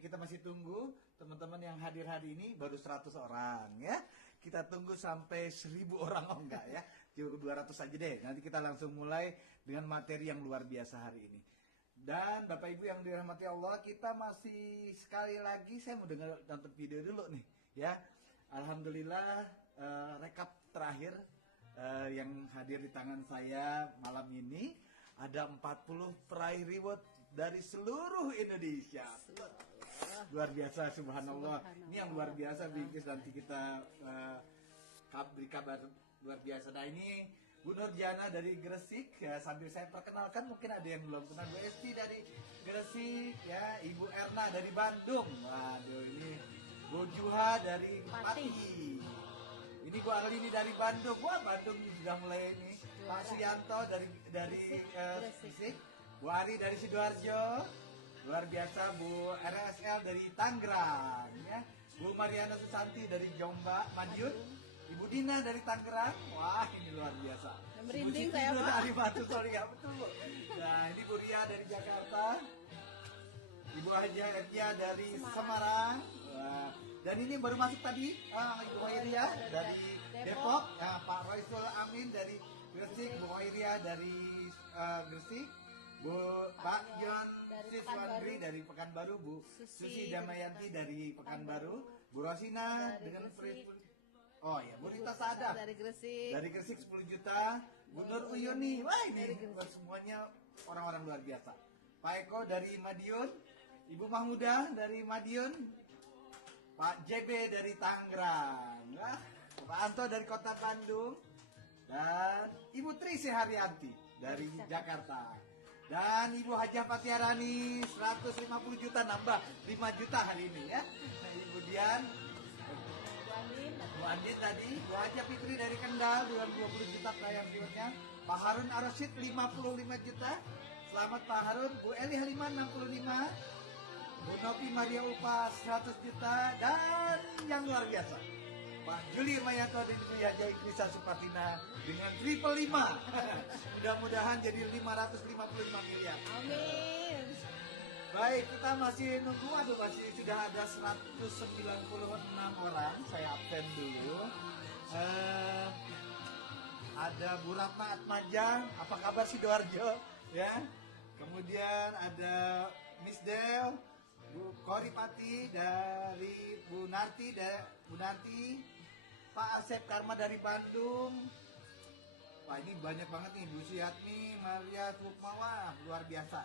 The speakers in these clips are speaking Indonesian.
Tapi kita masih tunggu teman-teman yang hadir hari ini baru 100 orang ya. Kita tunggu sampai 1000 orang, oh enggak ya. Cukup 200 aja deh. Nanti kita langsung mulai dengan materi yang luar biasa hari ini. Dan Bapak Ibu yang dirahmati Allah, kita masih sekali lagi saya mau nonton video dulu nih ya. Alhamdulillah rekap terakhir yang hadir di tangan saya malam ini ada 40 peraih reward dari seluruh Indonesia. Luar biasa, subhanallah. Ini yang luar biasa, Bingkis, nanti kita beri kabar luar biasa. Nah ini Bu Nurjana dari Gresik ya, sambil saya perkenalkan mungkin ada yang belum kenal. Bu Esti dari Gresik ya, Ibu Erna dari Bandung. Waduh, ini Bu Juha dari Pati. Ini Bu Arlini dari Bandung. Wah, Bandung sudah mulai ini. Pak Suyanto dari Gresik. Bu Ari dari Sidoarjo. Luar biasa. Bu RSL dari Tangerang ya. Bu Mariana Susanti dari Jombang, Madiun. Ibu Dina dari Tangerang. Wah, ini luar biasa. Merinding saya, Pak. Dari Batu Solia, betul Bu. Nah, ini Bu Ria dari Jakarta. Ibu Haja dari Semarang. Wah. Dan ini baru masuk tadi Ibu Wairia dari Depok. Ya, Pak Roysul Amin dari Gresik. Bu Wairia dari Gresik. Pak John Siswandri dari Pekanbaru. Bu Susi Damayanti dari Pekanbaru. Bu Rosina dengan Oh ya, Bu Rita Sada dari Gresik. Dari Gresik 10 juta. Bu Nur Uyuni. Wah, ini semuanya orang-orang luar biasa. Pak Eko dari Madiun. Ibu Mahmudah dari Madiun. Pak JB dari Tangerang. Pak Anto dari Kota Bandung. Dan Ibu Tri Haryanti dari Jakarta. Dan Ibu Hajah Patiarani 150 juta, nambah 5 juta hari ini ya. Nah, Ibu Dian, Bu Andin tadi, Bu Hajah Fitri dari Kendal dengan 20 juta pelayan viewernya. Pak Harun Arasid 55 juta. Selamat Pak Harun. Bu Eli Haliman 65. Bu Novi Maria Ulfa 100 juta. Dan yang luar biasa, Pak Juli Mayanto dan Ibu Yaja Ikrisa Supatina dengan triple 5. Mudah-mudahan jadi 555 miliar. Amin. Baik, kita masih nunggu. Aduh, masih sudah ada 196 orang. Saya absen dulu. Ada Bu Ratna Atmaja. Apa kabar Sidoarjo? Ya. Kemudian ada Miss Del, Bu Koripati dari Bu Narti, Pak Asep Karma dari Bandung. Wah, ini banyak banget nih. Bu Suyatmi, Maria Tukmawa, luar biasa.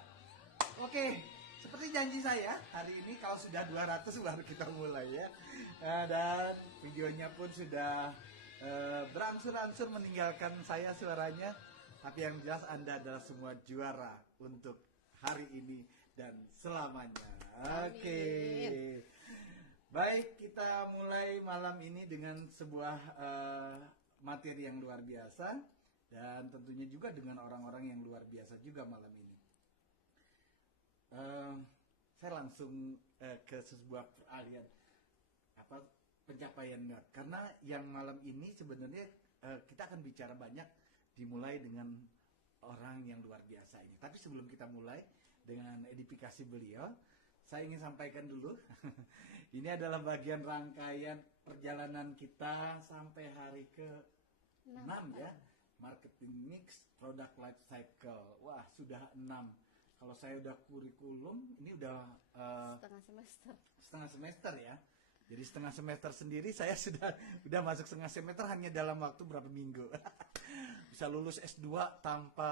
Oke, seperti janji saya, hari ini kalau sudah 200 baru kita mulai ya. Dan videonya pun sudah berangsur-angsur meninggalkan saya suaranya. Tapi yang jelas Anda adalah semua juara untuk hari ini dan selamanya. Oke. Baik, kita mulai malam ini dengan sebuah materi yang luar biasa. Dan tentunya juga dengan orang-orang yang luar biasa juga malam ini. Saya langsung ke sebuah peralihan pencapaiannya. Karena yang malam ini sebenarnya kita akan bicara banyak dimulai dengan orang yang luar biasa ini. Tapi sebelum kita mulai dengan edifikasi beliau, saya ingin sampaikan dulu. Ini adalah bagian rangkaian perjalanan kita sampai hari ke-6 ya. Marketing mix, product life cycle. Wah, sudah 6. Kalau saya udah kurikulum, ini udah setengah semester ya. Jadi setengah semester sendiri saya sudah masuk setengah semester hanya dalam waktu berapa minggu. Bisa lulus S2 tanpa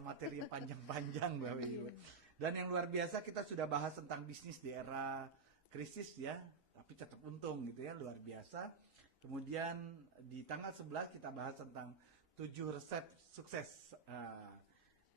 materi panjang-panjang Bapak Ibu. Dan yang luar biasa kita sudah bahas tentang bisnis di era krisis ya, tapi tetap untung gitu ya, luar biasa. Kemudian di tanggal 11 kita bahas tentang 7 resep sukses.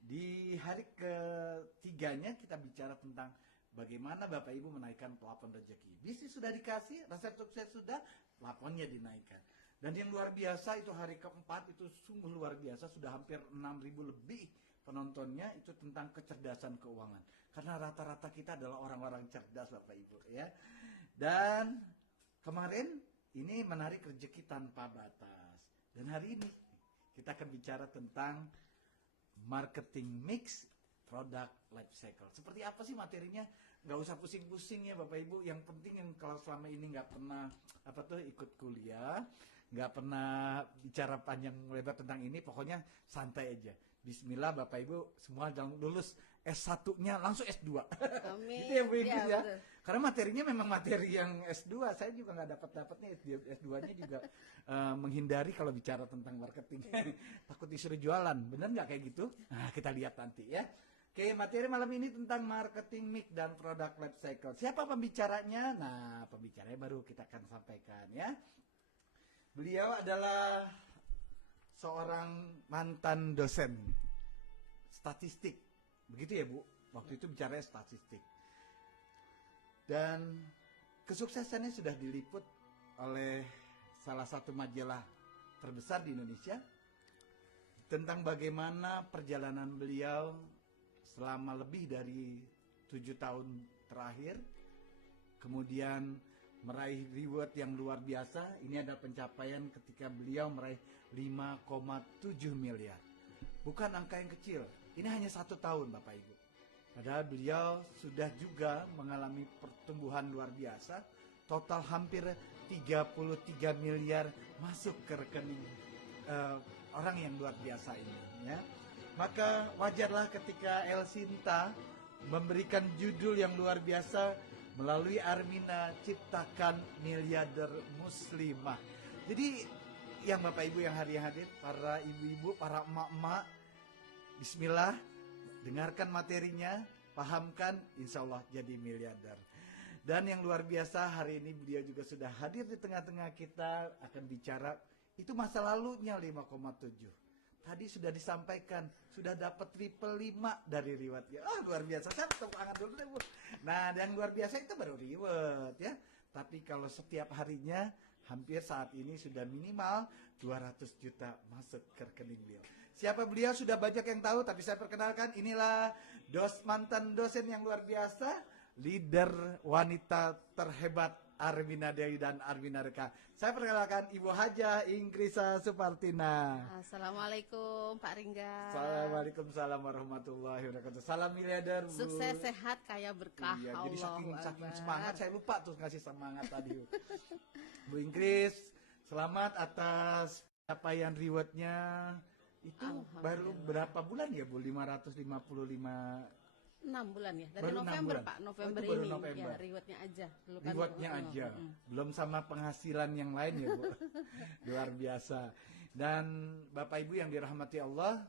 Di hari ketiganya kita bicara tentang bagaimana Bapak Ibu menaikkan plafon rezeki. Bisnis sudah dikasih, resep sukses sudah, plafonnya dinaikkan. Dan yang luar biasa itu hari keempat itu sungguh luar biasa, sudah hampir 6.000 lebih penontonnya, itu tentang kecerdasan keuangan. Karena rata-rata kita adalah orang-orang cerdas Bapak Ibu ya. Dan kemarin ini menarik rezeki tanpa batas. Dan hari ini kita akan bicara tentang marketing mix, product life cycle. Seperti apa sih materinya? Nggak usah pusing-pusing ya Bapak Ibu. Yang penting yang kalau selama ini nggak pernah ikut kuliah, nggak pernah bicara panjang lebar tentang ini, pokoknya santai aja. Bismillah Bapak Ibu semua jangan lulus S1-nya langsung S2. Amin. Itu ya Bu Inggris ya. Betul. Karena materinya memang materi yang S2. Saya juga nggak dapat-dapatnya S2-nya juga menghindari kalau bicara tentang marketing. Takut disuruh jualan. Bener nggak kayak gitu? Nah, kita lihat nanti ya. Oke, materi malam ini tentang marketing mix dan product life cycle. Siapa pembicaranya? Nah, pembicaranya baru kita akan sampaikan ya. Beliau adalah seorang mantan dosen statistik. Begitu ya Bu? Waktu itu bicaranya statistik. Dan kesuksesannya sudah diliput oleh salah satu majalah terbesar di Indonesia tentang bagaimana perjalanan beliau selama lebih dari 7 tahun terakhir, kemudian meraih reward yang luar biasa. Ini adalah pencapaian ketika beliau meraih 5,7 miliar. Bukan angka yang kecil. Ini hanya 1 tahun Bapak Ibu. Padahal beliau sudah juga mengalami pertumbuhan luar biasa. Total hampir 33 miliar masuk ke rekening orang yang luar biasa ini ya. Maka wajarlah ketika El Sinta memberikan judul yang luar biasa melalui Armina ciptakan miliarder muslimah. Jadi yang Bapak Ibu yang hadir, para ibu-ibu, para emak-emak, bismillah, dengarkan materinya, pahamkan, insya Allah jadi miliarder. Dan yang luar biasa hari ini beliau juga sudah hadir di tengah-tengah kita, akan bicara itu masa lalunya 5,7. Tadi sudah disampaikan, sudah dapat triple 5 dari riwayatnya. Luar biasa, saya tepuk tangan dulu deh Bu. Nah, yang luar biasa itu baru riwayat ya. Tapi kalau setiap harinya, hampir saat ini sudah minimal 200 juta masuk ke rekening beliau. Siapa beliau sudah banyak yang tahu, tapi saya perkenalkan, inilah mantan dosen yang luar biasa, leader wanita terhebat Armina Dewi dan Armina Reka. Saya perkenalkan Ibu Hajah Inggrisa Supartina. Assalamualaikum Pak Ringga. Assalamualaikum warahmatullahi wabarakatuh. Salam miliarder Bu. Sukses, sehat, kaya berkah. Iya, jadi Allahu saking Akbar. semangat saya lupa tuh ngasih semangat tadi. Bu Inggris, selamat atas capaian rewardnya. Itu baru berapa bulan ya Bu? 555 6 bulan ya, dari Baru 6 November bulan. Pak, November itu baru ini. November. Ya, rewardnya aja. Rewardnya aja, belum sama penghasilan yang lain ya Bu. Luar biasa. Dan Bapak Ibu yang dirahmati Allah,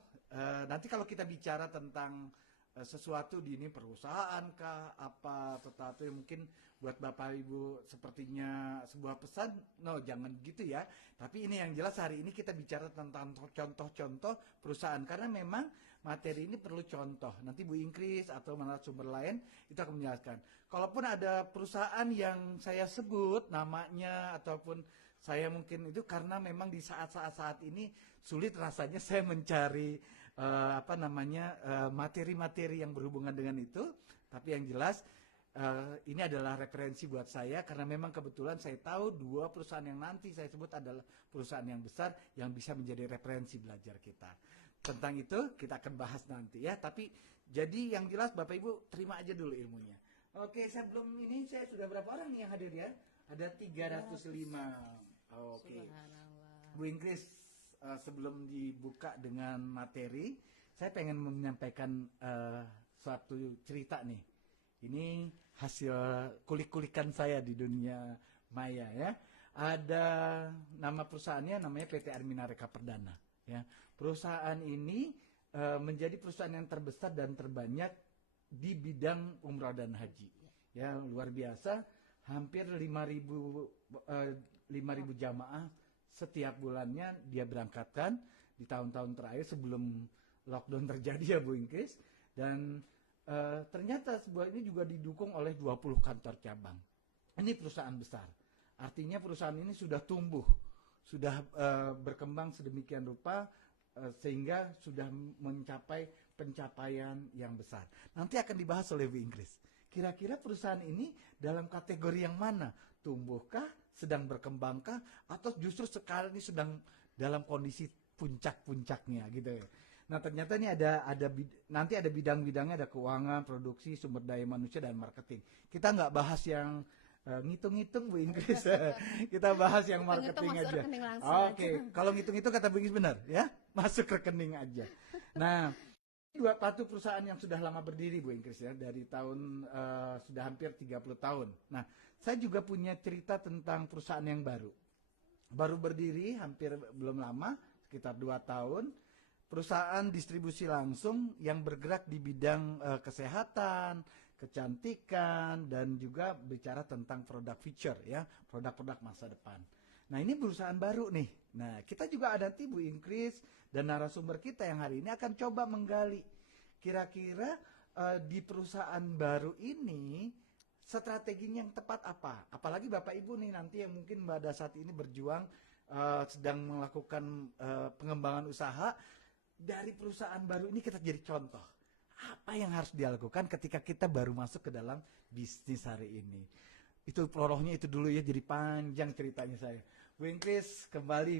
nanti kalau kita bicara tentang sesuatu di ini perusahaan kah, apa sesuatu yang mungkin buat Bapak Ibu sepertinya sebuah pesan, no jangan gitu ya. Tapi ini yang jelas hari ini kita bicara tentang contoh-contoh perusahaan, karena memang materi ini perlu contoh. Nanti Bu Inggris atau narasumber lain itu akan menjelaskan. Kalaupun ada perusahaan yang saya sebut namanya ataupun saya mungkin itu karena memang di saat-saat ini sulit rasanya saya mencari materi-materi yang berhubungan dengan itu. Tapi yang jelas ini adalah referensi buat saya karena memang kebetulan saya tahu 2 perusahaan yang nanti saya sebut adalah perusahaan yang besar yang bisa menjadi referensi belajar kita. Tentang itu kita akan bahas nanti ya. Tapi jadi yang jelas Bapak Ibu terima aja dulu ilmunya. Oke, saya sudah berapa orang nih yang hadir ya? Ada 305. Oke. Bu Inggris, sebelum dibuka dengan materi, saya pengen menyampaikan suatu cerita nih. Ini hasil kulik-kulikan saya di dunia maya ya. Ada nama perusahaannya namanya PT Armina Reka Perdana ya. Perusahaan ini menjadi perusahaan yang terbesar dan terbanyak di bidang umrah dan haji. Ya, luar biasa, hampir 5.000 jamaah setiap bulannya dia berangkatkan di tahun-tahun terakhir sebelum lockdown terjadi ya Bu Inggris. Dan ternyata sebuah ini juga didukung oleh 20 kantor cabang. Ini perusahaan besar. Artinya perusahaan ini sudah tumbuh, sudah berkembang sedemikian rupa sehingga sudah mencapai pencapaian yang besar. Nanti akan dibahas oleh Bu Inggris. Kira-kira perusahaan ini dalam kategori yang mana? Tumbuhkah, sedang berkembangkah, atau justru sekarang ini sedang dalam kondisi puncak-puncaknya gitu ya. Nah ternyata ini nanti ada bidang-bidangnya, ada keuangan, produksi, sumber daya manusia dan marketing. Kita nggak bahas yang ngitung-ngitung Bu Inggris, kita bahas yang Hitung-hitung marketing masuk aja. rekening langsung Oke, kalau ngitung-ngitung kata Bu Inggris benar ya, masuk rekening aja. Nah, satu perusahaan yang sudah lama berdiri Bu Inggris ya, dari tahun sudah hampir 30 tahun. Nah, saya juga punya cerita tentang perusahaan yang baru berdiri hampir belum lama, sekitar 2 tahun. Perusahaan distribusi langsung yang bergerak di bidang kesehatan, kecantikan, dan juga bicara tentang produk future ya, produk-produk masa depan. Nah ini perusahaan baru nih. Nah kita juga ada Bu Inggris dan narasumber kita yang hari ini akan coba menggali kira-kira di perusahaan baru ini strateginya yang tepat apa. Apalagi Bapak Ibu nih nanti yang mungkin pada saat ini berjuang sedang melakukan pengembangan usaha. Dari perusahaan baru ini kita jadi contoh. Apa yang harus dilakukan ketika kita baru masuk ke dalam bisnis hari ini. Itu prolognya itu dulu ya, jadi panjang ceritanya saya. Bu Inggris kembali,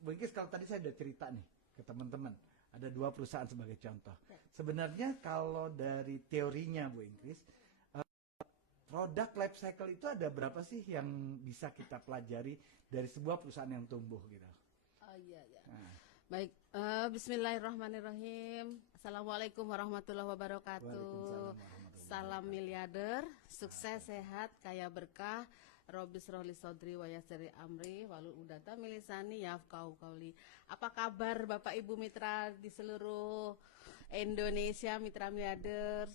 Bu Inggris kalau tadi saya udah cerita nih ke teman-teman. Ada 2 perusahaan sebagai contoh. Sebenarnya kalau dari teorinya Bu Inggris, produk life cycle itu ada berapa sih yang bisa kita pelajari dari sebuah perusahaan yang tumbuh gitu. Oh iya ya. Nah. Baik, bismillahirrahmanirrahim. Assalamualaikum warahmatullahi wabarakatuh. Salam miliarder, sukses, sehat, kaya berkah. Robis rohli sodri wa yasiri amri walul udata milisani yafqahu qauli. Apa kabar Bapak Ibu mitra di seluruh Indonesia, mitra miliarder?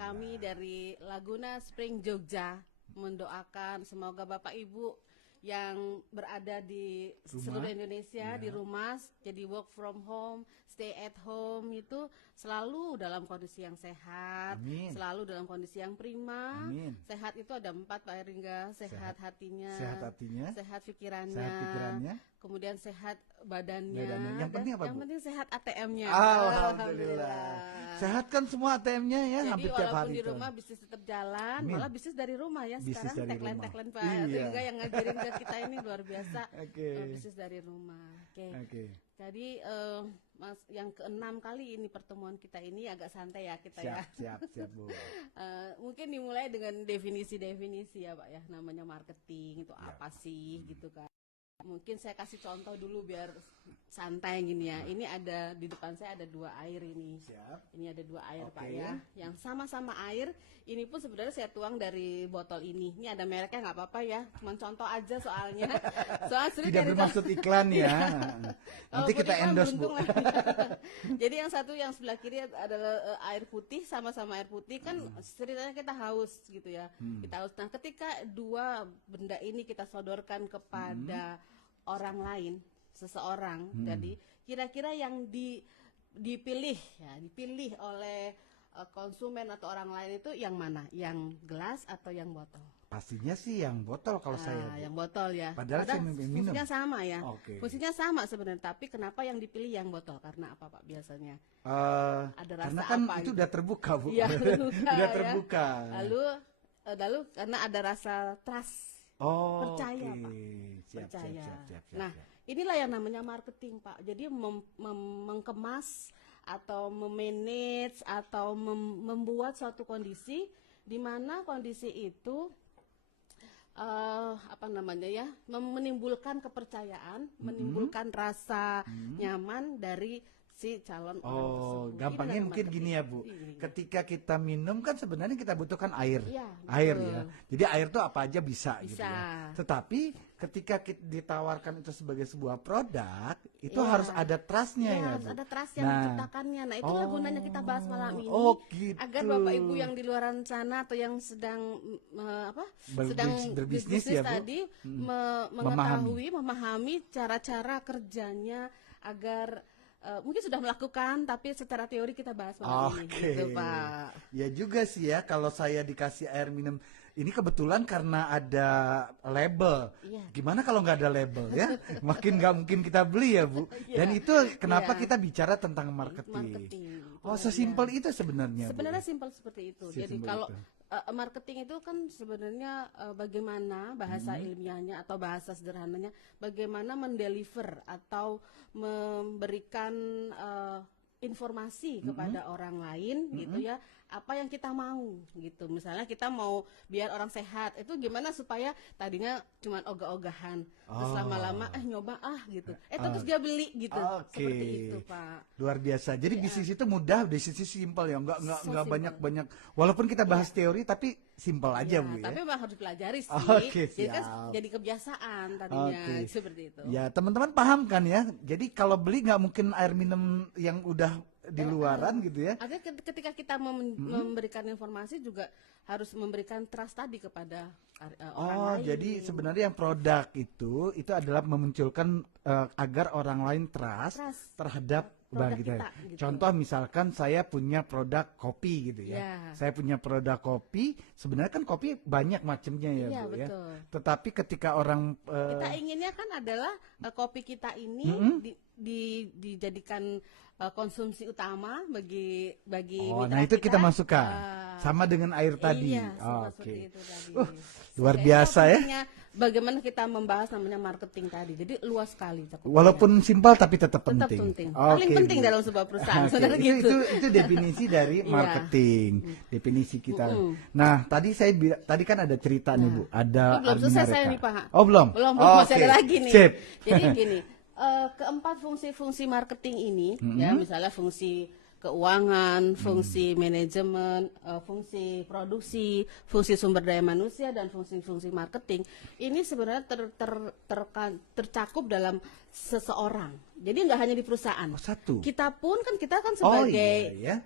Kami dari Laguna Spring Jogja mendoakan semoga Bapak Ibu yang berada di seluruh Indonesia di rumah, jadi work from home, stay at home itu selalu dalam kondisi yang sehat, Amin. Selalu dalam kondisi yang prima. Amin. Sehat itu ada 4 Pak Erlingga, sehat hatinya, sehat pikirannya, kemudian sehat badannya. Yang penting apa, Yang Bu? penting sehat ATM-nya. Alhamdulillah. Sehat kan semua ATM-nya ya, Jadi hampir tiap walaupun hari di itu. rumah bisnis tetap jalan, Amin. malah bisnis dari rumah ya Bisnis sekarang. dari rumah. Tagline Pak Iya. Erlingga yang ngajarin ke kita ini luar biasa. Oke. Bisnis dari rumah. Oke. Jadi Mas, yang ke-6 kali ini pertemuan kita ini agak santai ya kita ya. Siap Bu. Mungkin dimulai dengan definisi-definisi ya Pak ya, namanya marketing itu apa sih gitu kan. Mungkin saya kasih contoh dulu biar santai gini ya. Ini ada di depan saya ada 2 air ini. Siap. Ini ada 2 air Oke. Pak ya, yang sama-sama air. Ini pun sebenarnya saya tuang dari botol ini. Ini ada mereknya nggak apa-apa ya, cuma contoh aja soalnya. Soalnya Tidak bermaksud iklan ya. Nanti kita endorse Bu. Jadi yang satu yang sebelah kiri adalah air putih, sama-sama air putih kan ceritanya kita haus gitu ya. Kita haus. Nah ketika 2 benda ini kita sodorkan kepada orang lain, seseorang, jadi kira-kira yang dipilih oleh konsumen atau orang lain itu yang mana? Yang gelas atau yang botol? Pastinya sih yang botol kalau saya. Bu. Yang botol ya. Padahal saya minum. Fungsinya sama ya. Oke. Fungsinya sama sebenarnya, tapi kenapa yang dipilih yang botol? Karena apa Pak biasanya? Ada rasa karena kan apa itu gitu? udah terbuka Bu. Iya, Udah terbuka. Lalu karena ada rasa trust, percaya oke. Pak. Siap. Percaya. Nah, inilah yang namanya marketing Pak. Jadi mengkemas atau memanage atau membuat suatu kondisi di mana kondisi itu menimbulkan kepercayaan, menimbulkan rasa nyaman dari si calon orang tersebut. Gampangnya Ini mungkin marketing. gini ya Bu. Ini. Ketika kita minum kan sebenarnya kita butuhkan air. Iya, Air betul. ya. Jadi air tuh apa aja bisa gitu Bisa. ya. Tetapi ketika kita ditawarkan itu sebagai sebuah produk, itu Iya. harnya ya Iya, Bu. harus ada trust yang menciptakannya. Nah, itulah gunanya kita bahas malam ini. Gitu. Agar Bapak Ibu yang di luar sana atau yang sedang Berbisnis berbisnis ya, Bu. tadi memahami cara-cara kerjanya agar mungkin sudah melakukan, tapi secara teori kita bahas malam ini, gitu Pak. Ya juga sih ya, kalau saya dikasih air minum, ini kebetulan karena ada label. Iya. Gimana kalau nggak ada label ya? Makin nggak mungkin kita beli ya Bu. Dan itu kenapa kita bicara tentang marketing. Sesimpel itu sebenarnya. Sebenarnya Bu. simpel seperti itu. Jadi Sesimpel kalau itu. marketing itu kan sebenarnya bagaimana bahasa ilmiahnya atau bahasa sederhananya, bagaimana mendeliver atau memberikan informasi kepada orang lain gitu ya, apa yang kita mau gitu. Misalnya kita mau biar orang sehat, itu gimana supaya tadinya cuma ogah-ogahan, terus lama-lama nyoba gitu, terus dia beli gitu. Oke. Seperti itu, Pak. Luar biasa. Jadi bisnis itu mudah, bisnis simpel ya, nggak So nggak simple. banyak. Walaupun kita bahas teori, tapi simpel aja Ya, Bu ya. tapi memang harus dipelajari sih. Oke, Jadi kan siap. jadi kebiasaan tadinya Oke. seperti itu. Ya teman-teman paham kan ya. Jadi kalau beli nggak mungkin air minum yang udah di luaran gitu ya. Artinya ketika kita memberikan informasi juga harus memberikan trust tadi kepada orang lain. Jadi sebenarnya yang produk itu adalah memunculkan agar orang lain trust terhadap produk bank kita. kita, gitu. Contoh misalkan saya punya produk kopi gitu ya. Ya. Saya punya produk kopi, sebenarnya kan kopi banyak macamnya ya, Iya, Bu ya. betul. Tetapi ketika orang Kita inginnya kan adalah kopi kita ini dijadikan konsumsi utama bagi nah mitra itu kita masukkan sama dengan air tadi. Iya, sama Oke. seperti itu tadi. Luar Oke, biasa itu ya. pentingnya bagaimana kita membahas namanya marketing tadi. Jadi luas sekali cakupannya. Walaupun simpel tapi tetap tetap penting. penting. Oke, Paling penting Bu. dalam sebuah perusahaan. Oke, Saudara itu, gitu. itu definisi dari Iya. marketing, definisi kita. Nah, tadi kan ada cerita nih Bu, ada Ini belum selesai Armina saya Reka. nih Pak. Oh belum. Belum, Oh, masih ada oke. lagi nih. Sip. Jadi gini, keempat fungsi-fungsi marketing ini, ya misalnya fungsi keuangan, fungsi manajemen, fungsi produksi, fungsi sumber daya manusia dan fungsi-fungsi marketing ini sebenarnya tercakup dalam seseorang. Jadi nggak hanya di perusahaan. Satu. Kita kan Oh, sebagai iya,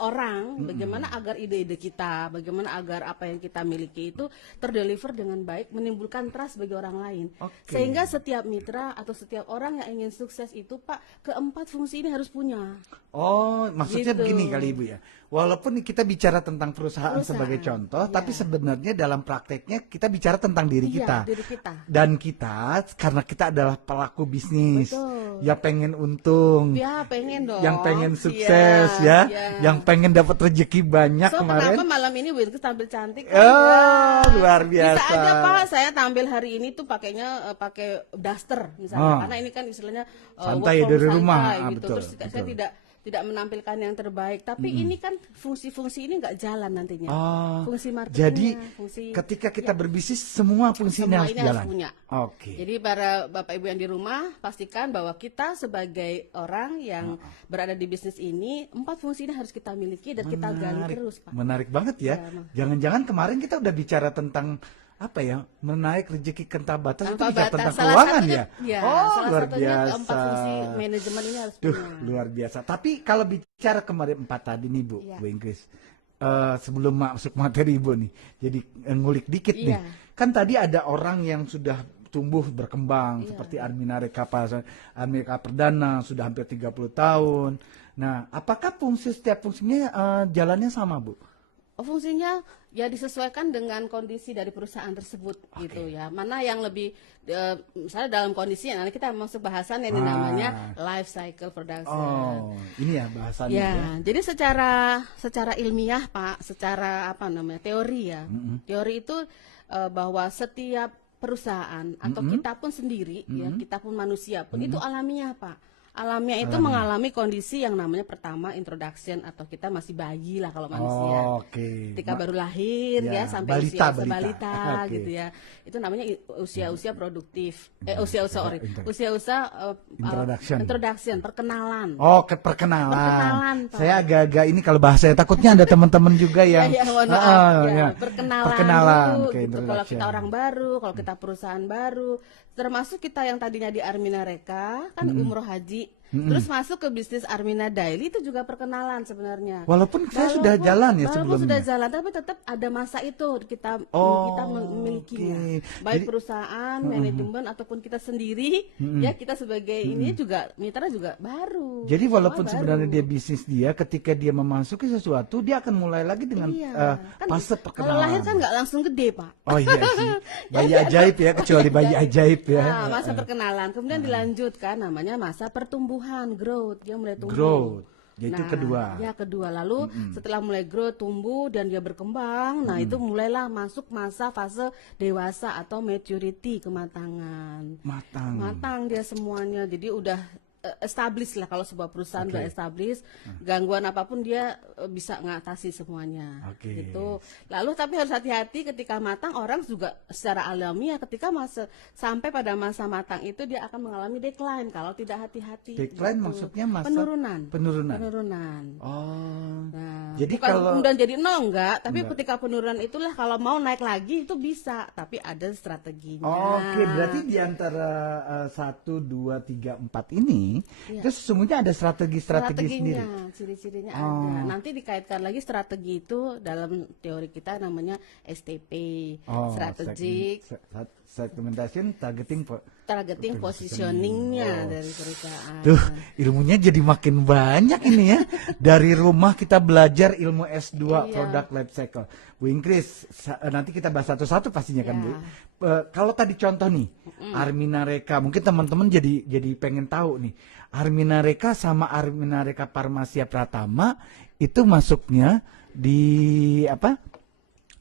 orang, bagaimana agar ide-ide kita, bagaimana agar apa yang kita miliki itu terdeliver dengan baik, menimbulkan trust bagi orang lain. Oke. Sehingga setiap mitra atau setiap orang yang ingin sukses itu, Pak, keempat fungsi ini harus punya. Oh, maksudnya Gitu. begini kali Ibu ya. Walaupun kita bicara tentang perusahaan sebagai contoh, iya. tapi sebenarnya dalam prakteknya kita bicara tentang diri Iya, kita. diri kita. Dan kita karena kita adalah pelaku bisnis, Betul. ya pengen untung, Ya, pengen dong. yang pengen sukses ya, yang pengen dapat rezeki banyak So, kemarin. kenapa malam ini Bu Inggris tampil cantik? Oh, luar biasa. Bisa aja Pak, saya tampil hari ini tuh pakainya pakai daster misalnya, karena ini kan istilahnya Santai work from dari rumah. santai, gitu. Betul, Terus saya betul. tidak menampilkan yang terbaik, tapi ini kan fungsi-fungsi ini nggak jalan nantinya. Oh, Fungsi marketingnya, jadi fungsi ketika kita berbisnis semua fungsinya semua harus ini jalan. harus punya. Oke. Jadi para Bapak Ibu yang di rumah pastikan bahwa kita sebagai orang yang berada di bisnis ini, empat fungsi ini harus kita miliki dan kita gali terus, Pak. Menarik banget ya. Ya, Jangan-jangan kemarin kita udah bicara tentang apa ya, menaik rezeki kentang batas itu Tanpa bicara batas. tentang Salah keuangan satunya, ya. salah Luar satunya biasa. keempat fungsi manajemen ini harus Duh, punya. luar biasa. Tapi kalau bicara kemarin empat tadi nih Bu, Iya. Bu Inggris. Sebelum masuk materi Ibu nih, jadi ngulik dikit nih. Iya. Kan tadi ada orang yang sudah tumbuh berkembang Iya. seperti Armina Reka Perdana sudah hampir 30 tahun. Nah, apakah setiap fungsinya jalannya sama, Bu? Fungsinya ya disesuaikan dengan kondisi dari perusahaan tersebut gitu ya. Mana yang lebih misalnya dalam kondisi nanti kita masuk bahasan yang namanya life cycle production. Oh, ini ya bahasannya Ya, ya. jadi secara ilmiah Pak, secara apa namanya teori ya, teori itu bahwa setiap perusahaan atau kita pun sendiri, ya kita pun manusia pun itu alamiah Pak. Alamiah itu mengalami kondisi yang namanya pertama introduction atau kita masih bayi lah kalau manusia. Oke. Ketika baru lahir Ya, ya sampai balita, usia balita. balita Oke. gitu ya. Itu namanya usia-usia produktif. Usia-usia introduction, perkenalan. Oh, perkenalan. Perkenalan, Pak. Saya agak-agak ini kalau bahasa takutnya ada teman-teman juga yang Ya, mohon maaf. ya. Perkenalan dulu, oke, gitu. Kalau introduction. kita orang baru, kalau kita perusahaan baru, termasuk kita yang tadinya di Armina Reka, kan umroh haji, terus masuk ke bisnis Armina Daily itu juga perkenalan sebenarnya. Walaupun saya sudah jalan ya Walaupun sebelumnya. sudah jalan, tapi tetap ada masa itu kita memilikinya. oke. Baik Jadi- perusahaan, manajemen ataupun kita sendiri, ya kita sebagai ini juga mitra juga baru. Jadi walaupun Semua sebenarnya baru. dia bisnis dia, ketika dia memasuki sesuatu, dia akan mulai lagi dengan Iya, kan fase kalau perkenalan. lahir kan nggak langsung gede Pak. Oh iya sih, bayi ajaib ya, kecuali bayi ajaib ya. Nah, masa perkenalan, kemudian dilanjutkan namanya masa pertumbuhan, growth, dia mulai tumbuh. Growth, yaitu kedua. Ya kedua, lalu setelah mulai growth, tumbuh dan dia berkembang, nah itu mulailah masuk masa fase dewasa atau maturity, kematangan. Matang. Matang dia semuanya, jadi udah established lah, kalau sebuah perusahaan Oke. udah established, gangguan apapun dia bisa ngatasi semuanya. Oke. Gitu. Lalu tapi harus hati-hati ketika matang, orang juga secara alamiah ketika sampai pada masa matang itu dia akan mengalami decline kalau tidak hati-hati. Decline gitu. maksudnya masa penurunan. penurunan. Penurunan. Oh. Nah, Jadi bukan kalau kemudian jadi nol enggak, tapi Enggak. ketika penurunan itulah kalau mau naik lagi itu bisa, tapi ada strateginya. Oke, berarti di antara 1, 2, 3, 4 ini Iya. itu sesungguhnya ada strategi-strategi sendiri. Strateginya, ciri-cirinya Oh. ada. Nanti dikaitkan lagi strategi itu dalam teori kita namanya STP, strategic Segmentation, targeting positioningnya dari perusahaan. Tuh, ilmunya jadi makin banyak ini ya. Dari rumah kita belajar ilmu S2 Iya. Product Life Cycle. Bu Ingkris, nanti kita bahas satu-satu pastinya kan, Ya. Bu. Kalau tadi contoh nih, Armina Reka, mungkin teman-teman jadi pengen tahu nih. Armina Reka sama Armina Reka Parmasia Pratama itu masuknya di apa?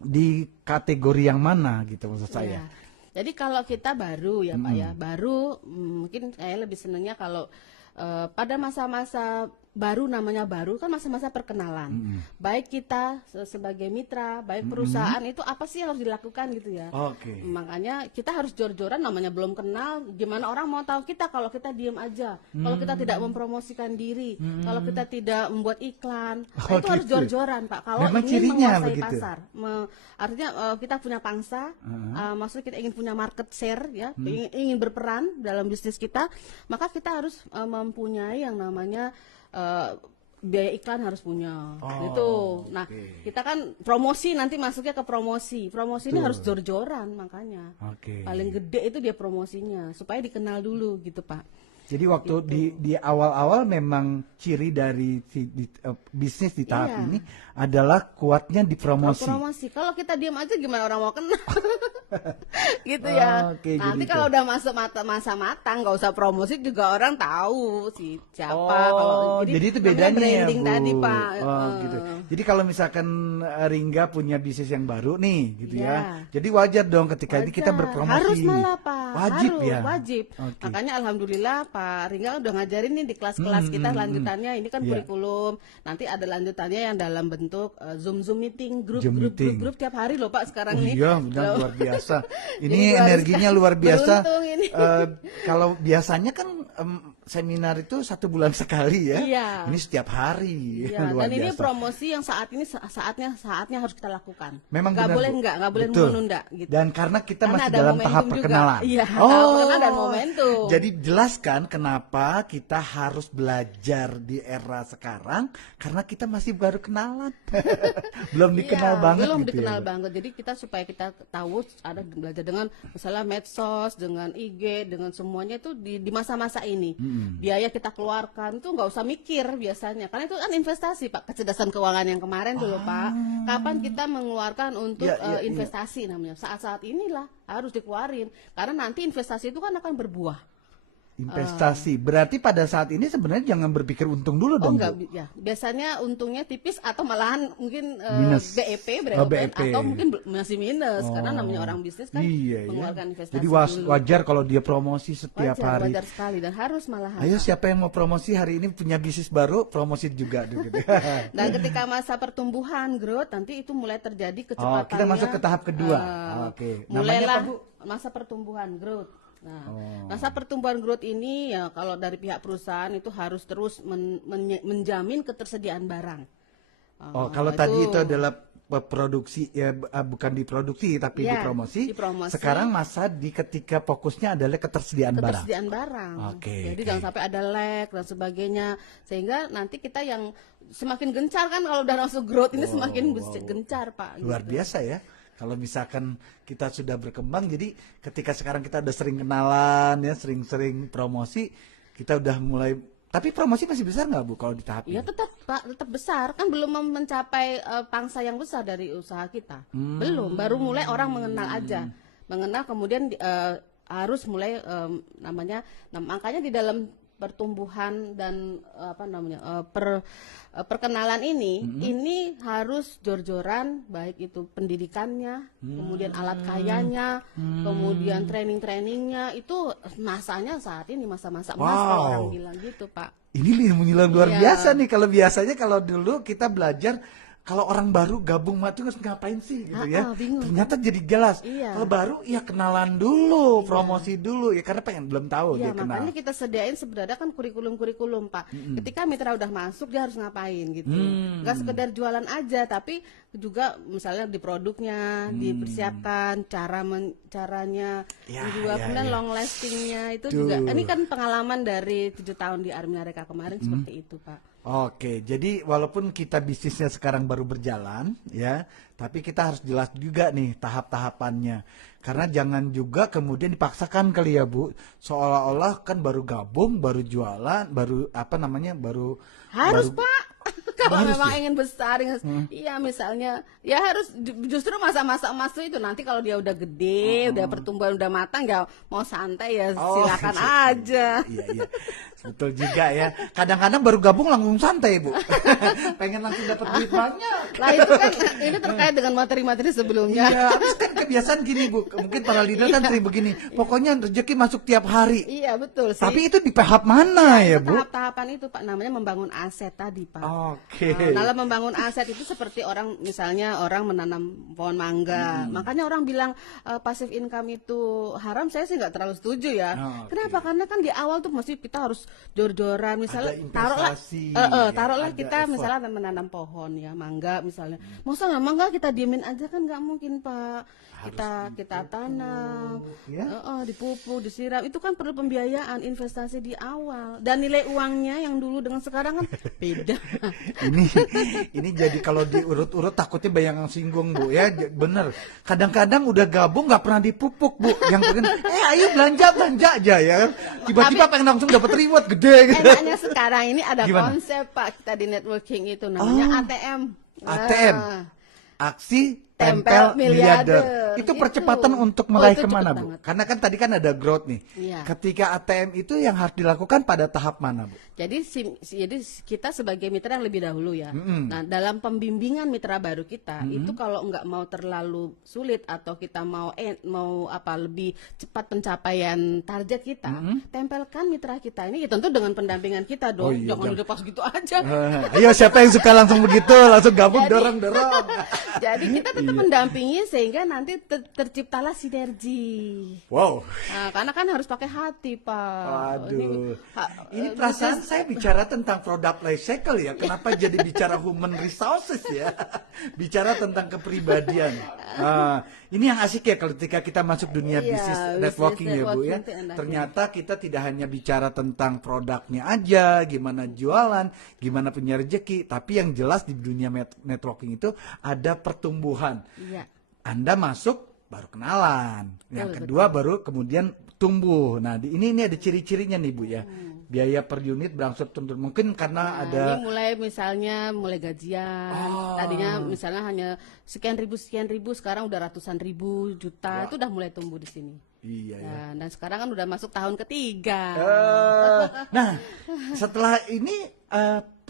Di kategori yang mana gitu maksud saya. Ya. Jadi kalau kita baru ya Pak ya, baru mungkin saya lebih senangnya kalau pada masa-masa baru, namanya baru kan masa-masa perkenalan. Baik kita sebagai mitra, baik perusahaan itu apa sih yang harus dilakukan gitu ya. Oke. Makanya kita harus jor-joran, namanya belum kenal, gimana orang mau tahu kita kalau kita diem aja, kalau kita tidak mempromosikan diri, kalau kita tidak membuat iklan. Nah, Oh, itu harus gitu. jor-joran Pak. Kalau Memang ingin cirinya menguasai begitu. pasar, artinya kita punya pangsa, maksudnya kita ingin punya market share ya, ingin berperan dalam bisnis kita, maka kita harus mempunyai yang namanya biaya iklan harus punya, gitu. Nah, oke. kita kan promosi, nanti masuknya ke promosi. Promosi ini harus jor-joran, makanya. Oke. Paling gede itu dia promosinya, supaya dikenal dulu gitu Pak. Jadi waktu di awal-awal memang ciri dari bisnis di tahap Iya. ini adalah kuatnya di promosi. Promosi. Kalau kita diam aja gimana orang mau kenal? Gitu ya. Oke, Nanti jadi kalau itu. udah masuk masa matang, nggak usah promosi juga orang tahu si siapa. Oh, jadi itu namanya bedanya ya, branding Bu. tadi Pak. Oh, gitu. Jadi kalau misalkan Ringga punya bisnis yang baru nih, gitu Iya. ya. Jadi wajar dong ketika ini kita Wajar. berpromosi. Harus malah Pak. Wajib harus, ya. Wajib. Oke. Makanya alhamdulillah Pak Ringga udah ngajarin nih di kelas-kelas kita lanjutannya. Ini kan Iya. kurikulum. Nanti ada lanjutannya yang dalam bentuk Zoom meeting, Zoom meeting. grup tiap hari loh Pak sekarang Oh nih. iya, benar Loh. luar biasa. Jadi Ini harus energinya luar biasa. beruntung ini. Kalau biasanya kan seminar itu 1 bulan sekali ya. Iya. Ini setiap hari. Iya, Luar dan ini biasa. promosi yang saat ini saatnya harus kita lakukan. Memang nggak benar, boleh Bu. nggak boleh Betul. menunda gitu. Dan karena kita Karena masih ada dalam momentum tahap juga. perkenalan. Iya, tahap perkenalan dan momentum. Jadi jelaskan kenapa kita harus belajar di era sekarang karena kita masih baru kenalan. Belum dikenal Iya, banget belum gitu dikenal ya. Bu. banget. Jadi kita supaya kita tahu ada belajar dengan misalnya medsos, dengan IG, dengan semuanya itu di masa-masa ini. Biaya kita keluarkan itu nggak usah mikir biasanya. Karena itu kan investasi Pak, kecerdasan keuangan yang kemarin dulu Pak. Kapan kita mengeluarkan untuk Iya, iya, iya. investasi namanya. Saat-saat inilah harus dikeluarin. Karena nanti investasi itu kan akan berbuah. Investasi. Berarti pada saat ini sebenarnya jangan berpikir untung dulu Oh dong. enggak, Bu. ya. Biasanya untungnya tipis atau malahan mungkin Minus. BEP, Oh, BEP. atau mungkin masih minus karena namanya orang bisnis kan Iya, iya. mengeluarkan investasi Jadi dulu. wajar kalau dia promosi setiap hari. Wajar sekali dan harus malahan. Ayo siapa yang mau promosi hari ini punya bisnis baru, promosi juga gitu. Dan ketika masa pertumbuhan growth nanti itu mulai terjadi kecepatannya. kita masuk ke tahap kedua. Oke. Namanya Mulailah apa, Bu? masa pertumbuhan growth. Nah, Oh. masa pertumbuhan growth ini ya kalau dari pihak perusahaan itu harus terus menjamin ketersediaan barang. Oh, kalau tadi itu adalah produksi ya bukan diproduksi tapi Ya, dipromosi. dipromosi. Sekarang masa di ketika fokusnya adalah ketersediaan barang. Ketersediaan barang. Oke, Jadi oke. jangan sampai ada lag dan sebagainya. Sehingga nanti kita yang semakin gencar kan kalau udah masuk growth ini semakin gencar Pak. Luar gitu. biasa ya. Kalau misalkan kita sudah berkembang, jadi ketika sekarang kita udah sering kenalan ya, sering-sering promosi, kita udah mulai. Tapi promosi masih besar nggak Bu kalau di tahap Iya ini? tetap Pak, tetap besar kan belum mencapai pangsa yang besar dari usaha kita. Belum, baru mulai orang mengenal aja. Mengenal kemudian harus mulai namanya makanya di dalam pertumbuhan dan perkenalan ini harus jor-joran, baik itu pendidikannya, kemudian alat kayanya, kemudian training-trainingnya, itu masanya saat ini masa-masa emas kalau orang bilang gitu, Pak. Ini ilmu nilai luar Iya. biasa nih. Kalau biasanya kalau dulu kita belajar kalau orang baru gabung matu harus ngapain sih gitu ya. Bingung. Ternyata jadi jelas. Iya. Kalau baru ya kenalan dulu, promosi dulu ya karena pengen belum tahu Ya, dia kenal. makanya kita sediain sebenarnya kan kurikulum-kurikulum, Pak. Ketika mitra udah masuk dia harus ngapain gitu. Nggak sekedar jualan aja, tapi juga misalnya di produknya dipersiapkan caranya Ya, menjual, ya, kemudian ya. long lastingnya itu Duh. juga. Ini kan pengalaman dari 7 tahun di Army Nareka kemarin seperti itu, Pak. Oke, jadi walaupun kita bisnisnya sekarang baru berjalan, ya, tapi kita harus jelas juga nih tahap-tahapannya. Karena jangan juga kemudian dipaksakan kali ya Bu, seolah-olah kan baru gabung, baru jualan, baru Harus, baru- Pak. Kalau Harus memang ya? ingin besar, iya misalnya, ya harus justru masa-masa emas itu nanti kalau dia udah gede, udah pertumbuhan udah matang, ya mau santai ya silakan aja. Iya, iya. Betul juga ya. Kadang-kadang baru gabung langsung santai, Bu. Pengen langsung dapat duit banyak. Lah itu kan ini terkait dengan materi-materi sebelumnya. Iya, habis kan kebiasaan gini, Bu. Mungkin para leader kan sering begini. Pokoknya rezeki masuk tiap hari. Iya betul sih. Tapi itu di tahap mana ya, Bu? Tahap-tahapan itu Pak namanya membangun aset tadi Pak. Oke. Nah, dalam membangun aset itu seperti orang misalnya orang menanam pohon mangga. Makanya orang bilang passive income itu haram, saya sih nggak terlalu setuju ya. Oke. Kenapa? Karena kan di awal tuh mesti kita harus jor-joran misalnya Ada taruhlah investasi, ya, taruhlah ada kita effort. misalnya menanam pohon ya mangga misalnya. Masa nggak mangga kita diemin aja kan nggak mungkin Pak. Kita tanam, ya. dipupuk, disiram, itu kan perlu pembiayaan, investasi di awal, dan nilai uangnya yang dulu dengan sekarang kan beda. Ini jadi kalau diurut-urut takutnya banyak yang singgung Bu ya. Bener. Kadang-kadang udah gabung nggak pernah dipupuk Bu. Yang pengen ayo belanja aja ya. Tiba-tiba pengen langsung dapat reward gede gitu. Enaknya sekarang ini ada Gimana? konsep Pak kita di networking itu namanya ATM. ATM. Ah. Aksi Tempel tempel miliarder. miliarder. Itu Itu. percepatan untuk Oh, meraih itu kemana cepet Bu? banget. Karena kan tadi kan ada growth nih. Iya. Ketika ATM itu yang harus dilakukan pada tahap mana Bu? Jadi kita sebagai mitra yang lebih dahulu ya. Nah, dalam pembimbingan mitra baru kita itu kalau nggak mau terlalu sulit atau kita mau lebih cepat pencapaian target kita, tempelkan mitra kita ini ya tentu dengan pendampingan kita dong. Oh iya, Jangan udah pas gitu aja. Ayo siapa yang suka langsung begitu, langsung gabung Jadi- dorong-dorong. Jadi kita tetap mendampingi sehingga nanti terciptalah sinergi. Wow. Nah, karena kan harus pakai hati, Pak. Waduh. Ini perasaan saya bicara tentang product life cycle ya. Kenapa jadi bicara human resources ya? Bicara tentang kepribadian. Ini yang asik ya ketika kita masuk dunia Iya, bisnis bisnis networking ya Bu ya. networking itu enaknya. Ternyata kita tidak hanya bicara tentang produknya aja, gimana jualan, gimana punya rezeki, tapi yang jelas di dunia networking itu ada pertumbuhan. Iya. Anda masuk baru kenalan, yang Betul, kedua baru kemudian tumbuh. Nah, ini ada ciri-cirinya nih Bu ya. Biaya per unit berangsur turun. Mungkin karena Nah, ada ini mulai gajian. Tadinya misalnya hanya sekian ribu, sekarang udah ratusan ribu, juta. Itu udah mulai tumbuh di sini. iya ya. Nah, dan sekarang kan udah masuk tahun ketiga. Nah, setelah ini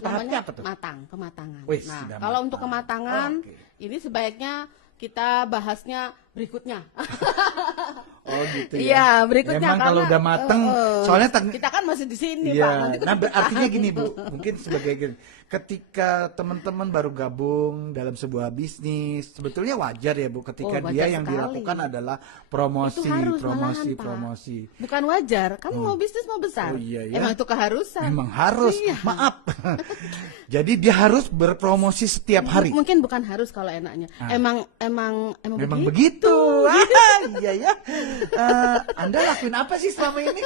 tahapnya Namanya apa tuh? kematangan. Wih, Nah, sudah kalau matang. untuk kematangan Oke. ini sebaiknya kita bahasnya berikutnya. Oh gitu ya. Iya, berikutnya Memang kalau karena, udah mateng, soalnya kita kan masih di sini, Pak. iya. Nanti Nah, kesulitan. artinya gini Bu, mungkin sebagai gini, ketika teman-teman baru gabung dalam sebuah bisnis, sebetulnya wajar ya Bu, ketika Oh, wajar dia yang sekali. dilakukan adalah promosi, Itu harus promosi, malahan, Pak. promosi. Bukan wajar, kan mau bisnis mau besar. Oh, iya, ya. Emang itu keharusan. Memang harus, Iya. maaf. Jadi dia harus berpromosi setiap hari. Mungkin bukan harus kalau enaknya. Emang Memang begitu. begitu. Iya ya. Anda lakuin apa sih selama ini?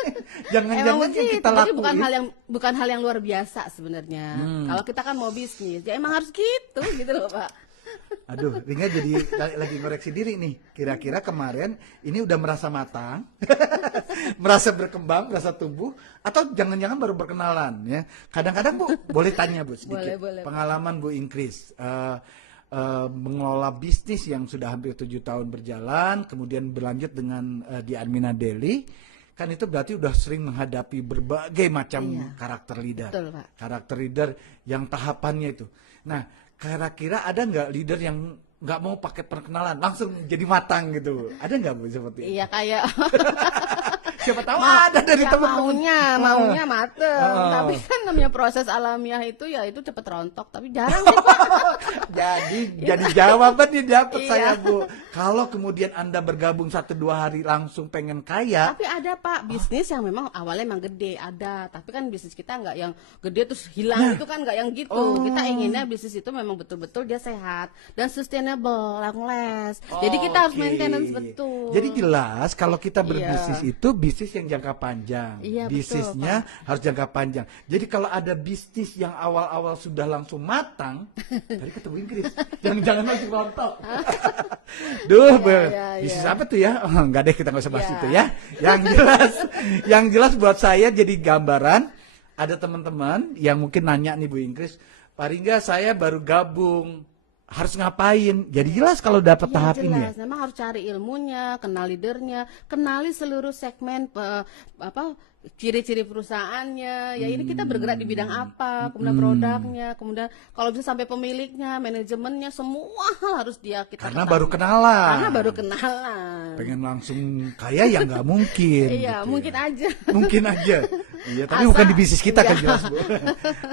Jangan-jangan yang begitu. kita Jadi lakuin. bukan hal yang luar biasa sebenarnya. Kalau kita kan mau bisnis, ya emang harus gitu loh, Pak. Aduh, Ringa jadi lagi ngoreksi diri nih. Kira-kira kemarin ini udah merasa matang, merasa berkembang, merasa tumbuh, atau jangan-jangan baru berkenalan ya. Kadang-kadang Bu, boleh tanya Bu sedikit. Boleh, Pak. Pengalaman Bu Ingkris. Mengelola bisnis yang sudah hampir 7 tahun berjalan, kemudian berlanjut dengan di Admina Daily. kan itu berarti udah sering menghadapi berbagai macam Iya. karakter leader. Betul, Pak. Karakter leader yang tahapannya itu. Nah, kira-kira ada nggak leader yang nggak mau pakai perkenalan, langsung jadi matang gitu? Ada nggak Bu seperti itu? Iya kayak Siapa tahu ada dari ya teman-teman. maunya mateng, tapi kan namanya proses alamiah itu ya itu cepet rontok, tapi jarang sih Pak. Jadi jawaban nih dapat Iya. saya Bu. Kalau kemudian Anda bergabung 1-2 hari langsung pengen kaya, Tapi ada Pak bisnis yang memang awalnya emang gede, ada. Tapi kan bisnis kita nggak yang gede terus hilang, itu kan nggak yang gitu. Kita inginnya bisnis itu memang betul-betul dia sehat dan sustainable, long last. Jadi kita harus Oke. maintenance betul. Jadi jelas kalau kita berbisnis Iya. itu bisnis yang jangka panjang. Iya, betul, Bisnisnya harus jangka panjang. Jadi kalau ada bisnis yang awal-awal sudah langsung matang, tadi ketemu Inggris, jangan langsung rontok. Duh, bisnis iya. apa tuh ya? Oh, enggak deh, kita nggak usah bahas Iya. itu ya. Yang jelas buat saya jadi gambaran. Ada teman-teman yang mungkin nanya nih Bu Inggris, Pak Ringga saya baru gabung, harus ngapain? Jadi jelas kalau dapat Iya, tahap ini ya. jelas. Memang harus cari ilmunya, kenal leadernya, kenali seluruh segmen ciri-ciri perusahaannya. Ya ini kita bergerak di bidang apa, kemudian produknya, kemudian kalau bisa sampai pemiliknya, manajemennya, semua hal harus kita Karena ketahui. baru kenalan. Karena baru kenalan. Pengen langsung kaya ya nggak mungkin. Iya, gitu mungkin ya. aja. Mungkin aja. Iya, tapi Asa- bukan di bisnis kita kan iya. jelas Bu.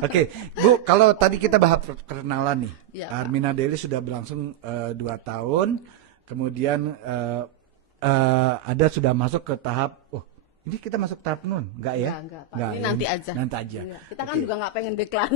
Oke, Bu, kalau tadi kita bahas perkenalan nih. Iya, Pak. Armina Daily sudah berlangsung 2 tahun. Kemudian ada sudah masuk ke tahap, ini kita masuk tahap nun, enggak ya? Enggak, Pak. Ini nanti aja. Nanti aja. Iya. Kita kan Oke. juga nggak pengen deklan.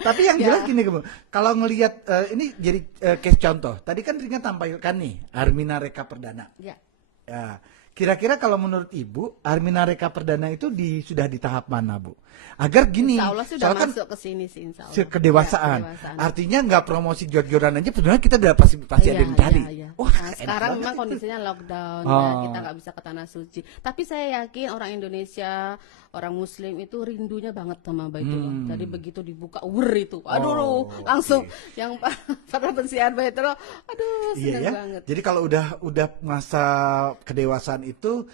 Tapi yang Ya. jelas gini, Bu. Kalau ngelihat ini jadi case contoh. Tadi kan Ringa tampilkan nih Armina Reka Perdana. Ya. Ya, kira-kira kalau menurut Ibu, Armina Reka Perdana itu sudah di tahap mana, Bu? Agar gini, Insya Allah sudah soalnya kan masuk ke sini sih, insya Allah. kedewasaan. Ya, kedewasaan. Artinya nggak promosi jor-joran aja, sebenarnya kita udah pasti Iya, ada yang cari. iya. Wah, Nah, enak sekarang banget memang itu. kondisinya lockdown, Oh. ya, kita nggak bisa ke tanah suci. Tapi saya yakin orang Indonesia, orang Muslim itu rindunya banget sama Baitullah. Jadi begitu dibuka, itu, aduh, langsung yang para pensiar Baitullah, aduh, Iya senang ya. banget. Jadi kalau udah masa kedewasaan itu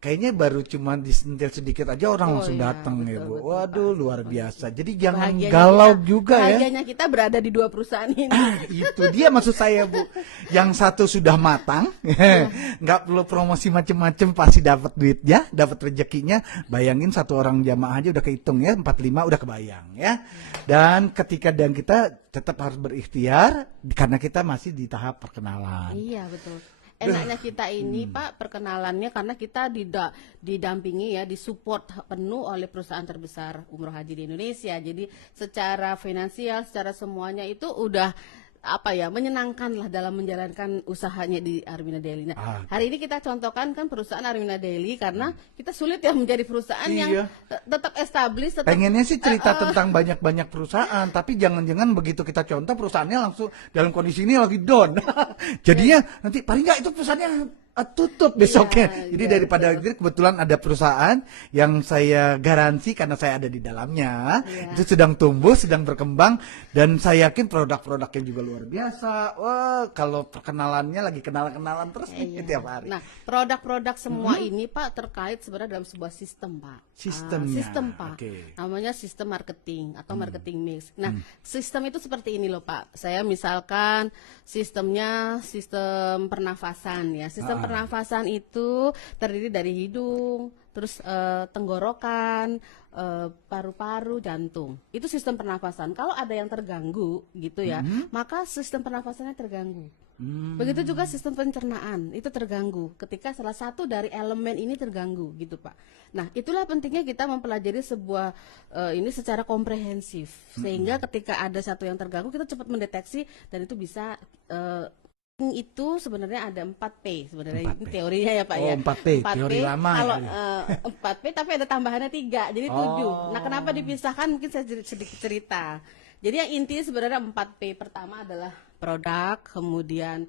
kayaknya baru cuma disentil sedikit aja orang Oh, langsung iya, datang ya, betul, Bu. betul, Waduh, Pak. luar biasa. Jadi jangan Bahagianya galau kita- juga ya. Bahagianya kita berada di 2 perusahaan ini. Itu dia maksud saya, Bu. Yang satu sudah matang, Iya. nggak perlu promosi macem-macem, pasti dapat duitnya, dapat rezekinya. Bayangin satu orang jamaah aja udah kehitung ya, 45 udah kebayang ya. Dan kita tetap harus berikhtiar karena kita masih di tahap perkenalan. Iya, betul. Enaknya kita ini Pak perkenalannya karena kita didampingi ya, disupport penuh oleh perusahaan terbesar umroh haji di Indonesia. Jadi secara finansial, secara semuanya itu udah menyenangkan lah dalam menjalankan usahanya di Armina Daily. Nah, hari ini kita contohkan kan perusahaan Armina Daily karena kita sulit ya menjadi perusahaan yang Iya. tetap established, tetap Pengennya sih cerita tentang banyak-banyak perusahaan, tapi jangan-jangan begitu kita contoh perusahaannya langsung dalam kondisi ini lagi down. Jadinya nanti paling nggak itu perusahaannya tutup besoknya. Iya, Jadi iya, daripada gitu, kebetulan ada perusahaan yang saya garansi karena saya ada di dalamnya, Iya. itu sedang tumbuh, sedang berkembang, dan saya yakin produk-produknya juga luar biasa. Wah, kalau perkenalannya lagi kenalan-kenalan terus nih Iya. tiap hari. Nah, produk-produk semua ini Pak terkait sebenarnya dalam sebuah sistem Pak. Sistemnya, Sistem Pak. oke. Namanya sistem marketing atau marketing mix. Nah, sistem itu seperti ini loh Pak. Saya misalkan sistemnya sistem pernafasan ya. Sistem pernafasan itu terdiri dari hidung, terus tenggorokan, paru-paru, jantung. Itu sistem pernafasan. Kalau ada yang terganggu gitu ya, maka sistem pernafasannya terganggu. Begitu juga sistem pencernaan itu terganggu ketika salah satu dari elemen ini terganggu gitu Pak. Nah itulah pentingnya kita mempelajari sebuah ini secara komprehensif sehingga ketika ada satu yang terganggu kita cepat mendeteksi dan itu bisa itu sebenarnya ada 4P sebenarnya 4P. ini teorinya ya Pak Oh, ya. 4P, teori lama Kalau ya. 4P tapi ada tambahannya 3 jadi 7. Nah kenapa dipisahkan mungkin saya sedikit cerita. Jadi yang intinya sebenarnya 4P pertama adalah produk, kemudian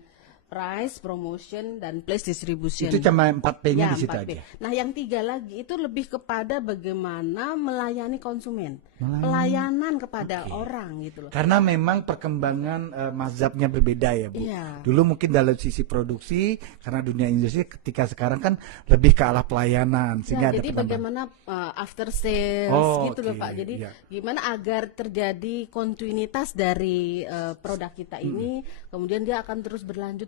price, promotion, dan place distribution. Itu cuma 4P-nya Ya, di situ 4P. aja. Nah, yang 3 lagi itu lebih kepada bagaimana melayani konsumen, Melayani. pelayanan kepada orang gitu loh. Karena memang perkembangan mazhabnya berbeda ya Bu. Iya. Dulu mungkin dalam sisi produksi, karena dunia industri ketika sekarang kan lebih ke arah pelayanan, sehingga Ya, ada jadi pertambahan. bagaimana after sales Oh, gitu loh oke, Pak. Jadi iya. gimana agar terjadi kontinuitas dari produk kita ini, kemudian dia akan terus berlanjut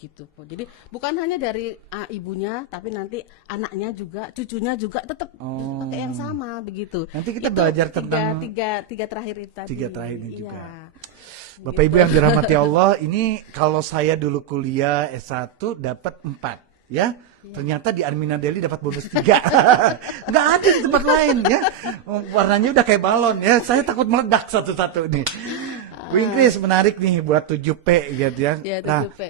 gitu. Po. Jadi bukan hanya dari ibunya, tapi nanti anaknya juga, cucunya juga tetap pakai yang sama begitu. Nanti kita Itu belajar tentang tiga terakhir itu tadi. 3 terakhir ini Iya. juga. Bapak Ibu yang dirahmati Allah, ini kalau saya dulu kuliah S1 dapat 4 ya. Ternyata di Armina Deli dapat bonus 3. Nggak ada di tempat lain ya. Warnanya udah kayak balon ya. Saya takut meledak satu-satu nih. Bu Ingris menarik nih buat 7P gitu ya. Ya, Nah, 7P.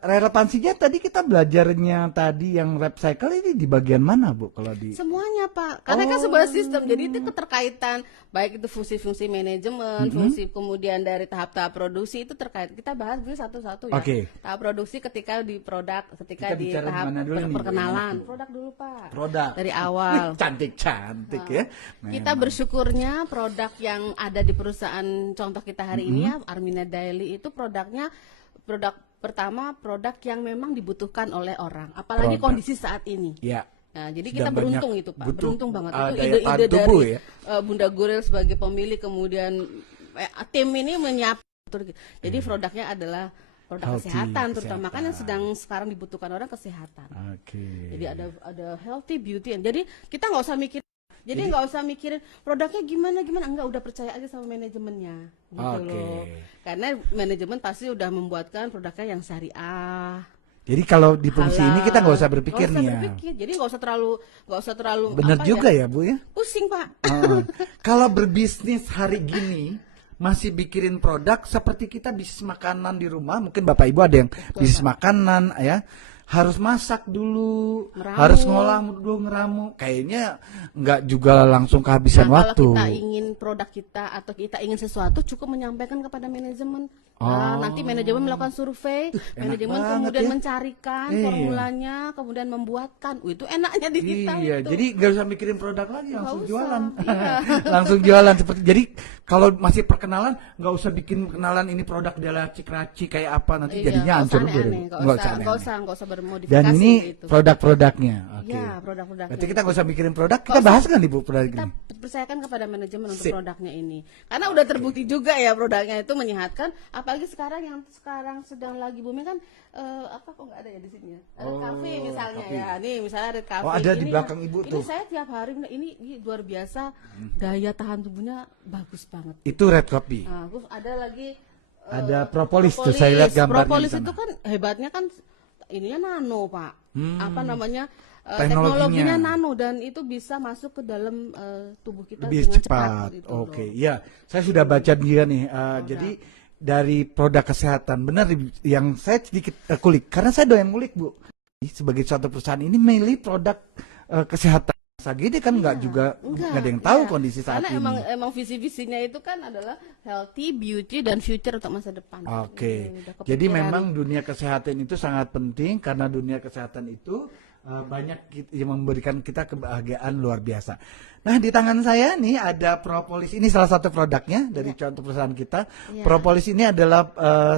relevansinya tadi kita belajarnya tadi yang Rep Cycle ini di bagian mana Bu kalau di Semuanya Pak, karena kan sebuah sistem, jadi itu keterkaitan baik itu fungsi-fungsi manajemen, fungsi kemudian dari tahap-tahap produksi itu terkait. Kita bahas dulu satu-satu ya. Oke. Tahap produksi ketika di produk, ketika Kita di bicara tahap mana dulu nih, Bu? perkenalan, produk dulu Pak. produk? Dari awal. Cantik-cantik ya. Kita bersyukurnya produk yang ada di perusahaan contoh kita hari ini ya, Armina Daily itu produknya produk pertama, produk yang memang dibutuhkan oleh orang, apalagi Produk. kondisi saat ini. Ya. Nah, jadi Sedang kita beruntung banyak itu Pak, butuh, beruntung banget itu daya ide-ide tahan dari tubuh ya. Bunda Gurel sebagai pemilik, kemudian tim ini menyiapkan. Jadi produknya adalah produk Healthy, kesehatan, terutama kan yang kesehatan. sedang sekarang dibutuhkan orang kesehatan. Oke. Jadi ada healthy beauty. Jadi kita nggak usah mikir. Jadi nggak usah mikirin produknya gimana, enggak, udah percaya aja sama manajemennya gitu Oke. loh. Karena manajemen pasti udah membuatkan produknya yang syariah. Jadi kalau di fungsi ini kita nggak usah Halal. berpikir Nggak usah nih ya. berpikir. Jadi nggak usah terlalu Bener apa juga ya Bu ya. pusing Pak. Kalau berbisnis hari gini masih bikirin produk seperti kita bisnis makanan di rumah, mungkin Bapak Ibu ada yang bisnis makanan ya, harus masak dulu, Ngeramu. harus ngolah dulu, ngeramu. Kayaknya nggak juga langsung kehabisan Nah, waktu. kalau kita ingin produk kita atau kita ingin sesuatu cukup menyampaikan kepada manajemen. Nah, nanti manajemen melakukan survei, manajemen banget kemudian ya. mencarikan Iya. formulanya, kemudian membuatkan. Itu enaknya di kita Iya, itu. jadi nggak usah mikirin produk lagi, langsung usah, jualan. iya. Langsung jualan seperti. Jadi kalau masih perkenalan, nggak usah bikin kenalan ini produk dia racik-racik kayak apa nanti Iya, jadinya nggak hancur usah dulu. aneh-aneh, nggak usah bermodifikasi Dan ini gitu. produk-produknya. Oke. Iya, produk-produknya. Berarti kita nggak usah mikirin produk, kita bahas kan Ibu produk Kita ini. percayakan kepada manajemen untuk Sip. produknya ini. Karena udah terbukti juga ya produknya itu menyehatkan, apalagi sekarang yang sekarang sedang lagi booming kan apa kok nggak ada ya di sini ya? Red Cafe misalnya Cafe. ya. Nih misalnya Red Cafe. Oh, ada di ini belakang Ibu ini tuh. saya tiap hari ini luar biasa, daya tahan tubuhnya bagus banget. Itu red coffee. Nah, terus ada lagi Ada propolis tuh, saya lihat gambarnya Propolis di sana. itu kan hebatnya kan ininya nano, Pak. Apa namanya? Teknologinya. Teknologinya nano dan itu bisa masuk ke dalam tubuh kita Lebih dengan cepat. gitu Oke, loh. iya. Saya sudah baca dia nih. Jadi dari produk kesehatan, benar yang saya sedikit kulik karena saya doyan ngulik Bu. Sebagai suatu perusahaan ini milih produk kesehatan. Segini kan nggak juga nggak ada yang tahu iya. kondisi saat Karena ini. emang visi-visinya itu kan adalah healthy, beauty dan future untuk masa depan. Oke, Udah kepikiran. jadi memang dunia kesehatan itu sangat penting karena dunia kesehatan itu banyak yang memberikan kita kebahagiaan luar biasa. Nah di tangan saya nih ada propolis, ini salah satu produknya dari contoh perusahaan kita. Iya. Propolis ini adalah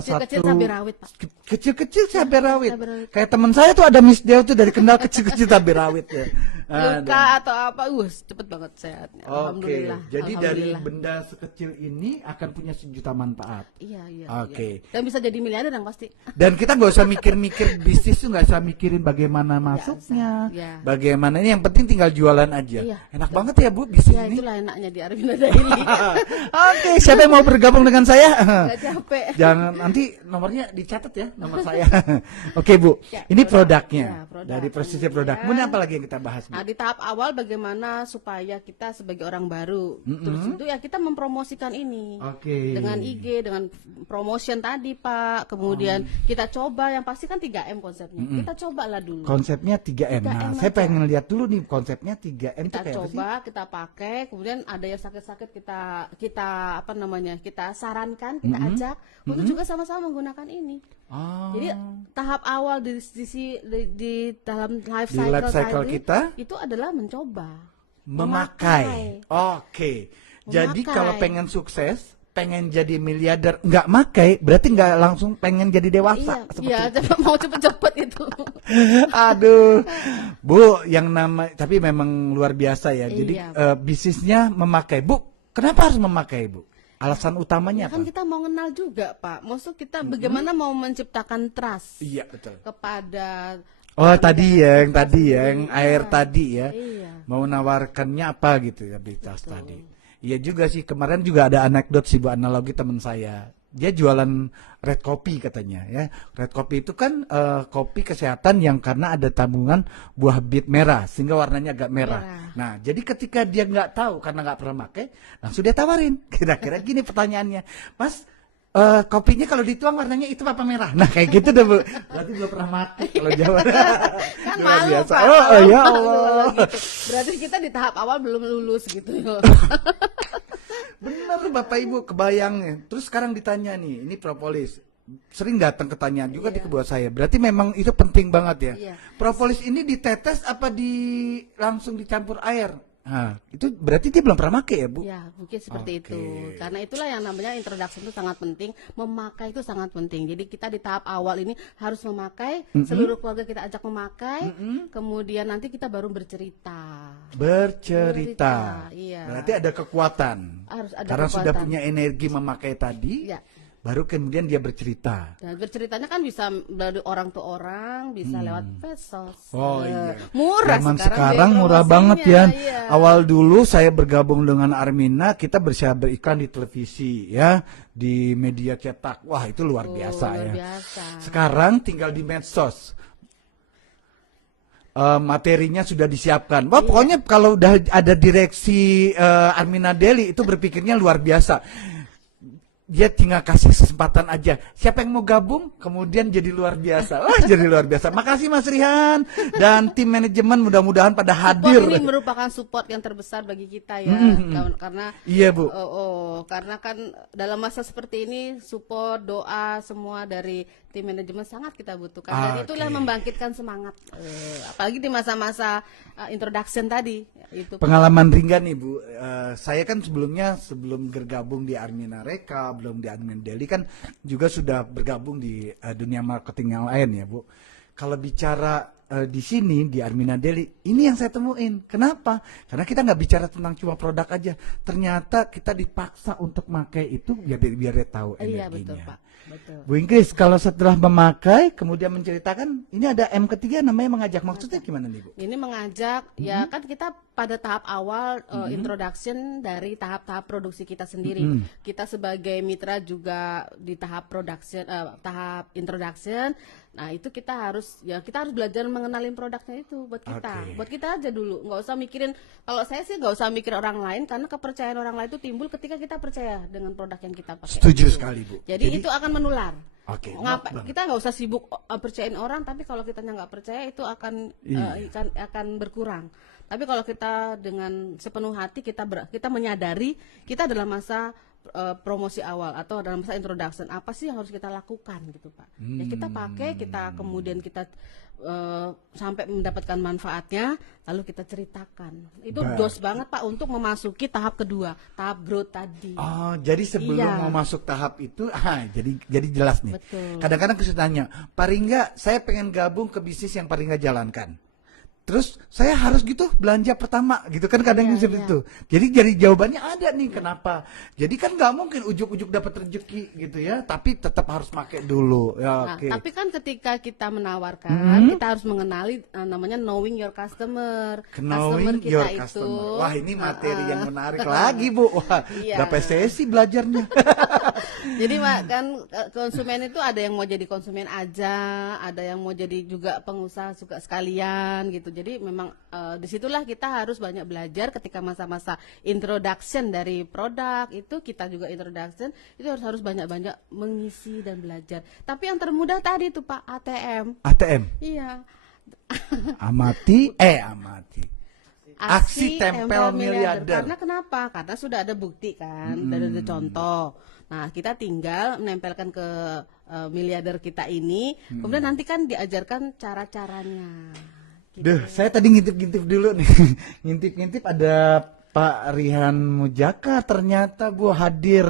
Kecil-kecil satu cabai rawit, Pak. kecil-kecil cabai rawit. Cabai rawit. Kayak teman saya tuh ada Miss Deo tuh dari Kendal kecil-kecil cabai rawit ya. Luka atau apa, cepet banget sehatnya. Oke, Alhamdulillah. jadi dari Alhamdulillah. benda sekecil ini akan punya sejuta manfaat. Iya. Oke. Iya. Dan bisa jadi miliarder yang pasti. Dan kita nggak usah mikir-mikir bisnis tuh, nggak usah mikirin bagaimana masuknya, usah, ya. bagaimana ini, yang penting tinggal jualan aja. Iya, Enak banget ya Bu bisnis Ya ini. itulah enaknya di Armina Daily. Oke, siapa yang mau bergabung dengan saya? Gak capek. Jangan nanti nomornya dicatat ya, nomor saya. Oke Bu, Ya, ini produk. produknya. Ya, produk. Dari presisi Kemudian- produkmu ini apa lagi yang kita bahas Bu? Nah, di tahap awal bagaimana supaya kita sebagai orang baru, terus itu ya kita mempromosikan ini. Oke. Dengan IG, dengan promotion tadi Pak, kemudian kita coba yang pasti kan 3M konsepnya. Kita cobalah dulu. Konsepnya 3M. Nah, 3M saya aja. pengen lihat dulu nih konsepnya 3M itu Kita kayak apa sih? coba, kita pakai, kemudian ada yang sakit-sakit kita apa namanya, kita sarankan, kita ajak untuk juga sama-sama menggunakan ini. Oh. Jadi tahap awal di dalam life Di life cycle tadi, kita? itu adalah mencoba, Memakai. Oke. Jadi Memakai. kalau pengen sukses, pengen jadi miliarder, nggak makai, berarti nggak langsung pengen jadi dewasa. Seperti Iya, itu. mau cepet-cepet itu. Aduh, Bu, yang tapi memang luar biasa ya. Jadi Iya. bisnisnya memakai. Bu, kenapa harus memakai, Bu? Alasan utamanya Ya kan apa? kita mau kenal juga, Pak. Maksud kita bagaimana mau menciptakan trust Iya, betul. kepada Oh, tadi ya, yang kita tadi ya, sendiri. yang air Iya. tadi ya. Iya. Mau nawarkannya apa gitu ya, tas tadi. Iya juga sih, kemarin juga ada anekdot sih, Bu, analogi teman saya. Dia jualan red kopi katanya ya. Red kopi itu kan kopi kesehatan yang karena ada tabungan buah bit merah sehingga warnanya agak merah. Nah, jadi ketika dia nggak tahu karena nggak pernah pakai, langsung dia tawarin. Kira-kira gini pertanyaannya, Mas, kopinya kalau dituang warnanya itu apa merah? Nah, kayak gitu deh, Bu. Berarti belum pernah mati kalau jawab. Kan Luar malu, biasa. Pak. Oh, ya Malu Allah. kalau gitu. Berarti kita di tahap awal belum lulus gitu. Bener Bapak Ibu, kebayangnya. Terus sekarang ditanya nih, ini propolis. Sering datang ketanyaan juga di kebuat saya. Berarti memang itu penting banget ya. Iya. Propolis ini ditetes apa langsung dicampur air? Nah, itu berarti dia belum pernah pakai ya, Bu? Ya, mungkin seperti Oke. itu. Karena itulah yang namanya introduction itu sangat penting, memakai itu sangat penting. Jadi kita di tahap awal ini harus memakai, seluruh keluarga kita ajak memakai, kemudian nanti kita baru bercerita. Bercerita. Iya. Berarti ada kekuatan. Harus ada Karena sudah kekuatan. punya energi memakai tadi, Ya. baru kemudian dia bercerita. Dan berceritanya kan bisa dari orang ke orang, bisa lewat medsos. Oh Eh, iya. Murah Zaman sekarang sekarang biaya murah promosinya, banget ya. iya. Awal dulu saya bergabung dengan Armina, kita beriklan di televisi ya, di media cetak. Wah, itu luar biasa luar ya. biasa. Sekarang tinggal di medsos. Materinya sudah disiapkan. Wah, pokoknya kalau udah ada direksi Armina Deli itu berpikirnya luar biasa. Dia tinggal kasih kesempatan aja. Siapa yang mau gabung, kemudian jadi luar biasa. Wah, jadi luar biasa. Makasih Mas Rihan dan tim manajemen, mudah-mudahan pada hadir. Support ini merupakan support yang terbesar bagi kita ya, karena Iya, Bu. karena kan dalam masa seperti ini support, doa semua dari tim manajemen sangat kita butuhkan dan itulah Oke. membangkitkan semangat, apalagi di masa-masa introduction tadi itu. Pengalaman ringan nih, Bu. Saya kan sebelum bergabung di Armina Reka, belum di Armina Deli kan juga sudah bergabung di dunia marketing yang lain ya, Bu. Kalau bicara di sini di Armina Deli, ini yang saya temuin. Kenapa? Karena kita nggak bicara tentang cuma produk aja. Ternyata kita dipaksa untuk pakai itu biar dia tahu Iya energinya. betul Pak, betul. Bu Inggris, kalau setelah memakai kemudian menceritakan, ini ada M ketiga namanya mengajak. Maksudnya gimana nih, Bu? Ini mengajak, ya kan kita pada tahap awal introduction dari tahap-tahap produksi kita sendiri. Kita sebagai mitra juga di tahap production, tahap introduction. Nah itu kita harus belajar mengenalin produknya itu buat kita, Oke. buat kita aja dulu. Nggak usah mikirin. Kalau saya sih nggak usah mikir orang lain karena kepercayaan orang lain itu timbul ketika kita percaya dengan produk yang kita pakai. Setuju Itu. sekali, Bu. Jadi itu akan menular. Oke, Kita nggak usah sibuk percayain orang, tapi kalau kita nggak percaya itu akan akan berkurang. Tapi kalau kita dengan sepenuh hati kita menyadari kita dalam masa promosi awal atau dalam masa introduction apa sih yang harus kita lakukan gitu Pak. Ya kita pakai, kita kemudian kita sampai mendapatkan manfaatnya, lalu kita ceritakan. Itu jos banget Pak untuk memasuki tahap kedua, tahap growth tadi. Oh, jadi sebelum Iya. mau masuk tahap itu, jadi jelas nih. Betul. Kadang-kadang saya tanya, Pak Ringga, saya pengen gabung ke bisnis yang Pak Ringga jalankan. Terus saya harus gitu belanja pertama gitu kan kadang Iya, seperti iya. itu. Jadi jawabannya ada nih kenapa. Jadi kan nggak mungkin ujuk-ujuk dapat rezeki gitu ya, tapi tetap harus pakai dulu. Ya, Nah, oke. tapi kan ketika kita menawarkan, kita harus mengenali namanya knowing your customer. Knowing Customer your kita customer. Wah, ini materi yang menarik lagi, Bu. Wah, Iya. berapa sesi belajarnya? Jadi Mak, kan konsumen itu ada yang mau jadi konsumen aja, ada yang mau jadi juga pengusaha suka sekalian gitu. Jadi memang disitulah kita harus banyak belajar ketika masa-masa introduction dari produk itu kita juga introduction itu harus banyak-banyak mengisi dan belajar. Tapi yang termudah tadi itu Pak ATM. ATM. Iya. Amati. Aksi tempel miliarder. Karena kenapa? Karena sudah ada bukti kan, dari ada contoh. Nah, kita tinggal menempelkan ke miliarder kita ini, kemudian nanti kan diajarkan cara-caranya. Gitu. Duh, saya tadi ngintip-ngintip dulu nih. Ngintip-ngintip ada Pak Rihan Mujaka ternyata Bu hadir.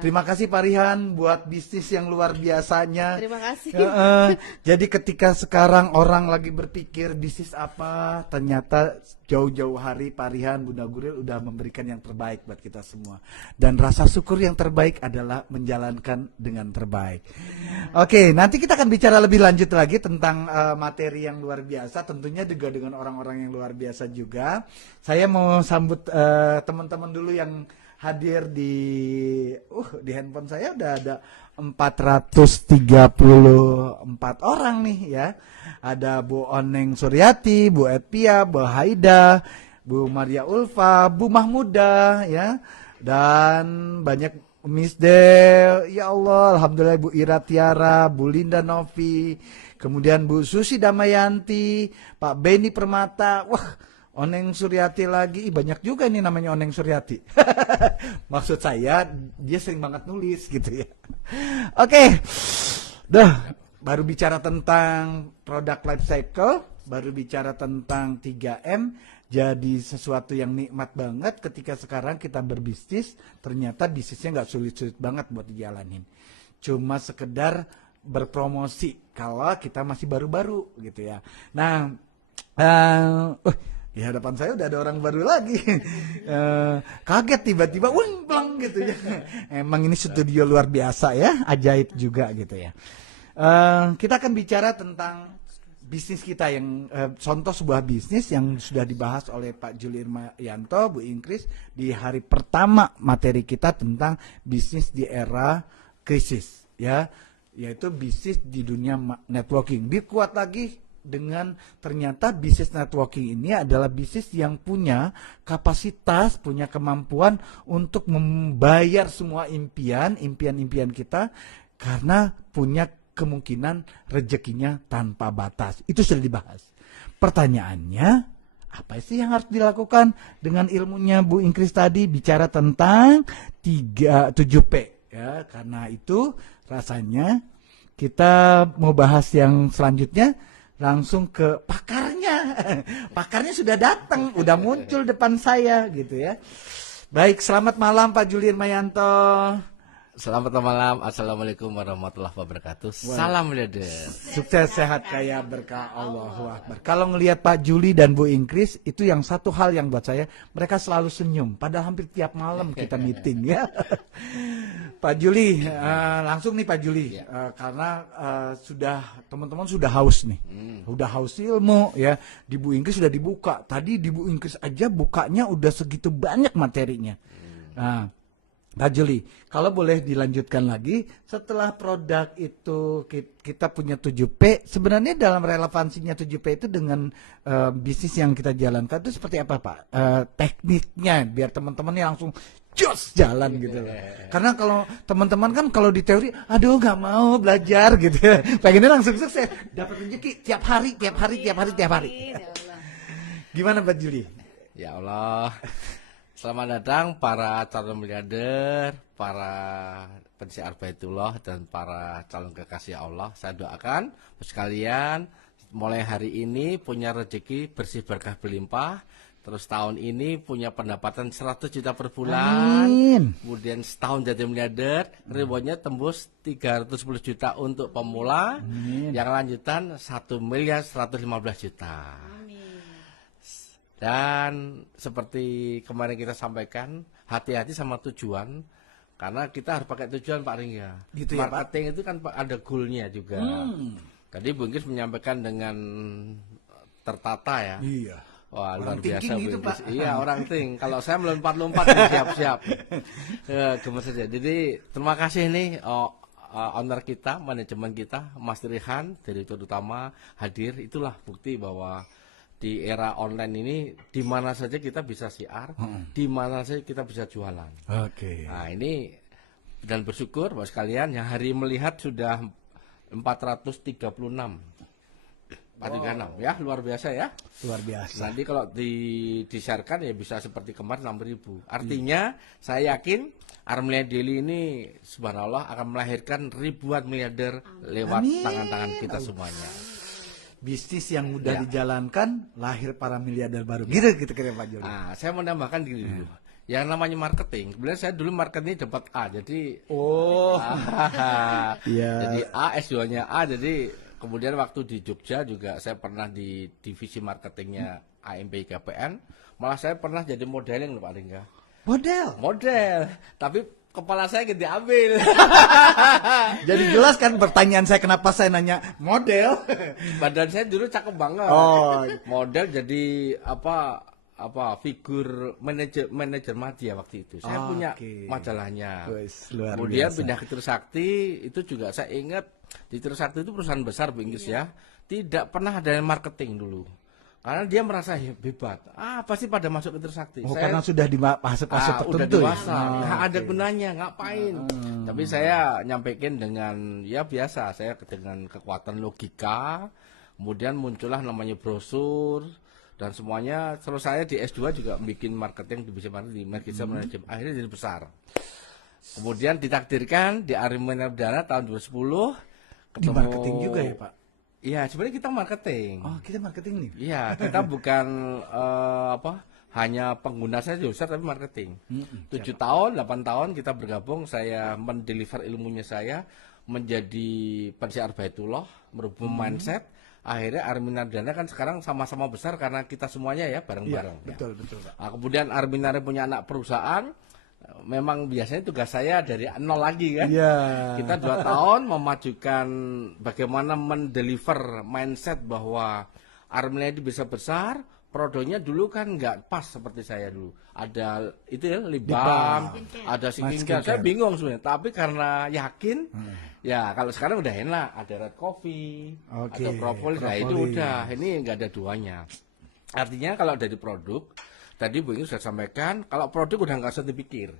Terima kasih Pak Rihan buat bisnis yang luar biasanya. Terima kasih. Jadi ketika sekarang orang lagi berpikir bisnis apa, ternyata jauh-jauh hari Pak Rihan, Bunda Guril udah memberikan yang terbaik buat kita semua. Dan rasa syukur yang terbaik adalah menjalankan dengan terbaik. Oke, nanti kita akan bicara lebih lanjut lagi tentang materi yang luar biasa, tentunya juga dengan orang-orang yang luar biasa juga. Saya mau sambut teman-teman dulu yang hadir di handphone saya udah ada 434 orang nih ya. Ada Bu Oneng Suryati, Bu Etpia, Bu Haida, Bu Maria Ulfa, Bu Mahmuda ya. Dan banyak Miss Del, ya Allah, alhamdulillah Bu Ira Tiara, Bu Linda Novi, kemudian Bu Susi Damayanti, Pak Beni Permata, wah Oneng Suryati lagi, banyak juga ini namanya Oneng Suryati. Maksud saya dia sering banget nulis gitu ya. Oke, baru bicara tentang product life cycle, baru bicara tentang 3M, jadi sesuatu yang nikmat banget ketika sekarang kita berbisnis, ternyata bisnisnya nggak sulit-sulit banget buat dijalanin. Cuma sekedar berpromosi kalau kita masih baru-baru gitu ya. Nah, di hadapan saya udah ada orang baru lagi. Kaget tiba-tiba, plang gitu ya. Emang ini studio luar biasa ya, ajaib juga gitu ya. Kita akan bicara tentang bisnis kita yang contoh sebuah bisnis yang sudah dibahas oleh Pak Juli Irmayanto, Bu Ingkris di hari pertama materi kita tentang bisnis di era krisis ya, yaitu bisnis di dunia networking. Dikuat lagi dengan ternyata bisnis networking ini adalah bisnis yang punya kapasitas, punya kemampuan untuk membayar semua impian-impian kita karena punya kemungkinan rezekinya tanpa batas. Itu sudah dibahas. Pertanyaannya, apa sih yang harus dilakukan dengan ilmunya Bu Ingkris tadi bicara tentang 7P ya, karena itu rasanya kita mau bahas yang selanjutnya langsung ke pakarnya. Pakarnya sudah datang, udah muncul depan saya gitu ya. Baik, selamat malam Pak Juli Irmayanto. Selamat malam, assalamualaikum warahmatullahi wabarakatuh. Salam miliarder. Sukses, sehat, kaya, berkah, Allahu Akbar. Kalau ngelihat Pak Juli dan Bu Ingkris, itu yang satu hal yang buat saya, mereka selalu senyum. Padahal hampir tiap malam kita meeting ya. Pak Juli, langsung nih Pak Juli, karena sudah teman-teman sudah haus nih, udah haus ilmu ya. Di Bu Ingkris sudah dibuka. Tadi di Bu Ingkris aja bukanya udah segitu banyak materinya. Nah, Pak Juli, kalau boleh dilanjutkan lagi, setelah produk itu kita punya 7P, sebenarnya dalam relevansinya 7P itu dengan bisnis yang kita jalankan itu seperti apa Pak? Tekniknya biar teman-temannya langsung jos jalan gitu loh. Karena kalau teman-teman kan kalau di teori, aduh nggak mau belajar gitu ya. Pengennya langsung sukses, dapat rezeki tiap hari. Gimana Pak Juli? Ya Allah. Selamat datang para calon miliarder, para pensiar Baitullah dan para calon kekasih Allah. Saya doakan sekalian mulai hari ini punya rezeki bersih berkah berlimpah. Terus tahun ini punya pendapatan 100 juta per bulan. Amin. Kemudian setahun jadi miliarder, rewardnya tembus 310 juta untuk pemula. Amin. Yang lanjutan 1 miliar 115 juta. Dan seperti kemarin kita sampaikan, hati-hati sama tujuan, karena kita harus pakai tujuan Pak Ring ya. Gitu ya, marketing itu kan ada goalnya juga. Tadi Bu Ingkris menyampaikan dengan tertata ya. Iya. Wah, Orang luar biasa Bu gitu, Ingkris. Pak. Iya, orang ting. Kalau saya melompat-lompat nih, siap-siap. Gemes saja. Jadi terima kasih nih owner kita, manajemen kita, Mas Rihan, direktur utama hadir. Itulah bukti bahwa di era online ini di mana saja kita bisa siar, di mana saja kita bisa jualan. Oke. Nah, ini dan bersyukur Bapak sekalian yang hari melihat sudah 436. 436 ya, luar biasa ya. Luar biasa. Nanti kalau di-share-kan ya bisa seperti kemarin 6.000. Artinya saya yakin Armlia Daily ini subhanallah akan melahirkan ribuan miliarder lewat Amin. tangan-tangan kita semuanya. Bisnis yang mudah Ya. dijalankan, lahir para miliarder baru. Gitu kira Pak Jody. Nah, saya mau nambahkan gini dulu. Yang namanya marketing, sebenarnya saya dulu marketing dapat A, jadi Oh. Iya. jadi A, S2-nya A, jadi kemudian waktu di Jogja juga saya pernah di divisi marketingnya AMP KPN, malah saya pernah jadi modeling loh Pak Lingga. Model, tapi kepala saya gitu diambil. Jadi jelas kan pertanyaan saya kenapa saya nanya model. Badan saya dulu cakep banget. Oh. Model jadi apa figur manajer media waktu itu. Saya punya Oke. majalahnya. Wes, luar Kemudian biasa. pindah ke Trisakti, itu juga saya ingat di Trisakti itu perusahaan besar Bu Inggris ya. Tidak pernah ada yang marketing dulu. Karena dia merasa hebat. Pasti pada masuk ke Trisakti. Oh, karena sudah di fase-fase udah tertentu ya. dewasa, nggak ada gunanya, ngapain? Tapi saya nyampaikan dengan ya biasa, saya dengan kekuatan logika, kemudian muncullah namanya brosur dan semuanya. Terus saya di S2 juga bikin marketing di bisa di marketing manajemen, akhirnya jadi besar. Kemudian ditakdirkan di Armenia Dana tahun 2010 Di marketing juga ya Pak? Iya, sebenarnya kita marketing. Oh, kita marketing nih. Iya, kita bukan hanya pengguna saja Ustaz, tapi marketing. 7 tahun, 8 tahun kita bergabung, saya mendeliver ilmunya saya menjadi pensiar Baitullah, merubah mindset. Akhirnya Armina Dana kan sekarang sama-sama besar karena kita semuanya ya bareng-bareng. Betul, betul Pak. Nah, kemudian Armina punya anak perusahaan. Memang biasanya tugas saya dari nol lagi kan. Iya. Kita 2 tahun memajukan bagaimana mendeliver mindset bahwa Armenia itu bisa besar. Produknya dulu kan nggak pas seperti saya dulu. Ada itu ya lip balm, ada skincare. Saya bingung sebenarnya. Tapi karena yakin, ya kalau sekarang udah enak. Ada red coffee, Oke, ada propolis. Nah itu propolis. udah. Ini nggak ada duanya. Artinya kalau dari produk, tadi Bu Ingrid sudah sampaikan, kalau produk udah nggak usah dipikir.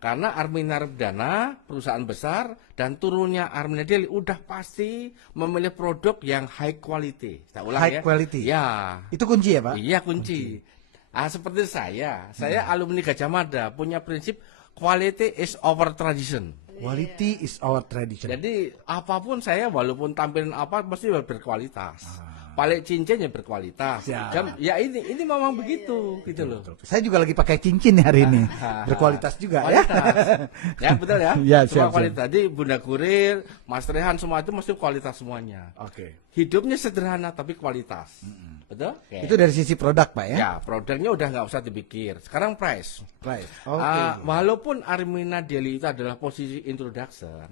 Karena Armina Dana, perusahaan besar, dan turunnya Armina Daily udah pasti memilih produk yang high quality. Saya ulang High ya. quality. Ya, Itu kunci ya Pak? iya kunci. Seperti saya alumni Gajah Mada punya prinsip quality is our tradition. Quality is our tradition. Jadi apapun saya walaupun tampilan apa pasti berkualitas. Paling cincin ya berkualitas. Ya. Ya ini memang begitu gitu loh. Saya juga lagi pakai cincin hari ini. Berkualitas juga ya. Kualitas. Ya betul ya. Ya, Semua siap, kualitas. Tadi Bunda Kurir, Mas Rehan semua itu mesti kualitas semuanya. Oke. Hidupnya sederhana tapi kualitas. Betul? Oke. Itu dari sisi produk Pak ya? Ya, produknya udah nggak usah dipikir. Sekarang price. Right. Oke. Walaupun Armina Daily itu adalah posisi introduction,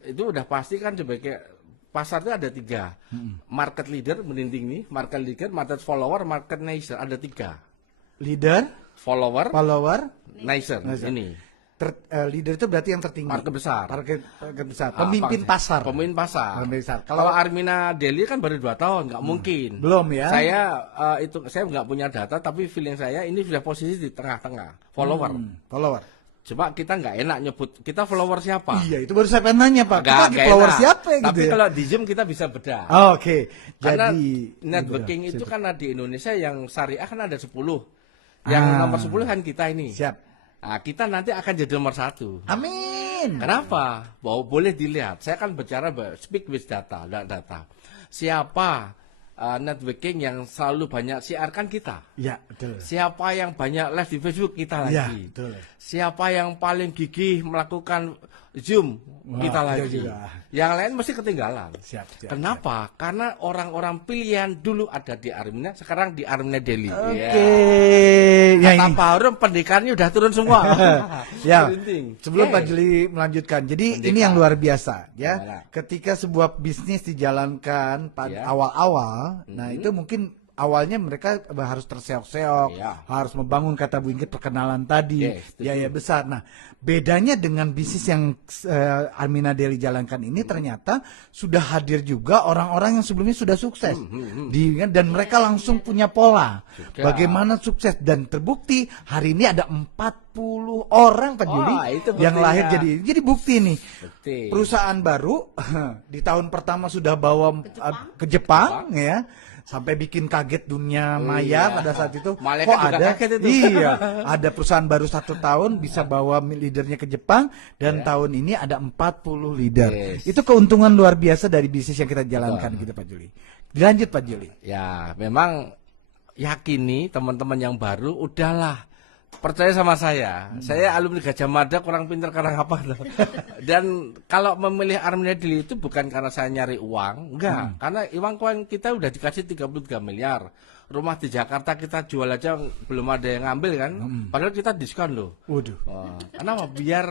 itu udah pasti kan sebagai pasar itu ada 3. Market leader meninding nih, market leader, market follower, market nicer, ada 3. Leader, Follower, nicer. Nicer. Ini. Leader itu berarti yang tertinggi. Market besar. Market besar. Pemimpin pasar. Pemimpin pasar. Pemimpin pasar. Kalau Armina Daily kan baru 2 tahun, nggak mungkin. Belum ya? Saya nggak punya data, tapi feeling saya ini sudah posisi di tengah-tengah. Follower. Follower. Coba kita nggak enak nyebut kita follower siapa. Iya, itu baru saya pengen nanya Pak. Kita Nggak lagi follower enak. siapa ya, Tapi gitu ya? kalau di Zoom kita bisa bedah. Oke. Karena Jadi networking itu kan ada di Indonesia yang syariah kan ada 10. Yang nomor 10 kan kita ini. Siap. Nah, kita nanti akan jadi nomor 1. Amin. Kenapa? Bahwa boleh dilihat. Saya kan bicara speak with data, data. Siapa networking yang selalu banyak siarkan kita? Ya, betul. Siapa yang banyak live di Facebook kita Ya, lagi? betul. Siapa yang paling gigih melakukan Zoom kita Wah, lagi? juga. Yang lain mesti ketinggalan. Siap. Kenapa? Karena orang-orang pilihan dulu ada di Armina, sekarang di Armina Daily. Oke. Ya. Ya Kata Pak Harum pendidikannya udah turun semua. Ya, Berhenti. sebelum Oke. Pak Juli melanjutkan. Jadi Merdeka. ini yang luar biasa ya. Gimana? Ketika sebuah bisnis dijalankan pada Ya. awal-awal, nah itu mungkin awalnya mereka harus terseok-seok, Iya. harus membangun kata Bu Inggit perkenalan tadi, Yes, setuju. biaya besar. Nah, bedanya dengan bisnis yang Armina Deli jalankan ini ternyata sudah hadir juga orang-orang yang sebelumnya sudah sukses, dan mereka langsung punya pola Sudah. bagaimana sukses, dan terbukti hari ini ada 40 orang Pak Juli Wah, itu yang buktinya. lahir jadi bukti nih. Bukti. Perusahaan baru di tahun pertama sudah bawa ke Jepang ya, sampai bikin kaget dunia maya Iya. pada saat itu. Malaikat Kok juga ada? kaget itu. Iya, ada perusahaan baru 1 tahun bisa bawa leadernya ke Jepang, dan tahun ini ada 40 leader. Yes. Itu keuntungan luar biasa dari bisnis yang kita jalankan gitu Pak Juli. Dilanjut Pak Juli. Ya, memang yakini teman-teman yang baru, udahlah percaya sama saya. Saya alumni Gajah Mada, kurang pintar karang apa loh. Dan kalau memilih Armina Deli itu bukan karena saya nyari uang, enggak. Karena uang kita udah dikasih 33 miliar. Rumah di Jakarta kita jual aja belum ada yang ngambil kan. Padahal kita diskon loh. Waduh. Wah, kenapa? Biar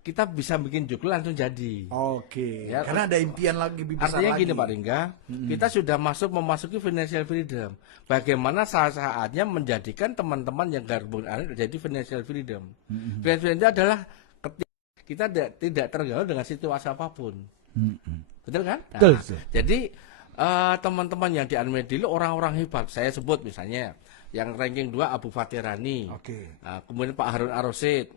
kita bisa bikin jukul langsung jadi. Oke. Ya, Karena ada impian lagi lebih besar Artinya lagi. gini Pak Ringga, kita sudah memasuki financial freedom. Bagaimana saatnya menjadikan teman-teman yang gabung jadi financial freedom. Financial freedom itu adalah ketika kita tidak terganggu dengan situasi apapun. Betul kan? Nah, Betul, betul. Jadi teman-teman yang di Armina Deli orang-orang hebat. Saya sebut misalnya yang ranking 2 Abu Fatirani. Oke. Nah, kemudian Pak Harun Ar-Rasyid.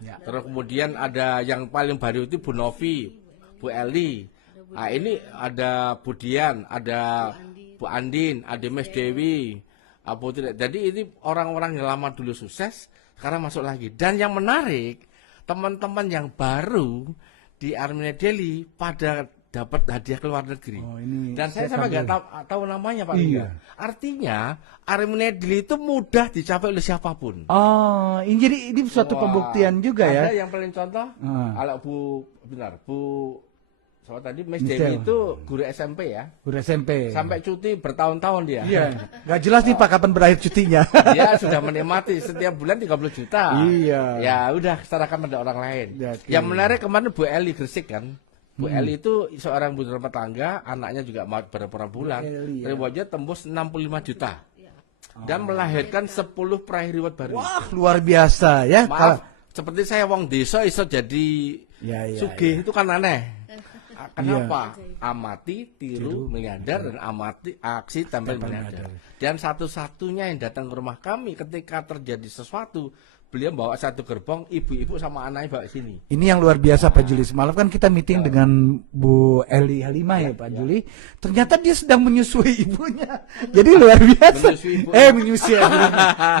Ya. Terus kemudian ada yang paling baru itu Bu Novi, Bu Eli. Nah, ini ada Bu Dian, ada Bu Andin, ada Mas Dewi. Abu tidak. Jadi ini orang-orang yang lama dulu sukses, sekarang masuk lagi. Dan yang menarik, teman-teman yang baru di Armina Deli pada dapat hadiah ke luar negeri. Oh, ini Dan saya sambil- sampai nggak tahu namanya Pak Iya. Ringga. Artinya Armina Deli itu mudah dicapai oleh siapapun. Oh, ini jadi suatu Wah, pembuktian juga ada ya. yang paling contoh, kalau Bu siapa tadi Miss Miss Dewi Dewi. itu guru SMP ya, Guru SMP. sampai cuti bertahun-tahun dia. Iya. Gak jelas nih Pak kapan berakhir cutinya. Dia sudah menikmati setiap bulan 30 juta. Iya. Ya udah serahkan pada orang lain. Ya, oke. Yang menarik kemarin Bu Eli Gresik kan. Bu Eli itu seorang ibu rumah tangga, anaknya juga beberapa bulan. Eli, ya. Rewardnya tembus 65 juta. Dan melahirkan 10 peraih reward baru. Wah, luar biasa ya. Maaf, seperti saya wong desa iso jadi Ya, ya, sugih itu kan aneh. Kenapa? Amati, tiru, miliarder, dan amati aksi tempel miliarder. Dan satu-satunya yang datang ke rumah kami ketika terjadi sesuatu, beliau bawa satu gerbong, ibu-ibu sama anaknya bawa sini. Ini yang luar biasa Pak Juli. Semalam kan kita meeting dengan Bu Eli Halimah ya Pak Juli. Ternyata dia sedang menyusui ibunya. Jadi luar biasa. Menyusui ibunya.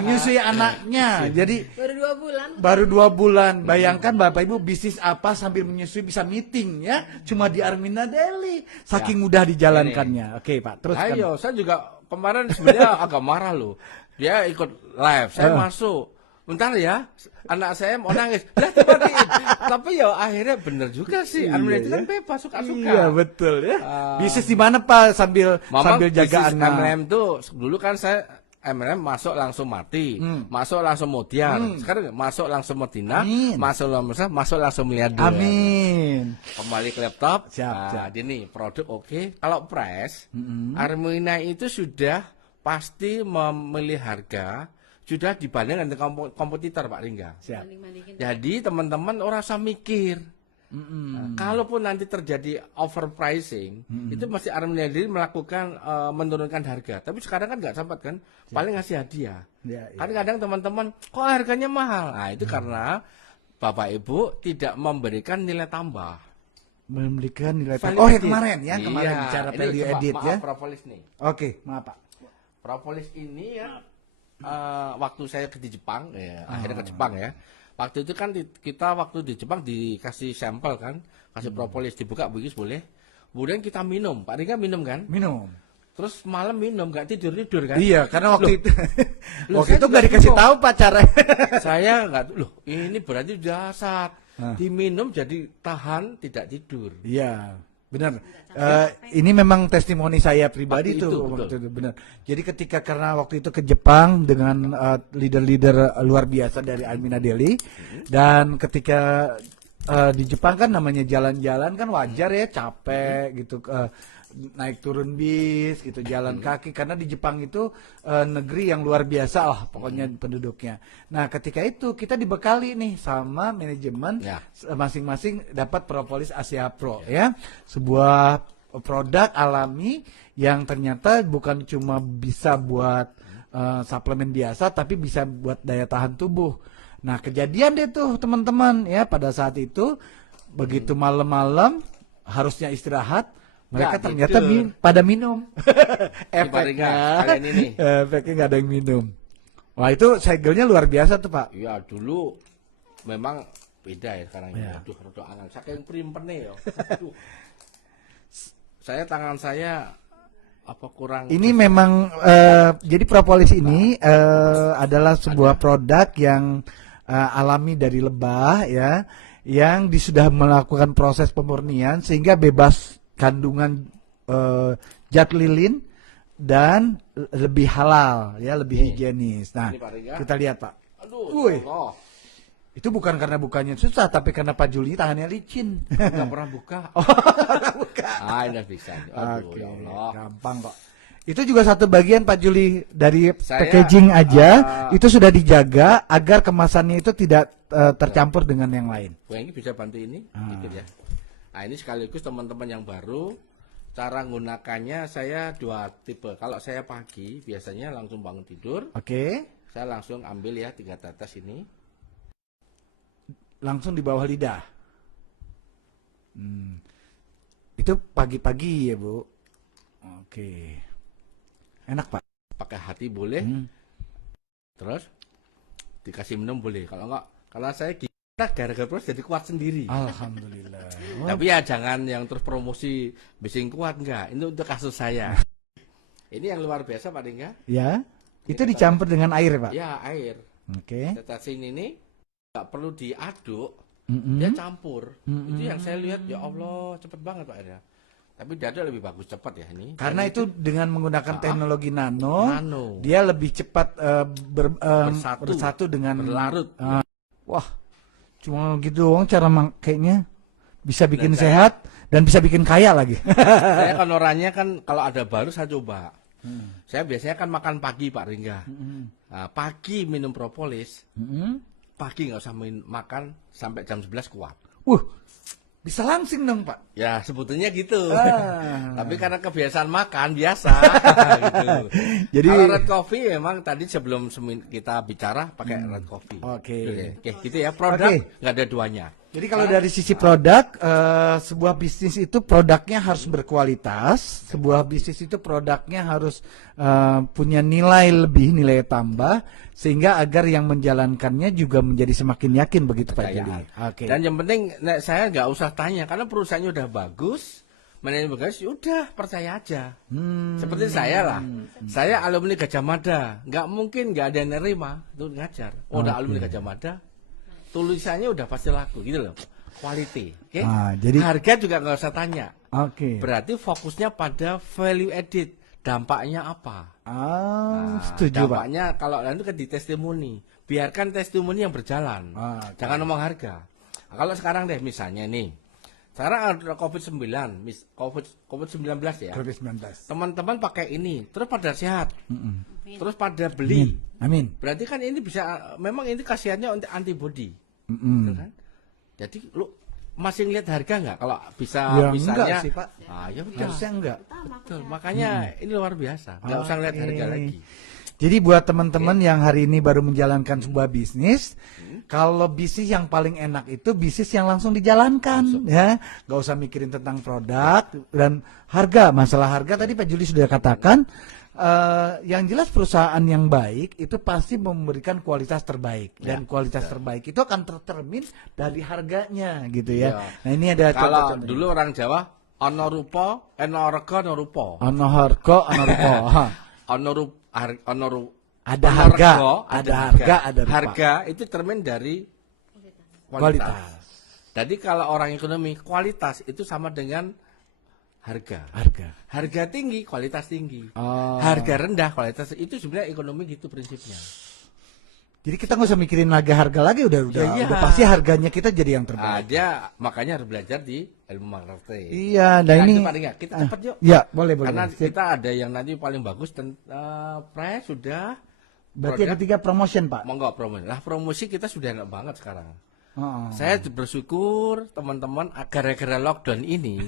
Menyusui anaknya. Jadi Baru 2 bulan. baru 2 bulan. Bayangkan Bapak Ibu bisnis apa sambil menyusui bisa meeting ya. Cuma di Armina Deli. Saking mudah dijalankannya. Oke Pak, terus kan. Ayo, saya juga kemarin sebenarnya agak marah loh. Dia ikut live, saya masuk. Bentar ya, anak saya mau nangis. Lah dimatiin. Tapi ya akhirnya bener juga sih. Armina itu kan bebas suka-suka. Iya betul ya. Bisnis di mana Pak sambil Memang jaga bisnis anak. MLM tuh dulu kan saya MLM masuk langsung mati, masuk langsung mutiar. Sekarang masuk langsung Medina, Amin. masuk langsung miliarder. Amin. Kembali ke laptop. Siap, Nah, ini produk oke. Kalau price, Armina itu sudah pasti memilih harga sudah dibanding dengan kompetitor Pak Ringga. Siap. Banding-bandingin. Jadi teman-teman orang usah mikir. Nah, kalaupun nanti terjadi overpricing, itu masih Armina Deli melakukan menurunkan harga. Tapi sekarang kan nggak sempat kan, paling ngasih hadiah. Ya, ya. Kan kadang teman-teman, kok harganya mahal? Nah itu karena Bapak Ibu tidak memberikan nilai tambah. Memberikan nilai Value oh ya edit. kemarin ya kemarin Iya, bicara ini value coba, edit maaf, ya. Propolis nih. Oke, maaf Pak. Propolis ini ya waktu saya di Jepang ya, akhirnya ke Jepang ya. Waktu itu kan kita waktu di Jepang dikasih sampel kan, kasih propolis dibuka begitu boleh. Kemudian kita minum, Pak Rika minum kan? Minum. Terus malam minum nggak tidur kan? Iya, karena waktu itu Loh, waktu saya itu juga nggak dikasih bingung. tahu Pak cara. Saya nggak, loh ini berarti jasad. Diminum jadi tahan tidak tidur. Iya, benar. Ini memang testimoni saya pribadi Waktu itu, tuh betul. waktu itu, benar. Jadi ketika karena waktu itu ke Jepang dengan leader-leader luar biasa dari Armina Deli, dan ketika di Jepang kan namanya jalan-jalan kan wajar ya capek gitu. naik turun bis gitu, jalan kaki, karena di Jepang itu negeri yang luar biasa lah pokoknya penduduknya. Nah ketika itu kita dibekali nih sama manajemen Ya. masing-masing dapat Propolis Asia Pro ya, sebuah produk alami yang ternyata bukan cuma bisa buat suplemen biasa, tapi bisa buat daya tahan tubuh. Nah kejadian deh tuh teman-teman ya, pada saat itu begitu malam-malam harusnya istirahat, mereka Ya, ternyata tidur. pada minum. Paringa, kalian ini. Efeknya nggak ada yang minum. Wah itu segelnya luar biasa tuh Pak. Iya dulu memang beda ya sekarang Ya. ya. Aduh, rada angel. Saking primpene ya. Aduh. Saya tangan saya apa kurang Ini memang jadi Propolis ini adalah sebuah produk yang alami dari lebah ya, yang sudah melakukan proses pemurnian sehingga bebas kandungan zat lilin dan lebih halal ya, lebih higienis. Nah, Ini Pak Ringa. kita lihat Pak. Aduh, Wih. ya Allah. Itu bukan karena bukanya susah, tapi karena Pak Juli tangannya licin. Nggak pernah buka. Buka. Ah, ini bisa. Aduh, Oke, ya Allah. gampang kok. Itu juga satu bagian Pak Juli dari Saya, packaging aja, itu sudah dijaga agar kemasannya itu tidak tercampur dengan yang lain. Bu Enggi bisa bantu ini dikit ya. Nah, ini sekaligus teman-teman yang baru, cara menggunakannya saya dua tipe. Kalau saya pagi biasanya langsung bangun tidur, Oke, saya langsung ambil ya 3 tetes ini. langsung di bawah lidah. Itu pagi-pagi ya Bu. Oke, enak Pak. Pakai hati boleh, terus dikasih minum boleh. Kalau enggak, karena saya kita gara-gara terus jadi kuat sendiri. Alhamdulillah. Wah, Tapi ya jangan yang terus promosi bising kuat, enggak. Ini untuk kasus saya. Ini yang luar biasa Pak Ringga. ya, itu dicampur dengan air Pak. Ya air. Oke. Tetesin ini nggak perlu diaduk, Mm-mm. dia campur. Itu yang saya lihat, ya Allah cepet banget Pak ya. Tapi dada lebih bagus cepat ya ini. Karena Dan itu dengan menggunakan teknologi nano, nano, dia lebih cepat bersatu dengan berlarut. Wah, cuma gitu doang cara kayaknya bisa bikin Dan saya- sehat dan bisa bikin kaya lagi. Saya kan orangnya kan kalau ada baru saya coba. Saya biasanya kan makan pagi Pak Ringga. Nah, pagi minum propolis, pagi nggak usah makan sampai jam 11 kuat. Bisa langsing dong Pak. Ya sebetulnya gitu. Ah. Tapi karena kebiasaan makan biasa gitu. Jadi- kalau red coffee memang tadi sebelum kita bicara pakai red coffee. Oke. Oke, gitu ya. Produk Oke. nggak ada duanya. Jadi kalau dari sisi produk, sebuah bisnis itu produknya harus berkualitas, sebuah bisnis itu produknya harus punya nilai lebih, nilai tambah, sehingga agar yang menjalankannya juga menjadi semakin yakin begitu Pak Juli. Oke. Dan yang penting saya nggak usah tanya karena perusahaannya udah bagus, manajemen bagus, udah percaya aja. Seperti saya lah, saya alumni Gajah Mada, nggak mungkin nggak ada yang nerima itu ngajar. Oh, udah alumni Gajah Mada, tulisannya udah pasti laku gitu loh, quality. Oke. Jadi- Harga juga nggak usah tanya. Oke. Berarti fokusnya pada value added, dampaknya apa? Setuju Pak. Dampaknya kalau itu kan di testimoni. Biarkan testimoni yang berjalan. Oke. Jangan ngomong harga. Nah, kalau sekarang deh misalnya nih. Sekarang ada COVID-19 ya. COVID-19. Teman-teman pakai ini, terus pada sehat. Terus pada beli. Amin. Berarti kan ini bisa memang ini khasiatnya untuk antibody. Mm-mm. Gitu kan? Jadi lu masih ngeliat harga nggak kalau bisa Ya, misalnya enggak sih, Pak. Ya udah. Harusnya enggak. Betul, makanya ini luar biasa. Nggak usah ngeliat Oke. harga lagi. Jadi buat teman-teman yang hari ini baru menjalankan sebuah bisnis, kalau bisnis yang paling enak itu bisnis yang langsung dijalankan, ya, nggak usah mikirin tentang produk dan harga. Masalah harga tadi Pak Juli sudah katakan, yang jelas perusahaan yang baik itu pasti memberikan kualitas terbaik dan kualitas terbaik itu akan tercermin dari harganya, gitu ya. Iya. Nah ini ada Kalau contoh-contohnya. dulu orang Jawa ono rupa, ono rega, ono rupa. Ono harga, ono rupa. Ada harga, ada harga, ada rupa. Harga itu cermin dari kualitas. Jadi kalau orang ekonomi, kualitas itu sama dengan harga. Harga tinggi, kualitas tinggi. Oh. Harga rendah, kualitas itu sebenarnya ekonomi gitu prinsipnya. Jadi kita nggak usah mikirin harga lagi, udah iya. udah pasti harganya kita jadi yang terbaik. Dia makanya harus belajar di ilmu marketing. Iya, dan Nah, ini itu paling nggak kita cepat yuk. Ya, boleh. Karena Sip. kita ada yang nanti paling bagus dan price sudah. Berarti produk, ada 3 promotion, Pak. monggo promosi. Lah promosi kita sudah enak banget sekarang. Oh. Saya bersyukur teman-teman gara-gara lockdown ini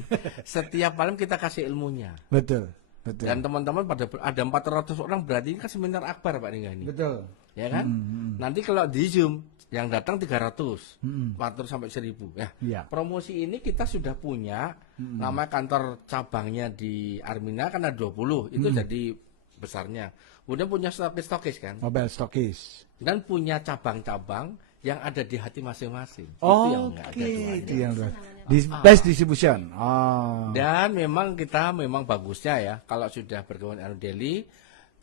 setiap malam kita kasih ilmunya. Betul. Dan teman-teman pada ada 400 orang, berarti ini kan seminar akbar Pak Ringga ini. Betul. Ya kan? Nanti kalau di Zoom yang datang 300, 400 sampai 1000 ya. Iya. Promosi ini kita sudah punya nama kantor cabangnya di Armina kan ada 20, itu jadi besarnya. Kemudian punya stokis kan? Mobile stokis. Dan punya cabang-cabang yang ada di hati masing-masing. Itu yang nggak ada Oke, duanya. itu yang best distribution. Oh. Dan memang kita bagusnya ya kalau sudah bergaul dengan Deli,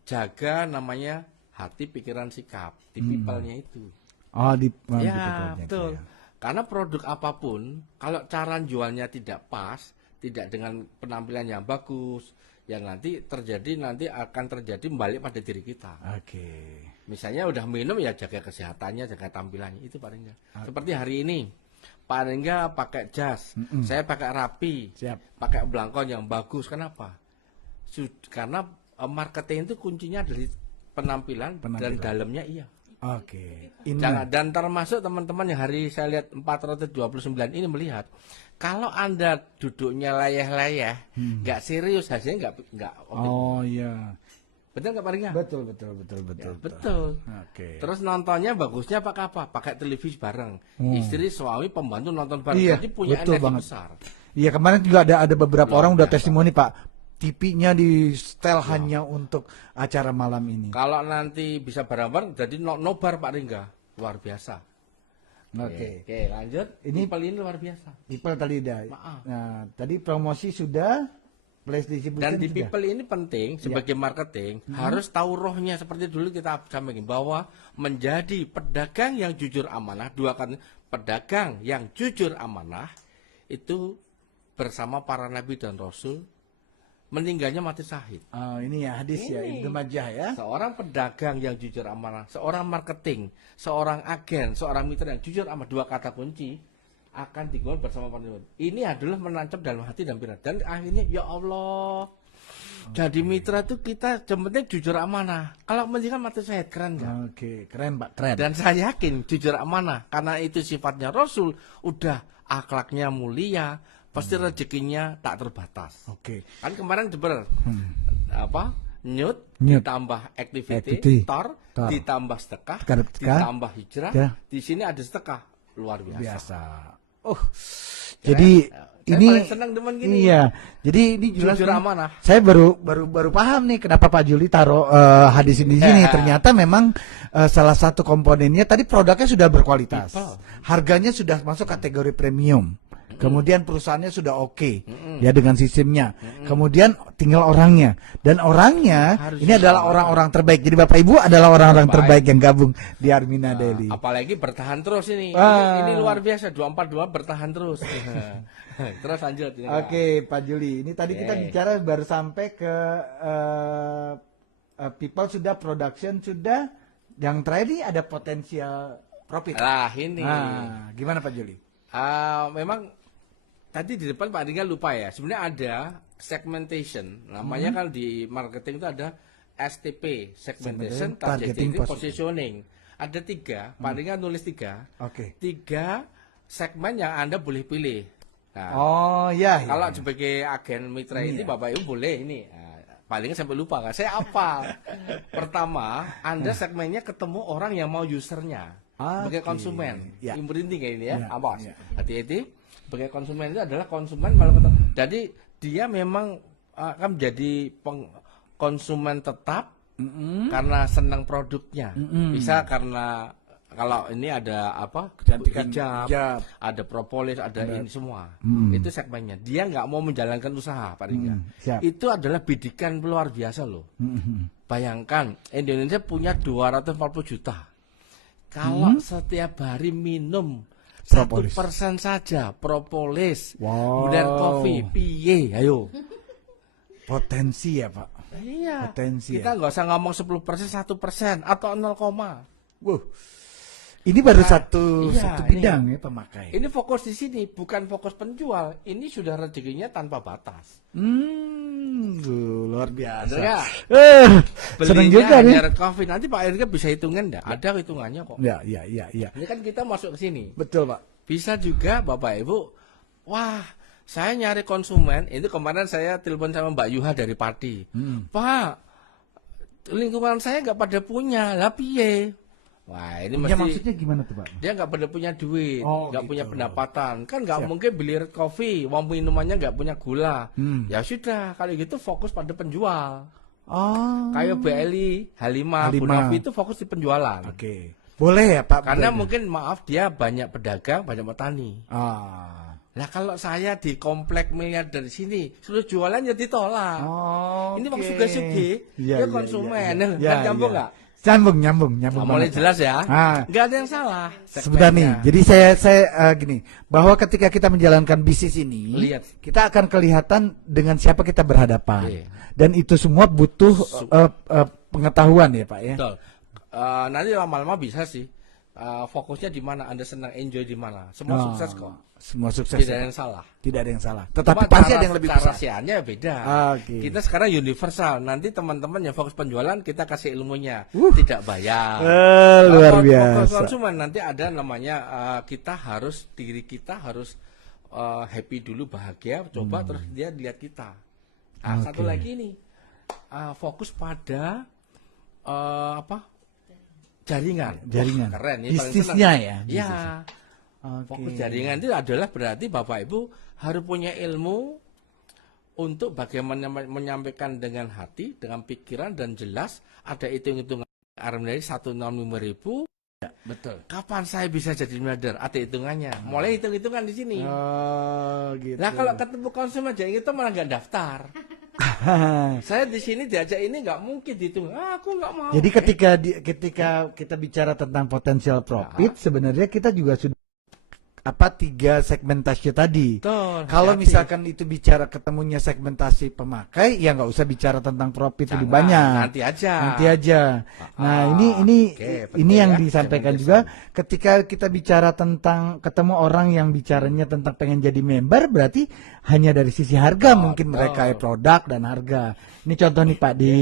jaga namanya hati, pikiran, sikap di people-nya itu. Oh, di Ya project, betul. ya. Karena produk apapun kalau cara jualnya tidak pas, tidak dengan penampilan yang bagus, ya nanti akan terjadi balik pada diri kita. Oke. Misalnya udah minum ya jaga kesehatannya, jaga tampilannya, itu Pak Rengga. Seperti hari ini Pak Rengga pakai jas, saya pakai rapi, Siap. pakai belangkon yang bagus. Kenapa? Karena marketing itu kuncinya dari penampilan. Dan dalamnya iya. Oke. Dan termasuk teman-teman yang hari saya lihat 429 ini melihat, kalau Anda duduknya layah-layah, nggak serius, hasilnya nggak Oh iya. betul nggak Pak Ringga? Betul. Ya, betul. Oke. Terus nontonnya bagusnya pakai apa? Pakai televisi bareng. Istri, suami, pembantu nonton bareng. Iya, Jadi punya betul energi banget. besar. Iya, kemarin juga ada beberapa Luar orang udah biasa. testimoni, Pak. TV-nya di setel hanya untuk acara malam ini. Kalau nanti bisa bareng-bareng, jadi nobar Pak Ringga. Luar biasa. Oke. Oke, lanjut. Ini- Ini luar biasa. People tadi udah. Maaf. Nah, tadi promosi sudah, place distribution Dan di sudah. people ini penting sebagai marketing harus tahu rohnya, seperti dulu kita sampaikan bahwa menjadi pedagang yang jujur amanah, dua kali pedagang yang jujur amanah itu bersama para nabi dan rasul meninggalnya mati syahid. Oh, ini ya hadis ya Ini. Ibnu Majah ya. Seorang pedagang yang jujur amanah, seorang marketing, seorang agen, seorang mitra yang jujur amanah, dua kata kunci akan digolong bersama para nabi. Ini adalah menancap dalam hati dan pikiran. Dan akhirnya ya Allah, jadi mitra tuh kita yang penting jujur amanah. Kalau meninggal mati syahid, keren nggak? Oke, keren Pak, keren. Dan saya yakin jujur amanah karena itu sifatnya Rasul, udah akhlaknya mulia, pasti rezekinya tak terbatas. Oke. Kan kemarin nyut Nyut. ditambah Activity. activity, tor, Tor. ditambah sedekah, Sedekah. ditambah hijrah, Ya. di sini ada sedekah, luar biasa. Biasa. Oh. Jadi Saya ini paling senang teman gini. Iya. Jadi ini jelas Jujur nih, amanah. Saya baru paham nih kenapa Pak Juli taruh hadis ini di sini. Ternyata memang salah satu komponennya tadi produknya sudah berkualitas. People. Harganya sudah masuk kategori premium. Kemudian perusahaannya sudah oke ya dengan sistemnya. Kemudian tinggal orangnya. Dan orangnya Harus ini adalah sama. orang-orang terbaik. Jadi Bapak Ibu adalah orang-orang terbaik yang gabung di Armina Nah, Daily. apalagi bertahan terus ini. Ah. Ini luar biasa 242 bertahan terus. Terus lanjut. ini, Pak. Oke, Pak Juli. Ini tadi kita Oke. bicara baru sampai ke people sudah, production sudah. Yang terakhir ini ada potensial profit. Lah ini. Nah, gimana Pak Juli? Memang tadi di depan Pak Ringga lupa ya. Sebenarnya ada segmentation. Namanya kan di marketing itu ada STP, segmentation, Segmentation, targeting, targeting, positioning. Ada 3. Pak Ringga nulis 3. Oke. 3 segmen yang Anda boleh pilih. Nah, Oh, ya. kalau sebagai agen mitra ini Bapak Ibu boleh ini. Palingnya sampai lupa kan. Saya apa? Pertama, Anda segmennya ketemu orang yang mau usernya. Sebagai Oke. konsumen. Ya. Imprinting kayak ini ya. Ya, Awas. ya. Hati-hati. Sebagai konsumen itu adalah konsumen malah ketemu. Jadi dia memang akan menjadi konsumen tetap karena senang produknya. Bisa karena kalau ini ada apa? Kecantikan hijab, hijab. ada propolis, ada ini semua. Itu segmennya. Dia nggak mau menjalankan usaha, Pak Ringga. Siap. Itu adalah bidikan luar biasa loh. Bayangkan Indonesia punya 240 juta. Kalau setiap hari minum Propolis. 1% saja propolis, Wow. kemudian kopi, piye, ayo. Potensi ya Pak. Iya. Potensi Kita ya. nggak usah ngomong 10%, 1% atau 0, Wow. Ini baru Nah, satu iya, bidang ya pemakai. Ini fokus di sini, bukan fokus penjual. Ini sudah rezekinya tanpa batas. Luar biasa. Bener nggak? Seneng Belinya juga nih. hanya red coffee. Nanti Pak Erga bisa hitungan enggak? Ada hitungannya kok. Ya. Ini kan kita masuk ke sini. Betul, Pak. Bisa juga Bapak Ibu, wah saya nyari konsumen, itu kemarin saya telepon sama Mbak Yuha dari Pati. Pak, lingkungan saya nggak pada punya, lah piye? Wah ini Ya mesti, maksudnya gimana tuh, Pak? dia nggak pada punya duit, Oh, nggak gitu. punya pendapatan. Kan nggak Siap. mungkin beli red coffee, uang minumannya nggak punya gula. Hmm. Ya sudah, kalau gitu fokus pada penjual. Oh. Kayak BLI, Halimah, Halimah. Bunafi itu fokus di penjualan. Oke. Boleh ya, Pak? Karena Boleh. mungkin maaf dia banyak pedagang, banyak petani. Ah. Nah kalau saya di komplek miliarder di sini, suruh jualan ya ditolak. Oh. Ini oke. maksud sugi, Iya, dia iya, konsumen, iya, iya. kan nyambung nggak? Nyambung Nah, mulai banget. jelas ya, Ah. nggak ada yang salah. Sebentar nih, segmennya. jadi saya gini, bahwa ketika kita menjalankan bisnis ini, Lihat. kita akan kelihatan dengan siapa kita berhadapan, Iya. dan itu semua butuh pengetahuan ya, Pak ya. Betul. Nanti lama-lama bisa sih. Fokusnya di mana, Anda senang enjoy di mana. Semua Oh, sukses kok. Semua sukses. Tidak ya, ada Pak? yang salah. Tidak ada yang salah. Tetapi Cuma pasti cara- ada yang lebih cara besar. siarnya beda. Oke. Kita sekarang universal. Nanti teman-teman yang fokus penjualan kita kasih ilmunya, tidak bayar. Luar Kalau fokus biasa. konsumen nanti ada namanya kita harus diri kita harus happy dulu, bahagia, coba terus dia lihat kita. Satu lagi nih fokus pada apa? Jaringan. Jaringan. Wah, keren ini paling Bisnisnya senang. ya, Ya. bisnisnya. Fokus jaringan itu adalah berarti Bapak Ibu harus punya ilmu untuk bagaimana menyampaikan dengan hati, dengan pikiran dan jelas. Ada hitung-hitungan dari 165.000. Betul. Kapan saya bisa jadi miliarder? Ada hitungannya. Mulai hitung-hitungan di sini. Oh, gitu. Nah kalau ketemu konsumen jadi itu malah nggak daftar. Saya di sini diajak ini nggak mungkin dihitung. Aku nggak mau. Jadi ketika kita bicara tentang potensial profit, sebenarnya kita juga sudah 3 segmentasi tadi. Betul, Kalau hati-hati. misalkan itu bicara ketemunya segmentasi pemakai, ya nggak usah bicara tentang profit lebih Jangan, banyak. nanti aja. Nah, ini Oke, ini penting yang ya, disampaikan segmentasi. juga ketika kita bicara tentang ketemu orang yang bicaranya tentang pengen jadi member, berarti hanya dari sisi harga mungkin mereka produk dan harga. Ini contoh nih Pak di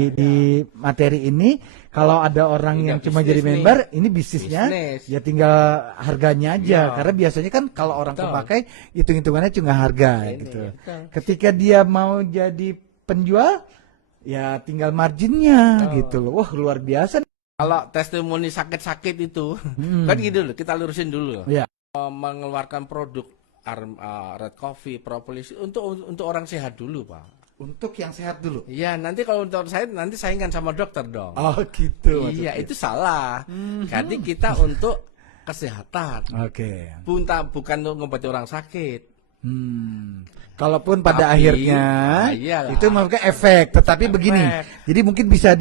materi ini, kalau ada orang Udah yang cuma bisnis jadi nih. member, ini bisnisnya Bisnis. ya tinggal harganya aja. Iya. Karena biasanya kan kalau orang Betul. pemakai hitung-hitungannya cuma harga Ini, gitu. betul. Ketika dia mau jadi penjual, ya tinggal marginnya gitu loh. Wah, luar biasa. Kalau testimoni sakit-sakit itu, kan gitu loh, kita lurusin dulu. Iya. Mengeluarkan produk red coffee, propolis untuk orang sehat dulu, Pak. Untuk yang sehat dulu. Iya, nanti kalau untuk saya nanti saingan sama dokter dong. Oh gitu. Iya, maksudnya. itu salah. Jadi kita untuk kesehatan. Oke. Bukan untuk ngobati orang sakit. Kalaupun pada Tapi, akhirnya iyalah. itu memberikan efek, tetapi begini. Jadi mungkin bisa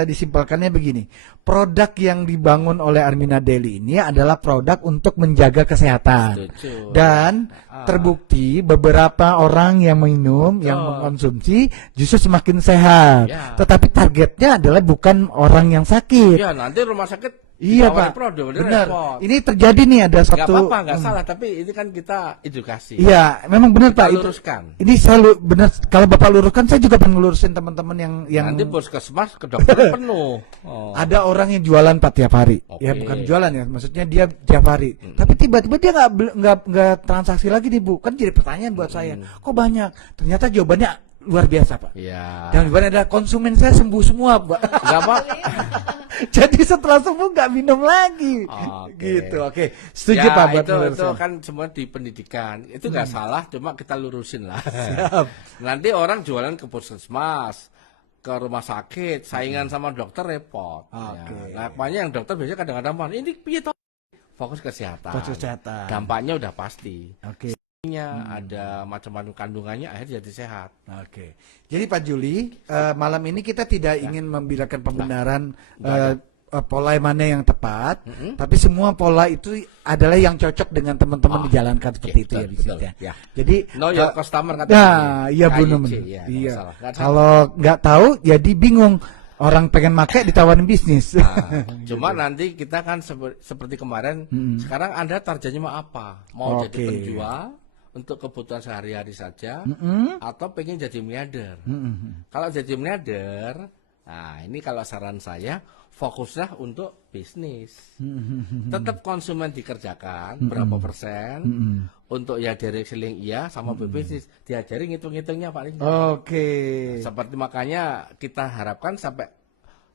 disimpulkannya begini. Produk yang dibangun oleh Armina Daily ini adalah produk untuk menjaga kesehatan. Setuju. Dan terbukti beberapa orang yang minum, yang mengkonsumsi justru semakin sehat. Ya. Tetapi targetnya adalah bukan orang yang sakit. Ya, nanti rumah sakit Iya ditawarin Pak, produk, benar. repot. Ini terjadi nih ada Nggak satu. apa-apa, nggak salah, tapi ini kan kita edukasi. Iya, memang benar Pak. Kita Itu- luruskan. Ini selalu benar. Kalau Bapak luruskan, saya juga pengen ngelurusin teman-teman yang Nanti puskesmas ke dokter penuh. Oh. ada orang yang jualan Pak tiap hari. Oke. Ya bukan jualan ya, maksudnya dia tiap hari. Tapi tiba-tiba dia nggak transaksi lagi nih Bu. Kan jadi pertanyaan buat saya. Kok banyak? Ternyata jawabannya luar biasa Pak. Iya. Dan jawabannya adalah konsumen saya sembuh semua Pak. Nggak apa. Jadi setelah sembuh nggak minum lagi. Oke. Gitu. Oke. Setuju Ya, Pak buat itu meluruskan. kan semua di pendidikan. Itu nggak salah, cuma kita lurusin lah. Nanti orang jualan ke puskesmas, ke rumah sakit, saingan sama dokter repot. Oke. Ya. Nah, makanya yang dokter biasanya kadang-kadang ini piye toh? Fokus kesehatan. Fokus kesehatan. Dampaknya udah pasti. Oke. Ada macam-macam kandungannya, akhirnya jadi sehat. Oke. Jadi Pak Juli, malam ini kita tidak ingin memberikan pembenaran pola mana yang tepat, tapi semua pola itu adalah yang cocok dengan teman-teman dijalankan seperti itu ya betul, bisnisnya. betul, ya. Jadi Know your customer kata nah, dia. iya KYC, benar. ya, nggak Iya. salah. Nggak salah. Kalau nggak tahu, jadi bingung. Orang pengen make ditawarin bisnis. Nah, cuma nanti kita kan seperti kemarin, sekarang Anda targetnya mau apa? Mau Oke. jadi penjual untuk kebutuhan sehari-hari saja, atau pengen jadi miliarder? Kalau jadi miliarder, nah ini kalau saran saya, fokuslah untuk bisnis. Tetap konsumen dikerjakan, berapa persen, untuk ya direct selling iya, sama berbisnis. Diajari ngitung-ngitungnya Pak Ringga. Oke. Seperti makanya kita harapkan sampai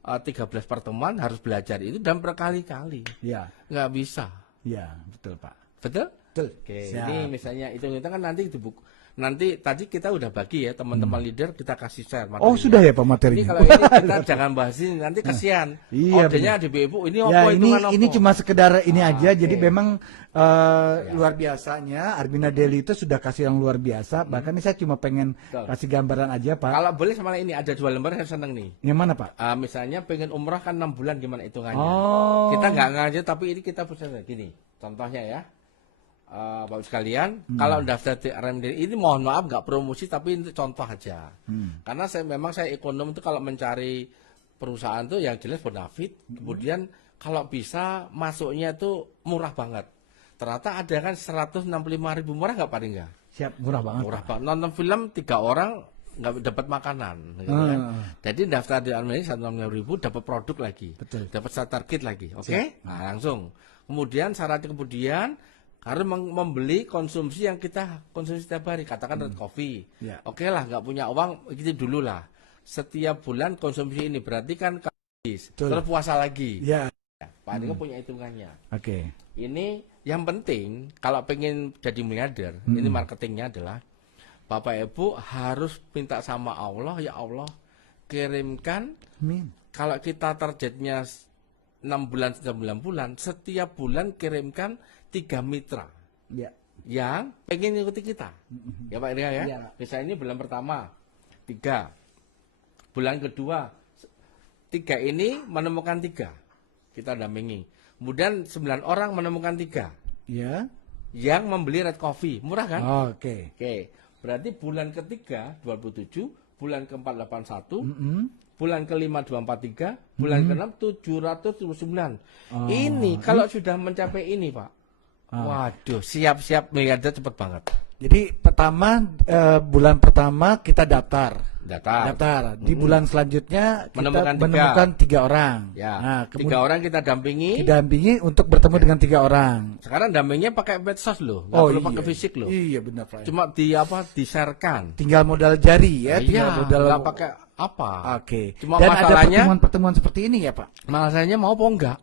13 pertemuan harus belajar itu dan berkali-kali. Ya, Nggak bisa. ya, betul Pak. Betul? Betul. Oke, Siap. ini misalnya hitung-hitung kan nanti di buku. Nanti tadi kita udah bagi ya teman-teman leader kita kasih share Oh materinya. sudah ya Pak Ini materinya. kalau ini kita jangan bahas ini nanti kesian. Iya, Ordernya di Bu ini Ya apa ini hitungan ini apa? cuma sekedar ini aja. oke. Jadi memang luar biasanya Armina Daily itu sudah kasih yang luar biasa. Bahkan ini saya cuma pengen Betul. kasih gambaran aja Pak. Kalau boleh sama ini ada 2 lembar saya seneng nih. Yang mana Pak? Misalnya pengen umrah kan 6 bulan gimana hitungannya? Oh. Kita nggak ngaji tapi ini kita bisa gini. Contohnya ya. Bapak sekalian, kalau daftar di RMD ini mohon maaf nggak promosi tapi itu contoh aja. Karena saya ekonom itu kalau mencari perusahaan tuh yang jelas bonafit, kemudian kalau bisa masuknya itu murah banget. Ternyata ada kan 165.000 murah nggak Pak Ringga? Siap, murah banget. Murah banget. Nonton film 3 orang nggak dapat makanan, gitu kan. Jadi daftar di RMD 165.000 dapat produk lagi, Betul. dapat starter kit lagi, oke? Nah langsung. Kemudian syaratnya kemudian harus membeli konsumsi yang kita konsumsi setiap hari, katakan red coffee. Ya. Oke lah, nggak punya uang, gitu dulu lah. Setiap bulan konsumsi ini berarti kan habis, Betul. terus puasa lagi. Ya, Pak Andika punya hitungannya. oke. Ini yang penting kalau pengen jadi miliarder, ini marketingnya adalah Bapak Ibu harus minta sama Allah, ya Allah kirimkan. Amin. Kalau kita targetnya 6 bulan, 9 bulan, setiap bulan kirimkan 3 mitra Ya. yang pengen ikuti kita. Ya Pak Ria ya. Iya. Misalnya ini bulan pertama 3. Bulan kedua 3 ini menemukan 3. Kita dampingi. Kemudian 9 orang menemukan 3 Ya. yang membeli red coffee. Murah kan? Oke. Oke. Berarti bulan ketiga 27, bulan keempat 81, Mm-mm. bulan kelima 243, bulan keenam 779. Oh. Ini kalau sudah mencapai ini, Pak. Waduh, siap-siap miliarder cepet banget. Jadi pertama bulan pertama kita daftar. Daftar. Di bulan selanjutnya kita Menemukan menemukan 3 orang. Ya. Nah, 3 orang kita dampingi. didampingi untuk bertemu dengan 3 orang. Sekarang dampingnya pakai medsos loh, nggak perlu pakai fisik loh. Iya benar Pak. Cuma di-share-kan. Tinggal modal jari ya, tinggal Iya, modal. nggak pakai apa. Oke. Cuma Dan ada masalahnya, pertemuan-pertemuan seperti ini ya Pak. masalahnya mau apa enggak?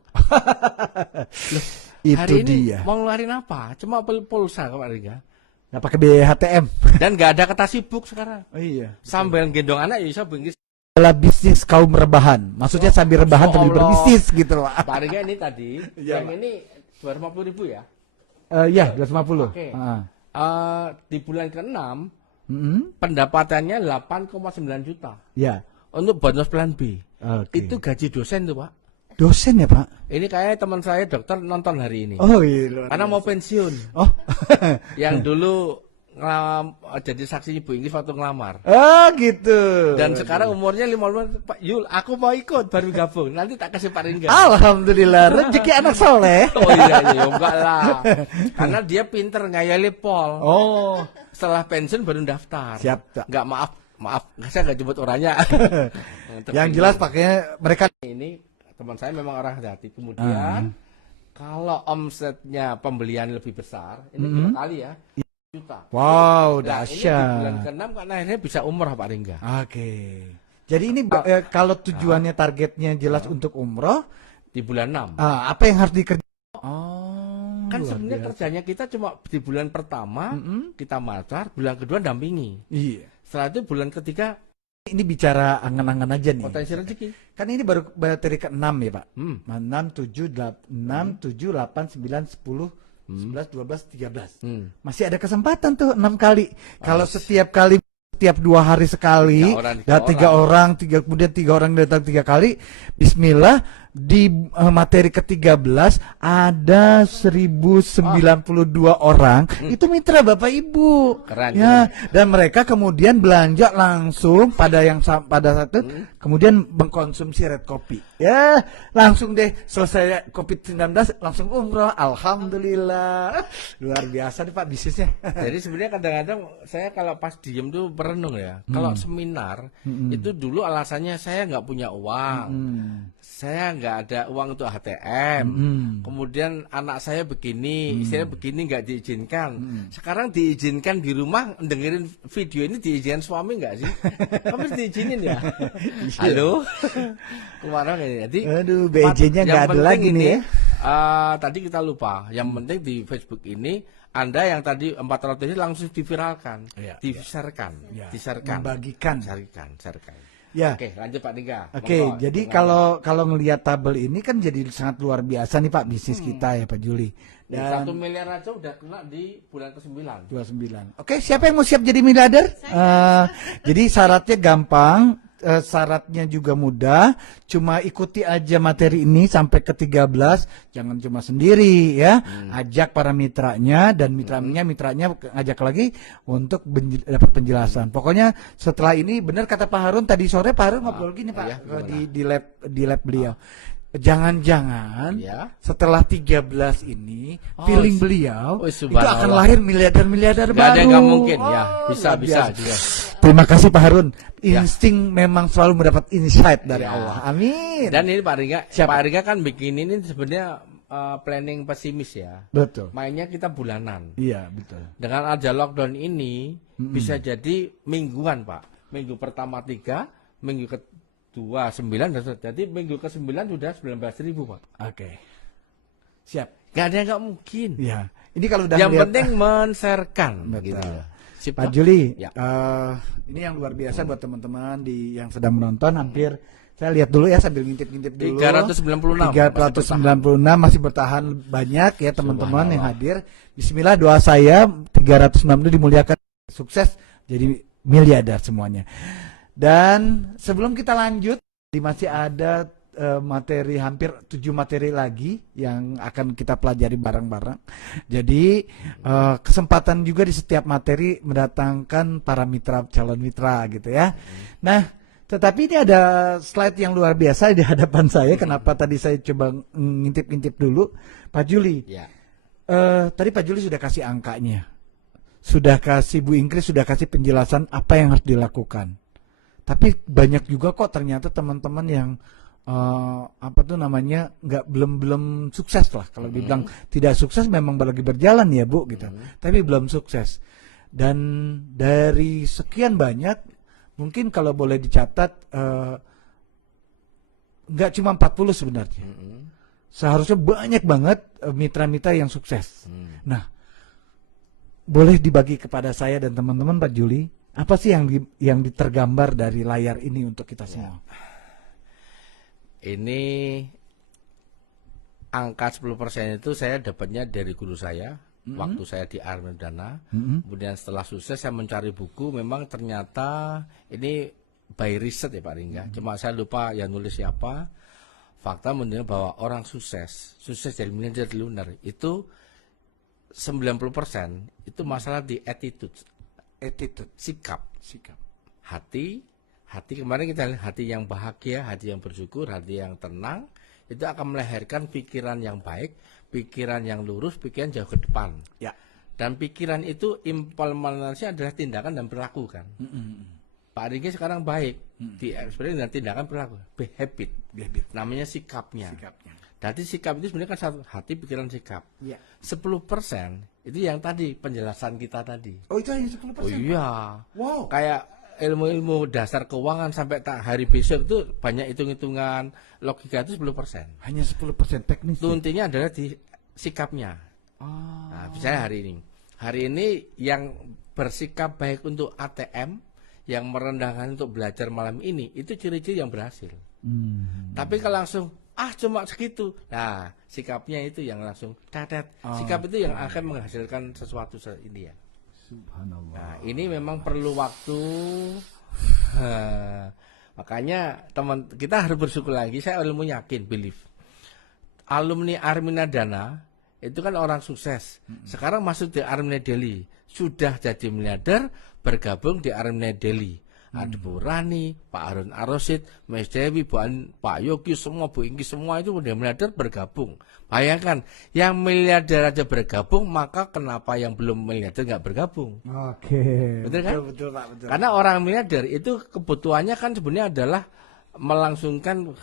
Itu Hari ini dia. mau ngeluarin apa? Cuma pulsa Pak Riga. Nggak pakai biaya HTM. Dan nggak ada kata sibuk sekarang. Oh iya. Sambil gendong anak ya bisa bingkis. Adalah bisnis kaum rebahan. Maksudnya sambil rebahan sambil Allah. berbisnis gitu loh. Pak Riga ini tadi, Iya, yang ini 250.000 ya. Iya, 250. Oke. Heeh. Di bulan ke-6 Mm-mm. pendapatannya 8,9 juta. Ya. Untuk bonus plan B. Oke. Itu gaji dosen tuh Pak. Dosen ya Pak? Ini kayak teman saya dokter nonton hari ini. Oh iya. luar Karena mau biasa. pensiun. Oh. Yang dulu jadi saksi Ibu Inggris waktu ngelamar. Oh gitu. Dan sekarang umurnya 50. Pak Yul, aku mau ikut baru gabung. Nanti tak kasih Pak Ringga. Alhamdulillah rezeki anak soleh. Oh iya, iya, enggak lah. Karena dia pinter ngayali pol. Oh. Setelah pensiun baru daftar. Siap. Enggak, maaf. Saya enggak jemput orangnya. Yang jelas pakainya mereka. Ini teman saya memang orang hati. Kemudian kalau omsetnya pembelian lebih besar, ini 2 kali ya. Juta. Wow, Nah, ini di bulan dahsyat. ke-6 kan akhirnya bisa umrah Pak Ringga. Oke. Jadi ini kalau tujuannya targetnya jelas untuk umroh, Di bulan 6. apa yang harus dikerjakan? Oh. Kan luar sebenarnya biasa. kerjanya kita cuma di bulan pertama kita macar, bulan kedua dampingi. Iya. Setelah itu bulan ketiga Ini bicara angan-angan aja nih. potensi rezeki. Kan ini baru materi ke-6 ya, Pak. Hmm. 6, 7, 8, 9, 10, 11, 12, 13. Hmm. Masih ada kesempatan tuh 6 kali. Kalau setiap kali setiap 2 hari sekali, 3 orang, dan 3 orang, kemudian 3 orang datang 3 kali, bismillah di materi ke-13 ada 1092 orang itu mitra Bapak Ibu. Keren, ya. Dan mereka kemudian belanja langsung pada pada saat itu kemudian mengkonsumsi red kopi. Ya, langsung deh selesai COVID-19 langsung umroh. Alhamdulillah. Luar biasa nih Pak bisnisnya. Jadi sebenarnya kadang-kadang saya kalau pas diem tuh merenung ya. Kalau seminar itu dulu alasannya saya nggak punya uang, saya nggak ada uang untuk HTM. Kemudian anak saya begini, istrinya begini nggak diizinkan. Sekarang diizinkan di rumah dengerin video ini diizinkan suami nggak sih? Kamu diizinin ya? Halo, kemarin ini. Jadi, aduh, BJ-nya nggak ada lagi nih ya. Tadi kita lupa. Yang penting di Facebook ini Anda yang tadi 400 ini langsung diviralkan, di-share-kan, di-share-kan, membagikan, share-kan. Ya. Oke, lanjut Pak Dika. Oke, jadi kalau ngelihat tabel ini kan jadi sangat luar biasa nih Pak bisnis kita ya Pak Juli. Dan 1 miliar aja udah kena di bulan ke-9. 29. Oke, siapa yang mau siap jadi miliarder? Jadi syaratnya gampang, syaratnya juga mudah. Cuma ikuti aja materi ini sampai ke-13. Jangan cuma sendiri ya. Ajak para mitranya dan mitranya ajak lagi untuk dapat penjelasan. Pokoknya setelah ini benar kata Pak Harun tadi sore Pak Harun ngobrol gini Pak iya, di lab beliau. Jangan-jangan setelah 13 ini feeling beliau itu akan lahir miliarder-miliarder baru. Gak ada yang gak mungkin ya. Bisa juga. Terima kasih Pak Harun. Insting memang selalu mendapat insight dari Allah. Amin. Dan ini Pak Rika, Siapa? Pak Rika kan bikin ini sebenarnya planning pesimis ya. Betul. Mainnya kita bulanan. Iya, betul. Dengan ada lockdown ini bisa jadi mingguan Pak. Minggu pertama 3, minggu kedua 9, jadi minggu ke-9 sudah 19.000 Pak. Oke. Siap. Gak ada yang gak mungkin. Iya. Ini kalau udah yang melihat, penting men-sharekan. Betul. Gitu. Sip, Pak Juli, Ya. ini yang luar biasa buat teman-teman yang sedang menonton. Hampir saya lihat dulu ya sambil ngintip-ngintip dulu. 396. 396 masih bertahan banyak ya teman-teman yang hadir. Bismillah, doa saya 396 dimuliakan, sukses jadi miliarder semuanya. Dan sebelum kita lanjut, masih ada materi hampir 7 materi lagi yang akan kita pelajari bareng-bareng. Jadi kesempatan juga di setiap materi mendatangkan para mitra, calon mitra gitu ya. Nah, tetapi ini ada slide yang luar biasa di hadapan saya. Kenapa tadi saya coba ngintip-ngintip dulu, Pak Juli. Ya. Tadi Pak Juli sudah kasih angkanya, sudah kasih Bu Ingkris sudah kasih penjelasan apa yang harus dilakukan. Tapi banyak juga kok ternyata teman-teman yang belum sukses lah. Kalau dibilang tidak sukses memang lagi berjalan ya Bu gitu. Tapi belum sukses. Dan dari sekian banyak mungkin kalau boleh dicatat nggak cuma 40 sebenarnya. Seharusnya banyak banget mitra-mitra yang sukses. Nah, boleh dibagi kepada saya dan teman-teman Pak Juli, apa sih yang tergambar dari layar ini untuk kita semua? Ini angka 10% itu saya dapatnya dari guru saya waktu saya di Armendana. Kemudian setelah sukses saya mencari buku, memang ternyata ini by riset ya Pak Ringga. Cuma saya lupa yang nulis siapa. Fakta menunjukkan bahwa orang sukses dari miliarder lunar itu 90% itu masalah di attitude, sikap. Hati kemarin kita lihat hati yang bahagia, hati yang bersyukur, hati yang tenang, itu akan melahirkan pikiran yang baik, pikiran yang lurus, pikiran jauh ke depan. Ya. Dan pikiran itu implementasinya adalah tindakan dan perilaku kan. Pak Riki sekarang baik di ekspresi dan tindakan perilaku, habit. Namanya sikapnya. Jadi sikap itu sebenarnya kan satu hati, pikiran, sikap. Ya. 10% itu yang tadi penjelasan kita tadi. Oh itu hanya 10%? Oh iya. Wow. Kayak ilmu-ilmu dasar keuangan sampai hari besok itu banyak hitung-hitungan logika itu 10%. Hanya 10% teknis. Itu intinya adalah di sikapnya. Nah, misalnya hari ini yang bersikap baik untuk ATM, yang merendahkan untuk belajar malam ini, itu ciri-ciri yang berhasil. Tapi kalau langsung cuma segitu, nah sikapnya itu yang langsung dadat. Sikap itu yang akan menghasilkan sesuatu ini ya. Subhanallah. Nah, ini memang perlu waktu, Makanya teman kita harus bersyukur lagi. Saya ilmu yakin, believe. Alumni Armina Dana itu kan orang sukses. Sekarang masuk di Armina Daily, sudah jadi miliarder, bergabung di Armina Daily. Ada Bu Rani, Pak Harun Ar-Rasyid, Mas Dewi, Pak Yogi, semua Bu Ingki, semua itu udah miliarder bergabung. Bayangkan, yang miliarder aja bergabung, maka kenapa yang belum miliarder nggak bergabung? Oke. Betul kan? Betul Pak, betul. Karena orang miliarder itu kebutuhannya kan sebenarnya adalah melangsungkan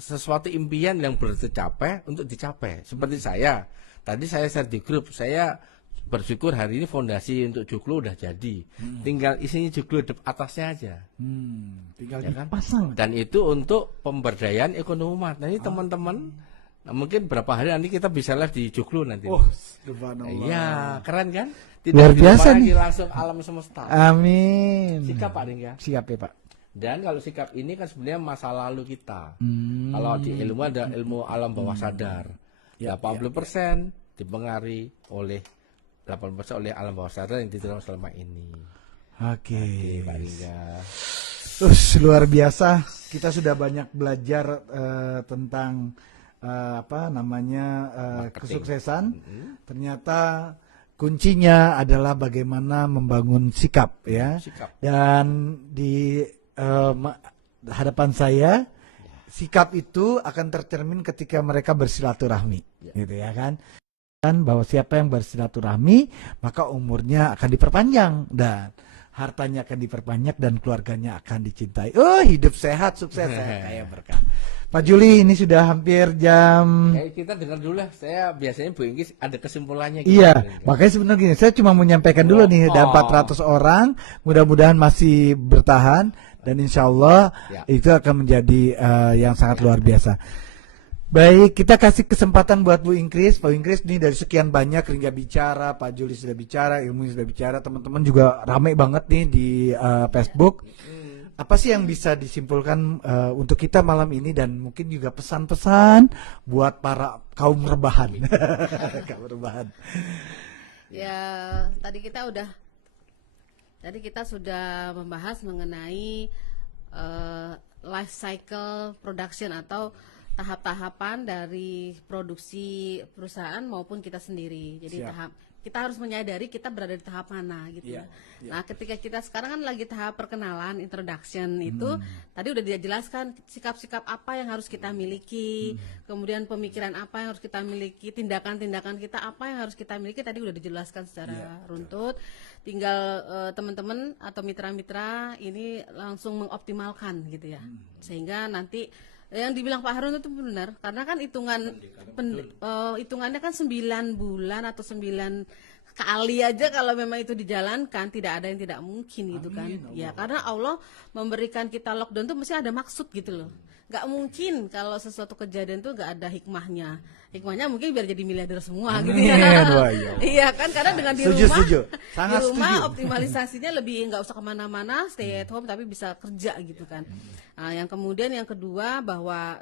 sesuatu impian yang belum tercapai untuk dicapai. Seperti saya, tadi saya share di grup, saya bersyukur hari ini fondasi untuk Joglo udah jadi. Tinggal isinya Joglo atasnya aja. Tinggal Ya kan? dipasang. Dan itu untuk pemberdayaan ekonomi umat. Nah ini teman-teman, mungkin berapa hari nanti kita bisa live di Joglo nanti. Oh, subhanallah. Iya, keren kan? Luar di biasa rumah lagi, nih. langsung alam semesta. Amin. Sikap Pak Ring ya. Siap ya Pak. Dan kalau sikap ini kan sebenarnya masa lalu kita. Kalau di ilmu ada ilmu alam bawah sadar. 80% dipengaruhi oleh 80% oleh alam bawah sadar yang diterima selama ini. Oke. Pak Ringga. Luar biasa. Kita sudah banyak belajar tentang Marketing. kesuksesan. Ternyata kuncinya adalah bagaimana membangun sikap ya. Sikap. Dan di hadapan saya sikap itu akan tercermin ketika mereka bersilaturahmi, gitu ya kan? Dan bahwa siapa yang bersilaturahmi maka umurnya akan diperpanjang dan hartanya akan diperbanyak dan keluarganya akan dicintai. Oh, hidup sehat, sukses, sehat, kaya berkah. Pak Juli, ini sudah hampir jam. Kita dengar dulu lah. Saya biasanya Bu Inggris ada kesimpulannya. Iya, makanya sebenarnya gini, saya cuma menyampaikan dulu nih, ada 400 orang, mudah-mudahan masih bertahan dan insya Allah itu akan menjadi yang sangat luar biasa. Baik, kita kasih kesempatan buat Bu Ingkris. Pak Ingkris ini dari sekian banyak, Ringga bicara, Pak Juli sudah bicara, Ilmu sudah bicara, teman-teman juga ramai banget nih di Facebook. Apa sih yang bisa disimpulkan untuk kita malam ini dan mungkin juga pesan-pesan buat para kaum rebahan? Kaum rebahan. Ya, tadi kita sudah membahas mengenai life cycle production atau tahap-tahapan dari produksi perusahaan maupun kita sendiri. Jadi kita harus menyadari kita berada di tahap mana gitu ya. Nah, ketika kita sekarang kan lagi tahap perkenalan, introduction itu tadi udah dijelaskan sikap-sikap apa yang harus kita miliki, kemudian pemikiran apa yang harus kita miliki, tindakan-tindakan kita apa yang harus kita miliki tadi udah dijelaskan secara runtut. Tinggal teman-teman atau mitra-mitra ini langsung mengoptimalkan gitu ya. Sehingga nanti yang dibilang Pak Harun itu benar, karena kan hitungannya kan 9 bulan atau 9 kali aja kalau memang itu dijalankan, tidak ada yang tidak mungkin gitu kan. Ya karena Allah memberikan kita lockdown tuh mesti ada maksud gitu loh. Nggak mungkin kalau sesuatu kejadian tuh nggak ada hikmahnya. Hikmahnya mungkin biar jadi miliarder semua gitu ya. Iya kan, karena dengan di rumah optimalisasinya lebih nggak usah kemana-mana, stay at home tapi bisa kerja gitu kan. Nah, yang kemudian yang kedua bahwa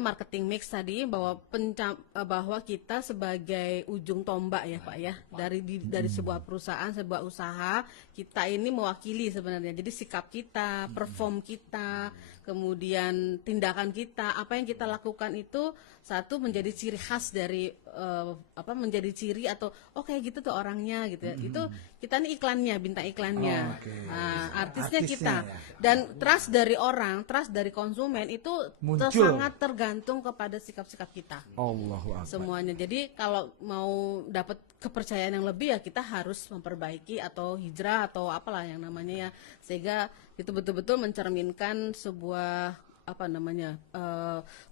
marketing mix tadi, bahwa kita sebagai ujung tombak ya Pak ya, dari sebuah perusahaan, sebuah usaha, kita ini mewakili sebenarnya. Jadi sikap kita, perform kita, kemudian tindakan kita, apa yang kita lakukan itu satu menjadi ciri khas dari menjadi ciri atau kayak gitu tuh orangnya gitu ya. Itu kita nih iklannya, bintang iklannya. Artisnya kita. Dan trust dari orang, trust dari konsumen itu sangat tergantung kepada sikap-sikap kita. Allahu Akbar. Semuanya. Jadi kalau mau dapat kepercayaan yang lebih ya kita harus memperbaiki atau hijrah atau apalah yang namanya ya, sehingga itu betul-betul mencerminkan sebuah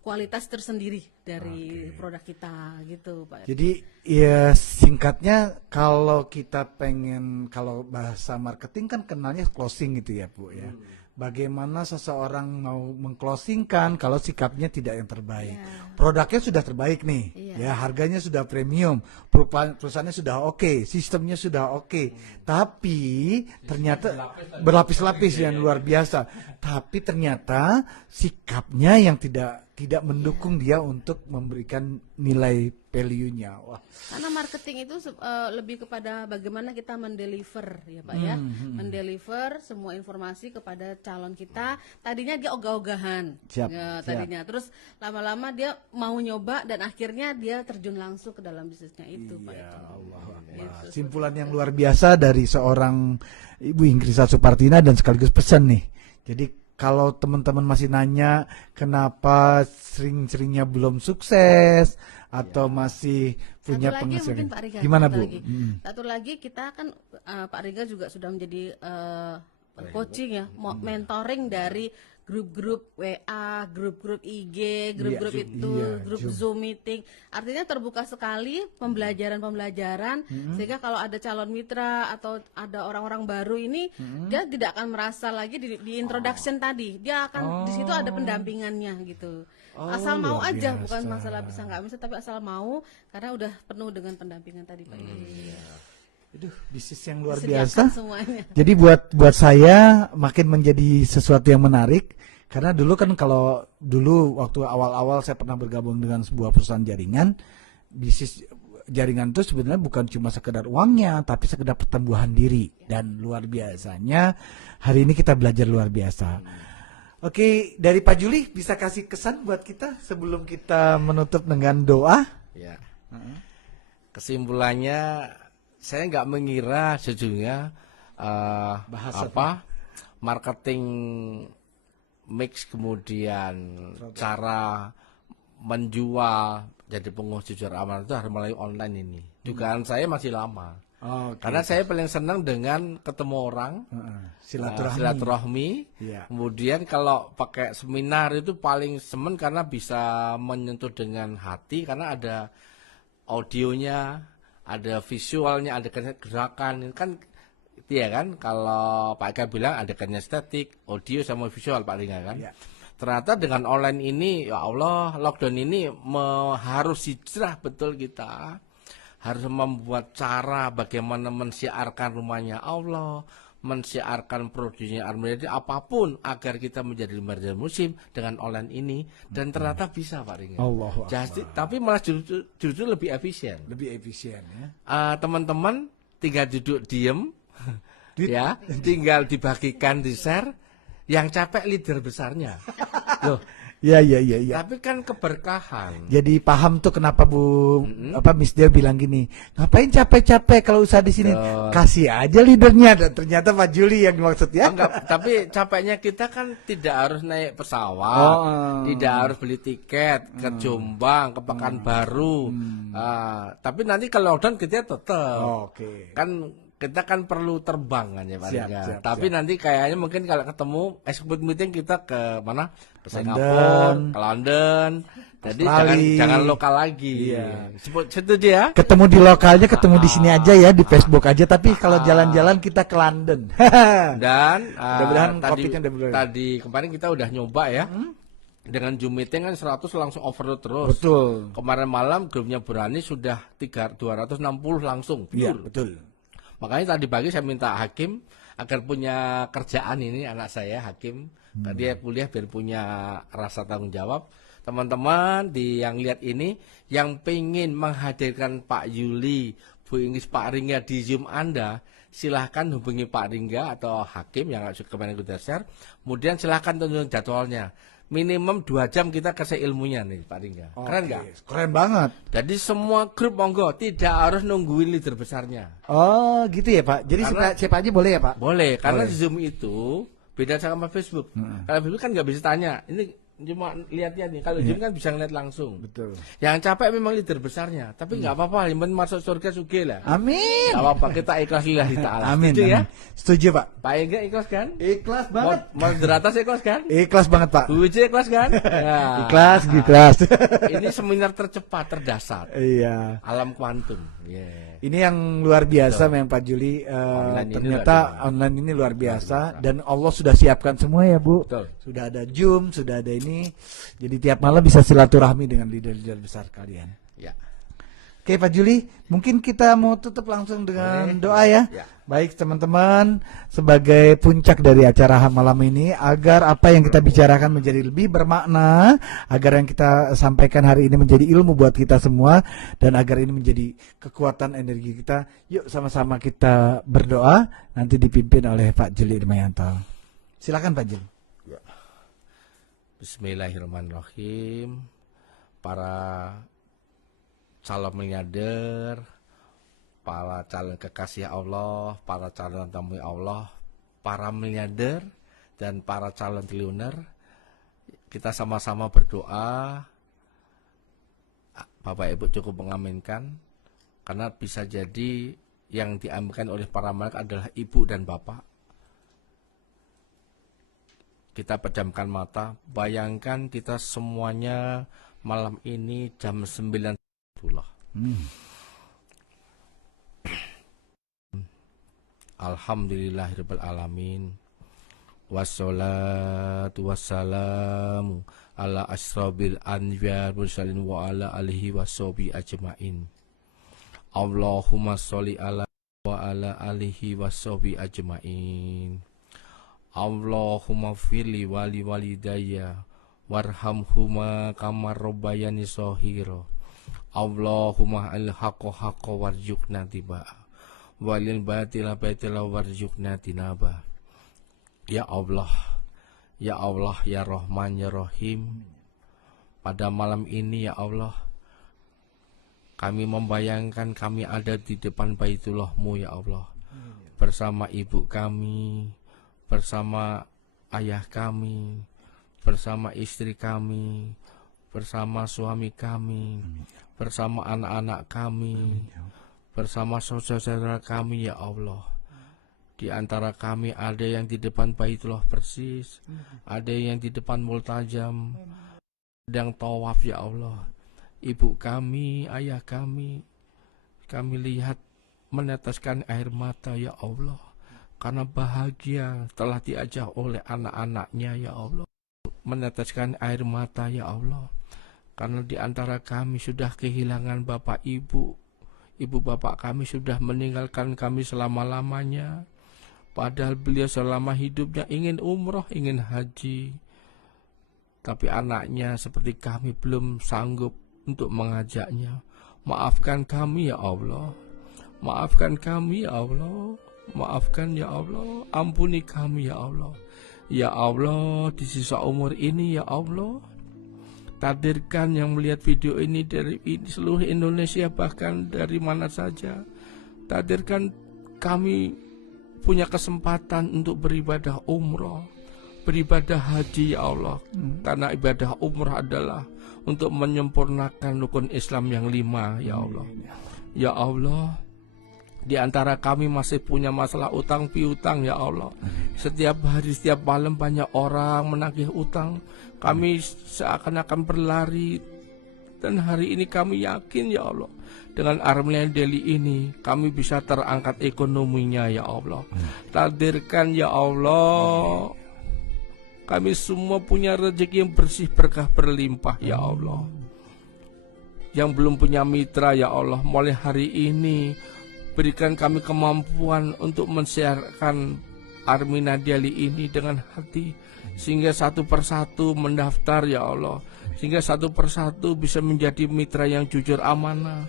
kualitas tersendiri dari produk kita gitu Pak. Jadi ya singkatnya kalau kita kalau bahasa marketing kan kenalnya closing gitu ya Bu ya. Bagaimana seseorang mau mengclosingkan kalau sikapnya tidak yang terbaik. Produknya sudah terbaik nih, ya harganya sudah premium, perusahaannya sudah oke, sistemnya sudah oke, tapi ternyata berlapis-lapis yang luar biasa. Tapi ternyata sikapnya yang tidak tidak mendukung dia untuk memberikan nilai value-nya. Wah, Karena marketing itu lebih kepada bagaimana kita mendeliver ya Pak ya, mendeliver semua informasi kepada calon kita. Tadinya dia ogah-ogahan, Siap, ya, siap. tadinya. Terus lama-lama dia mau nyoba dan akhirnya dia terjun langsung ke dalam bisnisnya itu Pak. ya Allah. Gitu. Simpulan yang luar biasa dari seorang Ibu Ingrisa Supartina dan sekaligus pesan nih. Jadi kalau teman-teman masih nanya kenapa sering-seringnya belum sukses atau masih punya Satu lagi penghasilan, mungkin Pak Riga. gimana satu Bu? lagi. Satu lagi kita kan Pak Riga juga sudah menjadi coaching ya, mentoring dari grup-grup WA, grup-grup IG, grup-grup Zoom. itu, Iya, grup Zoom. Zoom meeting. Artinya terbuka sekali pembelajaran-pembelajaran sehingga kalau ada calon mitra atau ada orang-orang baru ini dia tidak akan merasa lagi di introduction tadi. Dia akan di situ ada pendampingannya gitu. Asal mau luar aja, biasa. bukan masalah bisa nggak bisa, tapi asal mau karena udah penuh dengan pendampingan tadi Pak. Aduh, bisnis yang luar Disediakan biasa. semuanya. Jadi buat saya makin menjadi sesuatu yang menarik karena dulu kan kalau dulu waktu awal-awal saya pernah bergabung dengan sebuah perusahaan jaringan, bisnis jaringan itu sebenarnya bukan cuma sekedar uangnya tapi sekedar pertumbuhan diri dan luar biasanya hari ini kita belajar luar biasa. Oke, dari Pak Juli bisa kasih kesan buat kita sebelum kita menutup dengan doa? Ya. Kesimpulannya, saya nggak mengira sejujurnya Bahasa marketing mix, kemudian cara menjual jadi pengusaha jujur amanah itu harus melalui online ini. Dugaan saya masih lama. Oke. Karena saya paling senang dengan ketemu orang, silaturahmi. Iya. Kemudian kalau pakai seminar itu paling semen karena bisa menyentuh dengan hati karena ada audionya, ada visualnya, ada gerakan kan, iya kan? Kalau Pak Eka bilang ada kinestetik, audio sama visual Pak Ringa kan. Ya. Ternyata dengan online ini, ya Allah, lockdown ini harus hijrah betul kita. Harus membuat cara bagaimana mensiarkan rumahnya Allah, mensiarkan produksinya Armada apapun agar kita menjadi lembaga musim dengan online ini, dan ternyata bisa Pak Ringa. Allahu Jadi, tapi malah justru lebih efisien. Lebih efisien ya. Teman-teman tinggal duduk diem, ya, tinggal dibagikan di share. Yang capek leader besarnya. Loh, Iya. tapi kan keberkahan. Jadi paham tuh kenapa Miss Dia bilang gini, ngapain capek-capek kalau usaha di sini, Betul. kasih aja leadernya. Dan ternyata Pak Juli yang dimaksud ya. Enggak, tapi capeknya kita kan tidak harus naik pesawat, tidak harus beli tiket ke Jombang, ke Pekanbaru. Tapi nanti kalau lockdown kita tetap. Oke. Kan kita kan perlu terbang kan ya Pak Siap, Ringa. siap, Tapi siap. nanti kayaknya mungkin kalau ketemu executive meeting kita ke mana? Ke London. Singapura, ke London. Jadi Australia. jangan lokal lagi. Iya. Setuju ya? Ketemu di lokalnya, ketemu di sini aja ya, di Facebook aja. Tapi kalau jalan-jalan kita ke London. Dan Mudah-mudahan tadi, COVID-nya udah bener. tadi kemarin kita udah nyoba ya. Dengan Zoom meeting kan 100 langsung overload terus. Betul. Kemarin malam grupnya Berani sudah 260 langsung. Iya, pure. betul. Makanya tadi pagi saya minta Hakim agar punya kerjaan ini, anak saya Hakim, dia kuliah biar punya rasa tanggung jawab. Teman-teman yang lihat ini, yang pengen menghadirkan Pak Yuli, Bu Inggris, Pak Ringga di Zoom Anda, silahkan hubungi Pak Ringga atau Hakim yang kemarin kita share. Kemudian silahkan tentukan jadwalnya. Minimum 2 jam kita kasih ilmunya nih Pak Ringga. Keren nggak? Oke, keren banget. Jadi semua grup monggo, tidak harus nungguin leader besarnya. Oh, gitu ya Pak. Jadi Karena- siapa aja boleh ya Pak? Boleh, karena Boleh. Zoom itu beda sama Facebook. Kalau Facebook kan nggak bisa tanya. Ini cuma lihat-lihat nih. Kalau Zoom kan bisa ngeliat langsung. Betul. Yang capek memang leader besarnya, tapi nggak apa-apa. Yang penting masuk surga sugih lah. Amin. Nggak apa-apa, kita ikhlas lillahi ta'ala. Amin. Setuju ya? amin. Setuju Pak. Pak Ega ikhlas kan? Ikhlas banget. Moderator ikhlas kan? Ikhlas banget Pak. Bu Uci ikhlas kan? Ya. Ikhlas. Ini seminar tercepat, terdasar. Iya. Alam kuantum. Yeah. Ini yang luar biasa memang Pak Juli. Online ini Ternyata luar biasa. online ini luar biasa dan Allah sudah siapkan semua ya Bu. Betul. Sudah ada Zoom, sudah ada ini. Jadi tiap malam bisa silaturahmi dengan leader-leader besar kalian. Ya. Oke Pak Juli, mungkin kita mau tutup langsung dengan Boleh. doa ya. Ya. Baik teman-teman, sebagai puncak dari acara malam ini, agar apa yang kita bicarakan menjadi lebih bermakna, agar yang kita sampaikan hari ini menjadi ilmu buat kita semua, dan agar ini menjadi kekuatan energi kita, yuk sama-sama kita berdoa, nanti dipimpin oleh Pak Juli Irmayanto. Silakan Pak Juli. Bismillahirrahmanirrahim. Para calon miliarder, para calon kekasih Allah, para calon tamu Allah, para miliarder dan para calon triliuner, kita sama-sama berdoa. Bapak Ibu cukup mengaminkan, karena bisa jadi yang diaminkan oleh para malaikat adalah ibu dan bapak. Kita pejamkan mata, bayangkan kita semuanya malam ini jam 9. Alhamdulillahirabbil alamin. Wassalatu wassalamu ala asrobil anbiya mursalin wa ala alihi wassobi ajmain. Allahumma sholli ala wa ala alihi wassobi ajmain. Allahumma firli wali walidayya warhamhuma kama rabbayani shaghira. Allahumma al-haqqa haqqa warzuqna tiba'a walil batila batila warzuqna tinaba. Ya Allah, ya Allah, ya Rahman, ya Rahim, pada malam ini ya Allah, kami membayangkan kami ada di depan Baitullah-Mu ya Allah, bersama ibu kami, bersama ayah kami, bersama istri kami, bersama suami kami, bersama anak-anak kami, bersama saudara-saudara kami ya Allah. Di antara kami ada yang di depan Baitullah persis, ada yang di depan multajam, ada yang tawaf ya Allah. Ibu kami, ayah kami lihat meneteskan air mata ya Allah, karena bahagia telah diajak oleh anak-anaknya ya Allah. Meneteskan air mata ya Allah, karena di antara kami sudah kehilangan bapak ibu. Ibu bapak kami sudah meninggalkan kami selama-lamanya. Padahal beliau selama hidupnya ingin umroh, ingin haji. Tapi anaknya seperti kami belum sanggup untuk mengajaknya. Maafkan kami ya Allah. Maafkan kami ya Allah. Maafkan ya Allah. Ampuni kami ya Allah. Ya Allah, di sisa umur ini ya Allah, takdirkan yang melihat video ini dari seluruh Indonesia, bahkan dari mana saja. Takdirkan kami punya kesempatan untuk beribadah umroh, beribadah haji ya Allah. Karena ibadah umroh adalah untuk menyempurnakan rukun Islam yang 5 ya Allah. Ya Allah, di antara kami masih punya masalah utang piutang ya Allah. Setiap hari, setiap malam banyak orang menagih utang. Kami seakan-akan berlari. Dan hari ini kami yakin ya Allah, dengan Armelian Daily ini kami bisa terangkat ekonominya ya Allah. Takdirkan ya Allah, kami semua punya rezeki yang bersih, berkah, berlimpah ya Allah. Yang belum punya mitra ya Allah, mulai hari ini berikan kami kemampuan untuk mensiarkan Armina Daily ini dengan hati, sehingga satu persatu mendaftar ya Allah, sehingga satu persatu bisa menjadi mitra yang jujur amanah,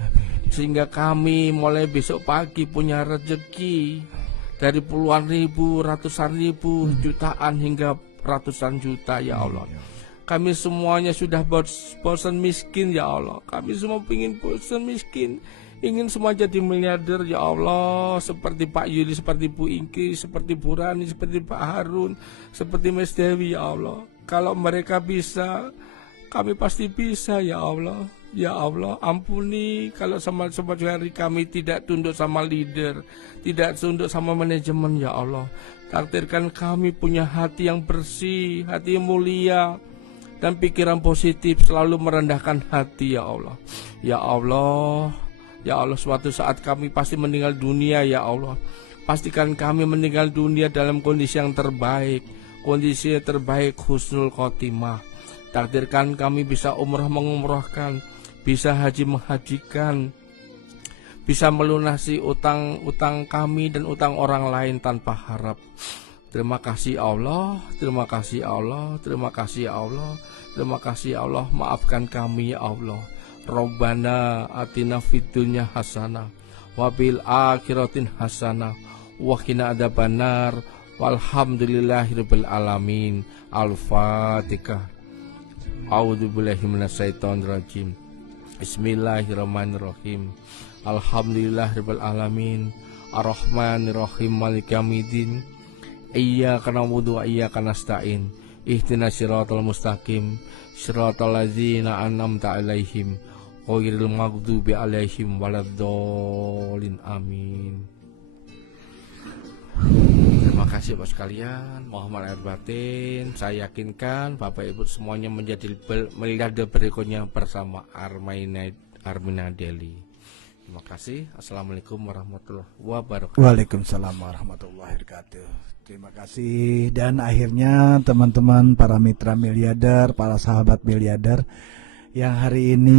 sehingga kami mulai besok pagi punya rezeki dari puluhan ribu, ratusan ribu, jutaan hingga ratusan juta ya Allah. Kami semuanya sudah bosan miskin ya Allah. Kami semua ingin bosan miskin, ingin semua jadi miliarder ya Allah, seperti Pak Yudi, seperti Bu Ingki, seperti Bu Rani, seperti Pak Harun, seperti Mas Dewi ya Allah. Kalau mereka bisa, kami pasti bisa ya Allah. Ya Allah, ampuni kalau sama hari kami tidak tunduk sama leader, tidak tunduk sama manajemen ya Allah. Takdirkan kami punya hati yang bersih, hati yang mulia, dan pikiran positif, selalu merendahkan hati ya Allah. Ya Allah, ya Allah, suatu saat kami pasti meninggal dunia ya Allah. Pastikan kami meninggal dunia dalam kondisi yang terbaik, kondisi yang terbaik, husnul khotimah. Takdirkan kami bisa umrah mengumrahkan, bisa haji menghajikan, bisa melunasi utang-utang kami dan utang orang lain tanpa harap. Terima kasih Allah, terima kasih Allah, terima kasih Allah, terima kasih Allah. Maafkan kami ya Allah. Rabbana atina fid dunya hasanah wa bil akhiratin hasanah wa qina adzabannar. Walhamdulillahirabbil alamin. Al-Fatihah. A'udzubillahi minasyaitonir rajim. Bismillahirrahmanirrahim. Alhamdulillahirabbil alamin. Arrahmanirrahim. Maliki yaumiddin. Iyyaka na'budu wa iyyaka nasta'in. Ihdinas siratal mustaqim. Siratal ladzina an'amta 'alaihim ghairil maghdubi 'alaihim waladdallin. Amin. Terima kasih Bapak sekalian. Muhammad air batin. Saya yakinkan Bapak Ibu semuanya menjadi miliarder berikutnya bersama Armina Deli. Terima kasih. Assalamualaikum warahmatullahi wabarakatuh. Waalaikumsalam warahmatullahi wabarakatuh. Terima kasih. Dan akhirnya teman-teman para mitra miliarder, para sahabat miliarder yang hari ini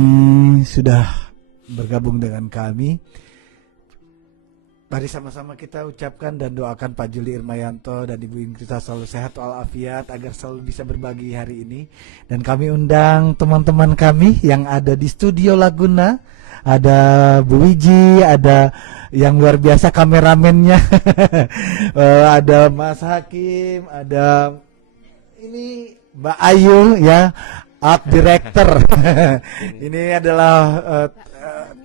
sudah bergabung dengan kami, mari sama-sama kita ucapkan dan doakan Pak Juli Irmayanto dan Ibu Ingrita selalu sehat walafiat agar selalu bisa berbagi hari ini. Dan kami undang teman-teman kami yang ada di studio Laguna. Ada Bu Wiji, ada yang luar biasa kameramennya, ada Mas Hakim, ada ini Mbak Ayu ya, art director. Ini adalah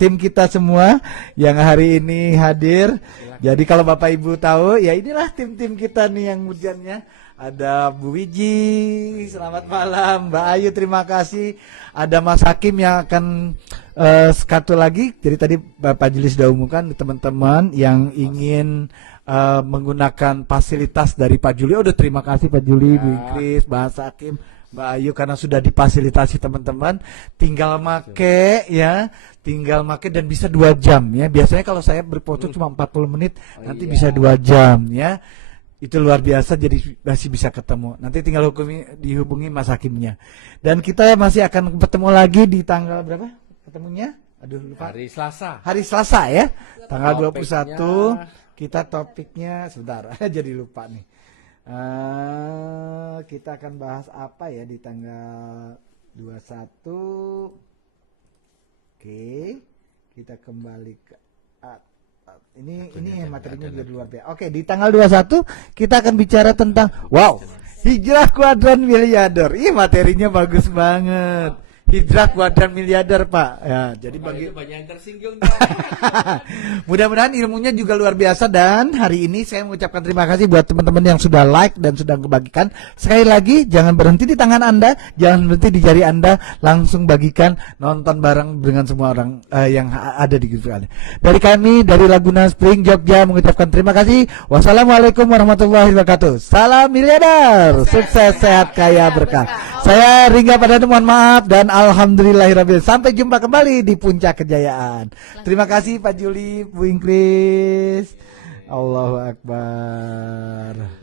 tim kita semua yang hari ini hadir. Jadi kalau Bapak Ibu tahu, ya inilah tim-tim kita nih yang hujannya. Ada Bu Wiji, selamat malam. Mbak Ayu, terima kasih. Ada Mas Hakim yang akan satu lagi. Jadi tadi Bapak Juli sudah umumkan teman-teman yang ingin menggunakan fasilitas dari Pak Juli. Udah terima kasih Pak Juli, Bu Ingris, Mas Hakim, Mbak Ayu karena sudah difasilitasi teman-teman. Tinggal make ya, tinggal make dan bisa 2 jam ya. Biasanya kalau saya berfoto cuma 40 menit, nanti bisa 2 jam ya. Itu luar biasa, jadi masih bisa ketemu. Nanti tinggal dihubungi Mas Hakimnya. Dan kita masih akan ketemu lagi di tanggal berapa? Ketemunya? Aduh lupa. Hari Selasa. Hari Selasa ya. Tanggal 21 Topiknya- kita topiknya sebentar. Jadi lupa nih. Kita akan bahas apa ya di tanggal 21. Oke. Kita kembali ke ini materinya juga luar biasa. Oke, di tanggal 21 kita akan bicara tentang hijrah kuadran miliarder. Ih, materinya bagus banget. Hijrah kuadran miliarder, Pak. Ya, jadi bagi banyak yang tersinggung. mudah-mudahan ilmunya juga luar biasa. Dan hari ini saya mengucapkan terima kasih buat teman-teman yang sudah like dan sudah membagikan. Sekali lagi, jangan berhenti di tangan Anda, jangan berhenti di jari Anda, langsung bagikan, nonton bareng dengan semua orang yang ada di grup Anda. Dari kami, dari Laguna Spring, Jogja, mengucapkan terima kasih. Wassalamualaikum warahmatullahi wabarakatuh. Salam miliarder, sukses, sehat, kaya, berkah. Saya Ringga Padana, mohon maaf dan alhamdulillahirabbil. Sampai jumpa kembali di puncak kejayaan. Terima kasih Pak Juli, Bu Ingris. Allahu Akbar.